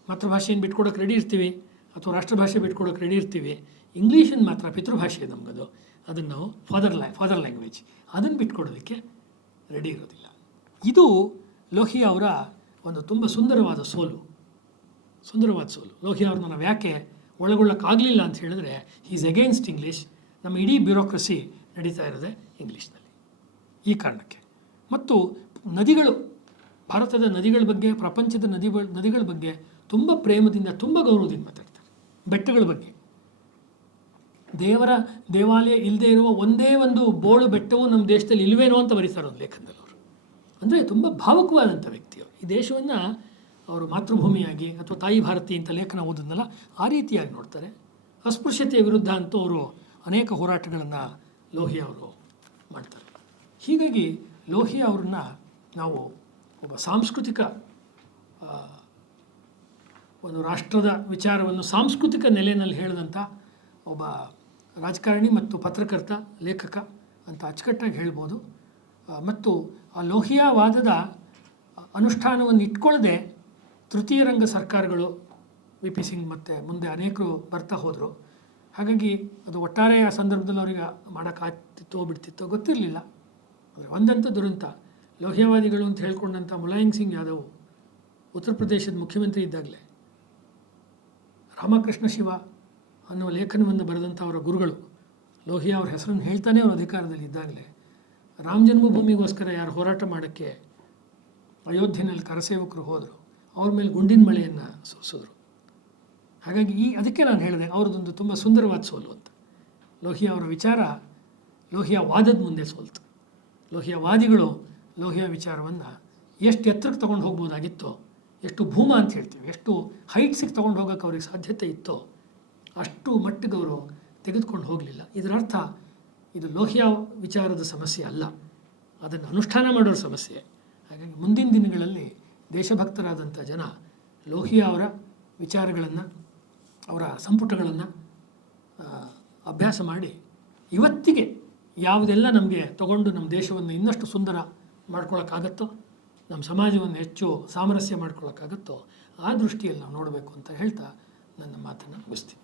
ಮಾತೃಭಾಷೆಯನ್ನು ಬಿಟ್ಕೊಡೋಕೆ ರೆಡಿ ಇರ್ತೀವಿ ಅಥವಾ ರಾಷ್ಟ್ರಭಾಷೆ ಬಿಟ್ಕೊಡೋಕೆ ರೆಡಿ ಇರ್ತೀವಿ. ಇಂಗ್ಲೀಷನ್ನು ಮಾತ್ರ ಪಿತೃಭಾಷೆ ನಮಗದು, ಅದನ್ನು ನಾವು ಫಾದರ್ ಲ್ಯಾಂಗ್ವೇಜ್, ಅದನ್ನು ಬಿಟ್ಕೊಡೋದಕ್ಕೆ ರೆಡಿ ಇರೋದಿಲ್ಲ. ಇದು ಲೋಹಿಯಾ ಅವರ ಒಂದು ತುಂಬ ಸುಂದರವಾದ ಸೋಲು. ಲೋಹಿಯಾ ಅವ್ರನ್ನ ನಾವು ಯಾಕೆ ಒಳಗೊಳ್ಳೋಕ್ಕಾಗಲಿಲ್ಲ ಅಂತ ಹೇಳಿದ್ರೆ, ಈಸ್ ಅಗೇನ್ಸ್ಟ್ ಇಂಗ್ಲೀಷ್. ನಮ್ಮ ಇಡೀ ಬ್ಯೂರೋಕ್ರಸಿ ನಡೀತಾ ಇರೋದೇ ಇಂಗ್ಲೀಷ್ನಲ್ಲಿ. ಈ ಕಾರಣಕ್ಕೆ ಮತ್ತು ನದಿಗಳು, ಭಾರತದ ನದಿಗಳ ಬಗ್ಗೆ, ಪ್ರಪಂಚದ ನದಿಗಳ ಬಗ್ಗೆ ತುಂಬ ಪ್ರೇಮದಿಂದ, ತುಂಬ ಗೌರವದಿಂದ ಮಾತಾಡ್ತಾರೆ. ಬೆಟ್ಟಗಳ ಬಗ್ಗೆ, ದೇವಾಲಯ ಇಲ್ಲದೆ ಇರುವ ಒಂದೇ ಒಂದು ಬೋಳು ಬೆಟ್ಟವು ನಮ್ಮ ದೇಶದಲ್ಲಿ ಇಲ್ವೇನೋ ಅಂತ ಬರೀತಾರೆ ಒಂದು ಲೇಖನದಲ್ಲಿ ಅವರು. ಅಂದರೆ ತುಂಬ ಭಾವುಕವಾದಂಥ ವ್ಯಕ್ತಿಯವರು. ಈ ದೇಶವನ್ನು ಅವರು ಮಾತೃಭೂಮಿಯಾಗಿ ಅಥವಾ ತಾಯಿ ಭಾರತಿ ಅಂತ ಲೇಖನ ಓದೋದನ್ನೆಲ್ಲ ಆ ರೀತಿಯಾಗಿ ನೋಡ್ತಾರೆ. ಅಸ್ಪೃಶ್ಯತೆಯ ವಿರುದ್ಧ ಅಂತೂ ಅವರು ಅನೇಕ ಹೋರಾಟಗಳನ್ನು ಲೋಹಿಯಾ ಅವರು ಮಾಡ್ತಾರೆ. ಹೀಗಾಗಿ ಲೋಹಿಯಾ ಅವ್ರನ್ನ ನಾವು ಒಬ್ಬ ಸಾಂಸ್ಕೃತಿಕ ಒಂದು ರಾಷ್ಟ್ರದ ವಿಚಾರವನ್ನು ಸಾಂಸ್ಕೃತಿಕ ನೆಲೆಯಲ್ಲಿ ಹೇಳಿದಂಥ ಒಬ್ಬ ರಾಜಕಾರಣಿ ಮತ್ತು ಪತ್ರಕರ್ತ, ಲೇಖಕ ಅಂತ ಅಚ್ಚುಕಟ್ಟಾಗಿ ಹೇಳ್ಬೋದು. ಮತ್ತು ಆ ಲೋಹಿಯಾವಾದದ ಅನುಷ್ಠಾನವನ್ನು ಇಟ್ಕೊಳ್ಳದೆ ತೃತೀಯ ರಂಗ ಸರ್ಕಾರಗಳು, ವಿ ಪಿ ಸಿಂಗ್ ಮತ್ತು ಮುಂದೆ ಅನೇಕರು ಬರ್ತಾ ಹೋದರು. ಹಾಗಾಗಿ ಅದು ಒಟ್ಟಾರೆ ಆ ಸಂದರ್ಭದಲ್ಲಿ ಅವರಿಗೆ ಮಾಡೋಕ್ಕಾಗ್ತಿತ್ತೋ ಬಿಡ್ತಿತ್ತೋ ಗೊತ್ತಿರಲಿಲ್ಲ. ಆದರೆ ಒಂದಂತ ದುರಂತ, ಲೋಹಿಯಾವಾದಿಗಳು ಅಂತ ಹೇಳ್ಕೊಂಡಂಥ ಮುಲಾಯಂ ಸಿಂಗ್ ಯಾದವ್ ಉತ್ತರ ಪ್ರದೇಶದ ಮುಖ್ಯಮಂತ್ರಿ ಇದ್ದಾಗಲೇ ರಾಮಕೃಷ್ಣ ಶಿವ ಅನ್ನುವ ಲೇಖನವನ್ನು ಬರೆದಂಥ ಅವರ ಗುರುಗಳು ಲೋಹಿಯಾ ಅವ್ರ ಹೆಸರನ್ನು ಹೇಳ್ತಾನೆ ಅವರು ಅಧಿಕಾರದಲ್ಲಿ ಇದ್ದಾಗಲೇ ರಾಮ ಜನ್ಮಭೂಮಿಗೋಸ್ಕರ ಯಾರು ಹೋರಾಟ ಮಾಡೋಕ್ಕೆ ಅಯೋಧ್ಯೆಯಲ್ಲಿ ಕರಸೇವಕರು ಹೋದರು, ಅವ್ರ ಮೇಲೆ ಗುಂಡಿನ ಮಳೆಯನ್ನು ಸುರಿಸಿದ್ರು. ಹಾಗಾಗಿ ಅದಕ್ಕೆ ನಾನು ಹೇಳಿದೆ ಅವ್ರದ್ದೊಂದು ತುಂಬ ಸುಂದರವಾದ ಸೋಲು ಅಂತ. ಲೋಹಿಯಾ ಅವರ ವಿಚಾರ ಲೋಹಿಯಾ ವಾದದ ಮುಂದೆ ಸೋಲ್ತು. ಲೋಹಿಯಾವಾದಿಗಳು ಲೋಹಿಯಾ ವಿಚಾರವನ್ನು ಎಷ್ಟು ಎತ್ತರಕ್ಕೆ ತೊಗೊಂಡು ಹೋಗ್ಬೋದಾಗಿತ್ತೋ, ಎಷ್ಟು ಭೂಮ ಅಂತ ಹೇಳ್ತೀವಿ, ಎಷ್ಟು ಹೈಟ್ಸಿಗೆ ತೊಗೊಂಡು ಹೋಗೋಕ್ಕೆ ಅವ್ರಿಗೆ ಸಾಧ್ಯತೆ ಇತ್ತೋ ಅಷ್ಟು ಮಟ್ಟಿಗೆ ಅವರು ತೆಗೆದುಕೊಂಡು ಹೋಗಲಿಲ್ಲ. ಇದರರ್ಥ ಇದು ಲೋಹಿಯಾ ವಿಚಾರದ ಸಮಸ್ಯೆ ಅಲ್ಲ, ಅದನ್ನು ಅನುಷ್ಠಾನ ಮಾಡೋರ ಸಮಸ್ಯೆ. ಹಾಗಾಗಿ ಮುಂದಿನ ದಿನಗಳಲ್ಲಿ ದೇಶಭಕ್ತರಾದಂಥ ಜನ ಲೋಹಿಯಾ ಅವರ ವಿಚಾರಗಳನ್ನು, ಅವರ ಸಂಪುಟಗಳನ್ನು ಅಭ್ಯಾಸ ಮಾಡಿ ಇವತ್ತಿಗೆ ಯಾವುದೆಲ್ಲ ನಮಗೆ ತಗೊಂಡು ನಮ್ಮ ದೇಶವನ್ನು ಇನ್ನಷ್ಟು ಸುಂದರ ಮಾಡ್ಕೊಳ್ಳೋಕ್ಕಾಗತ್ತೋ, ನಮ್ಮ ಸಮಾಜವನ್ನು ಹೆಚ್ಚು ಸಾಮರಸ್ಯ ಮಾಡ್ಕೊಳ್ಳೋಕ್ಕಾಗತ್ತೋ ಆ ದೃಷ್ಟಿಯಲ್ಲಿ ನಾವು ನೋಡಬೇಕು ಅಂತ ಹೇಳ್ತಾ ನನ್ನ ಮಾತನ್ನು ಮುಗಿಸ್ತೀನಿ.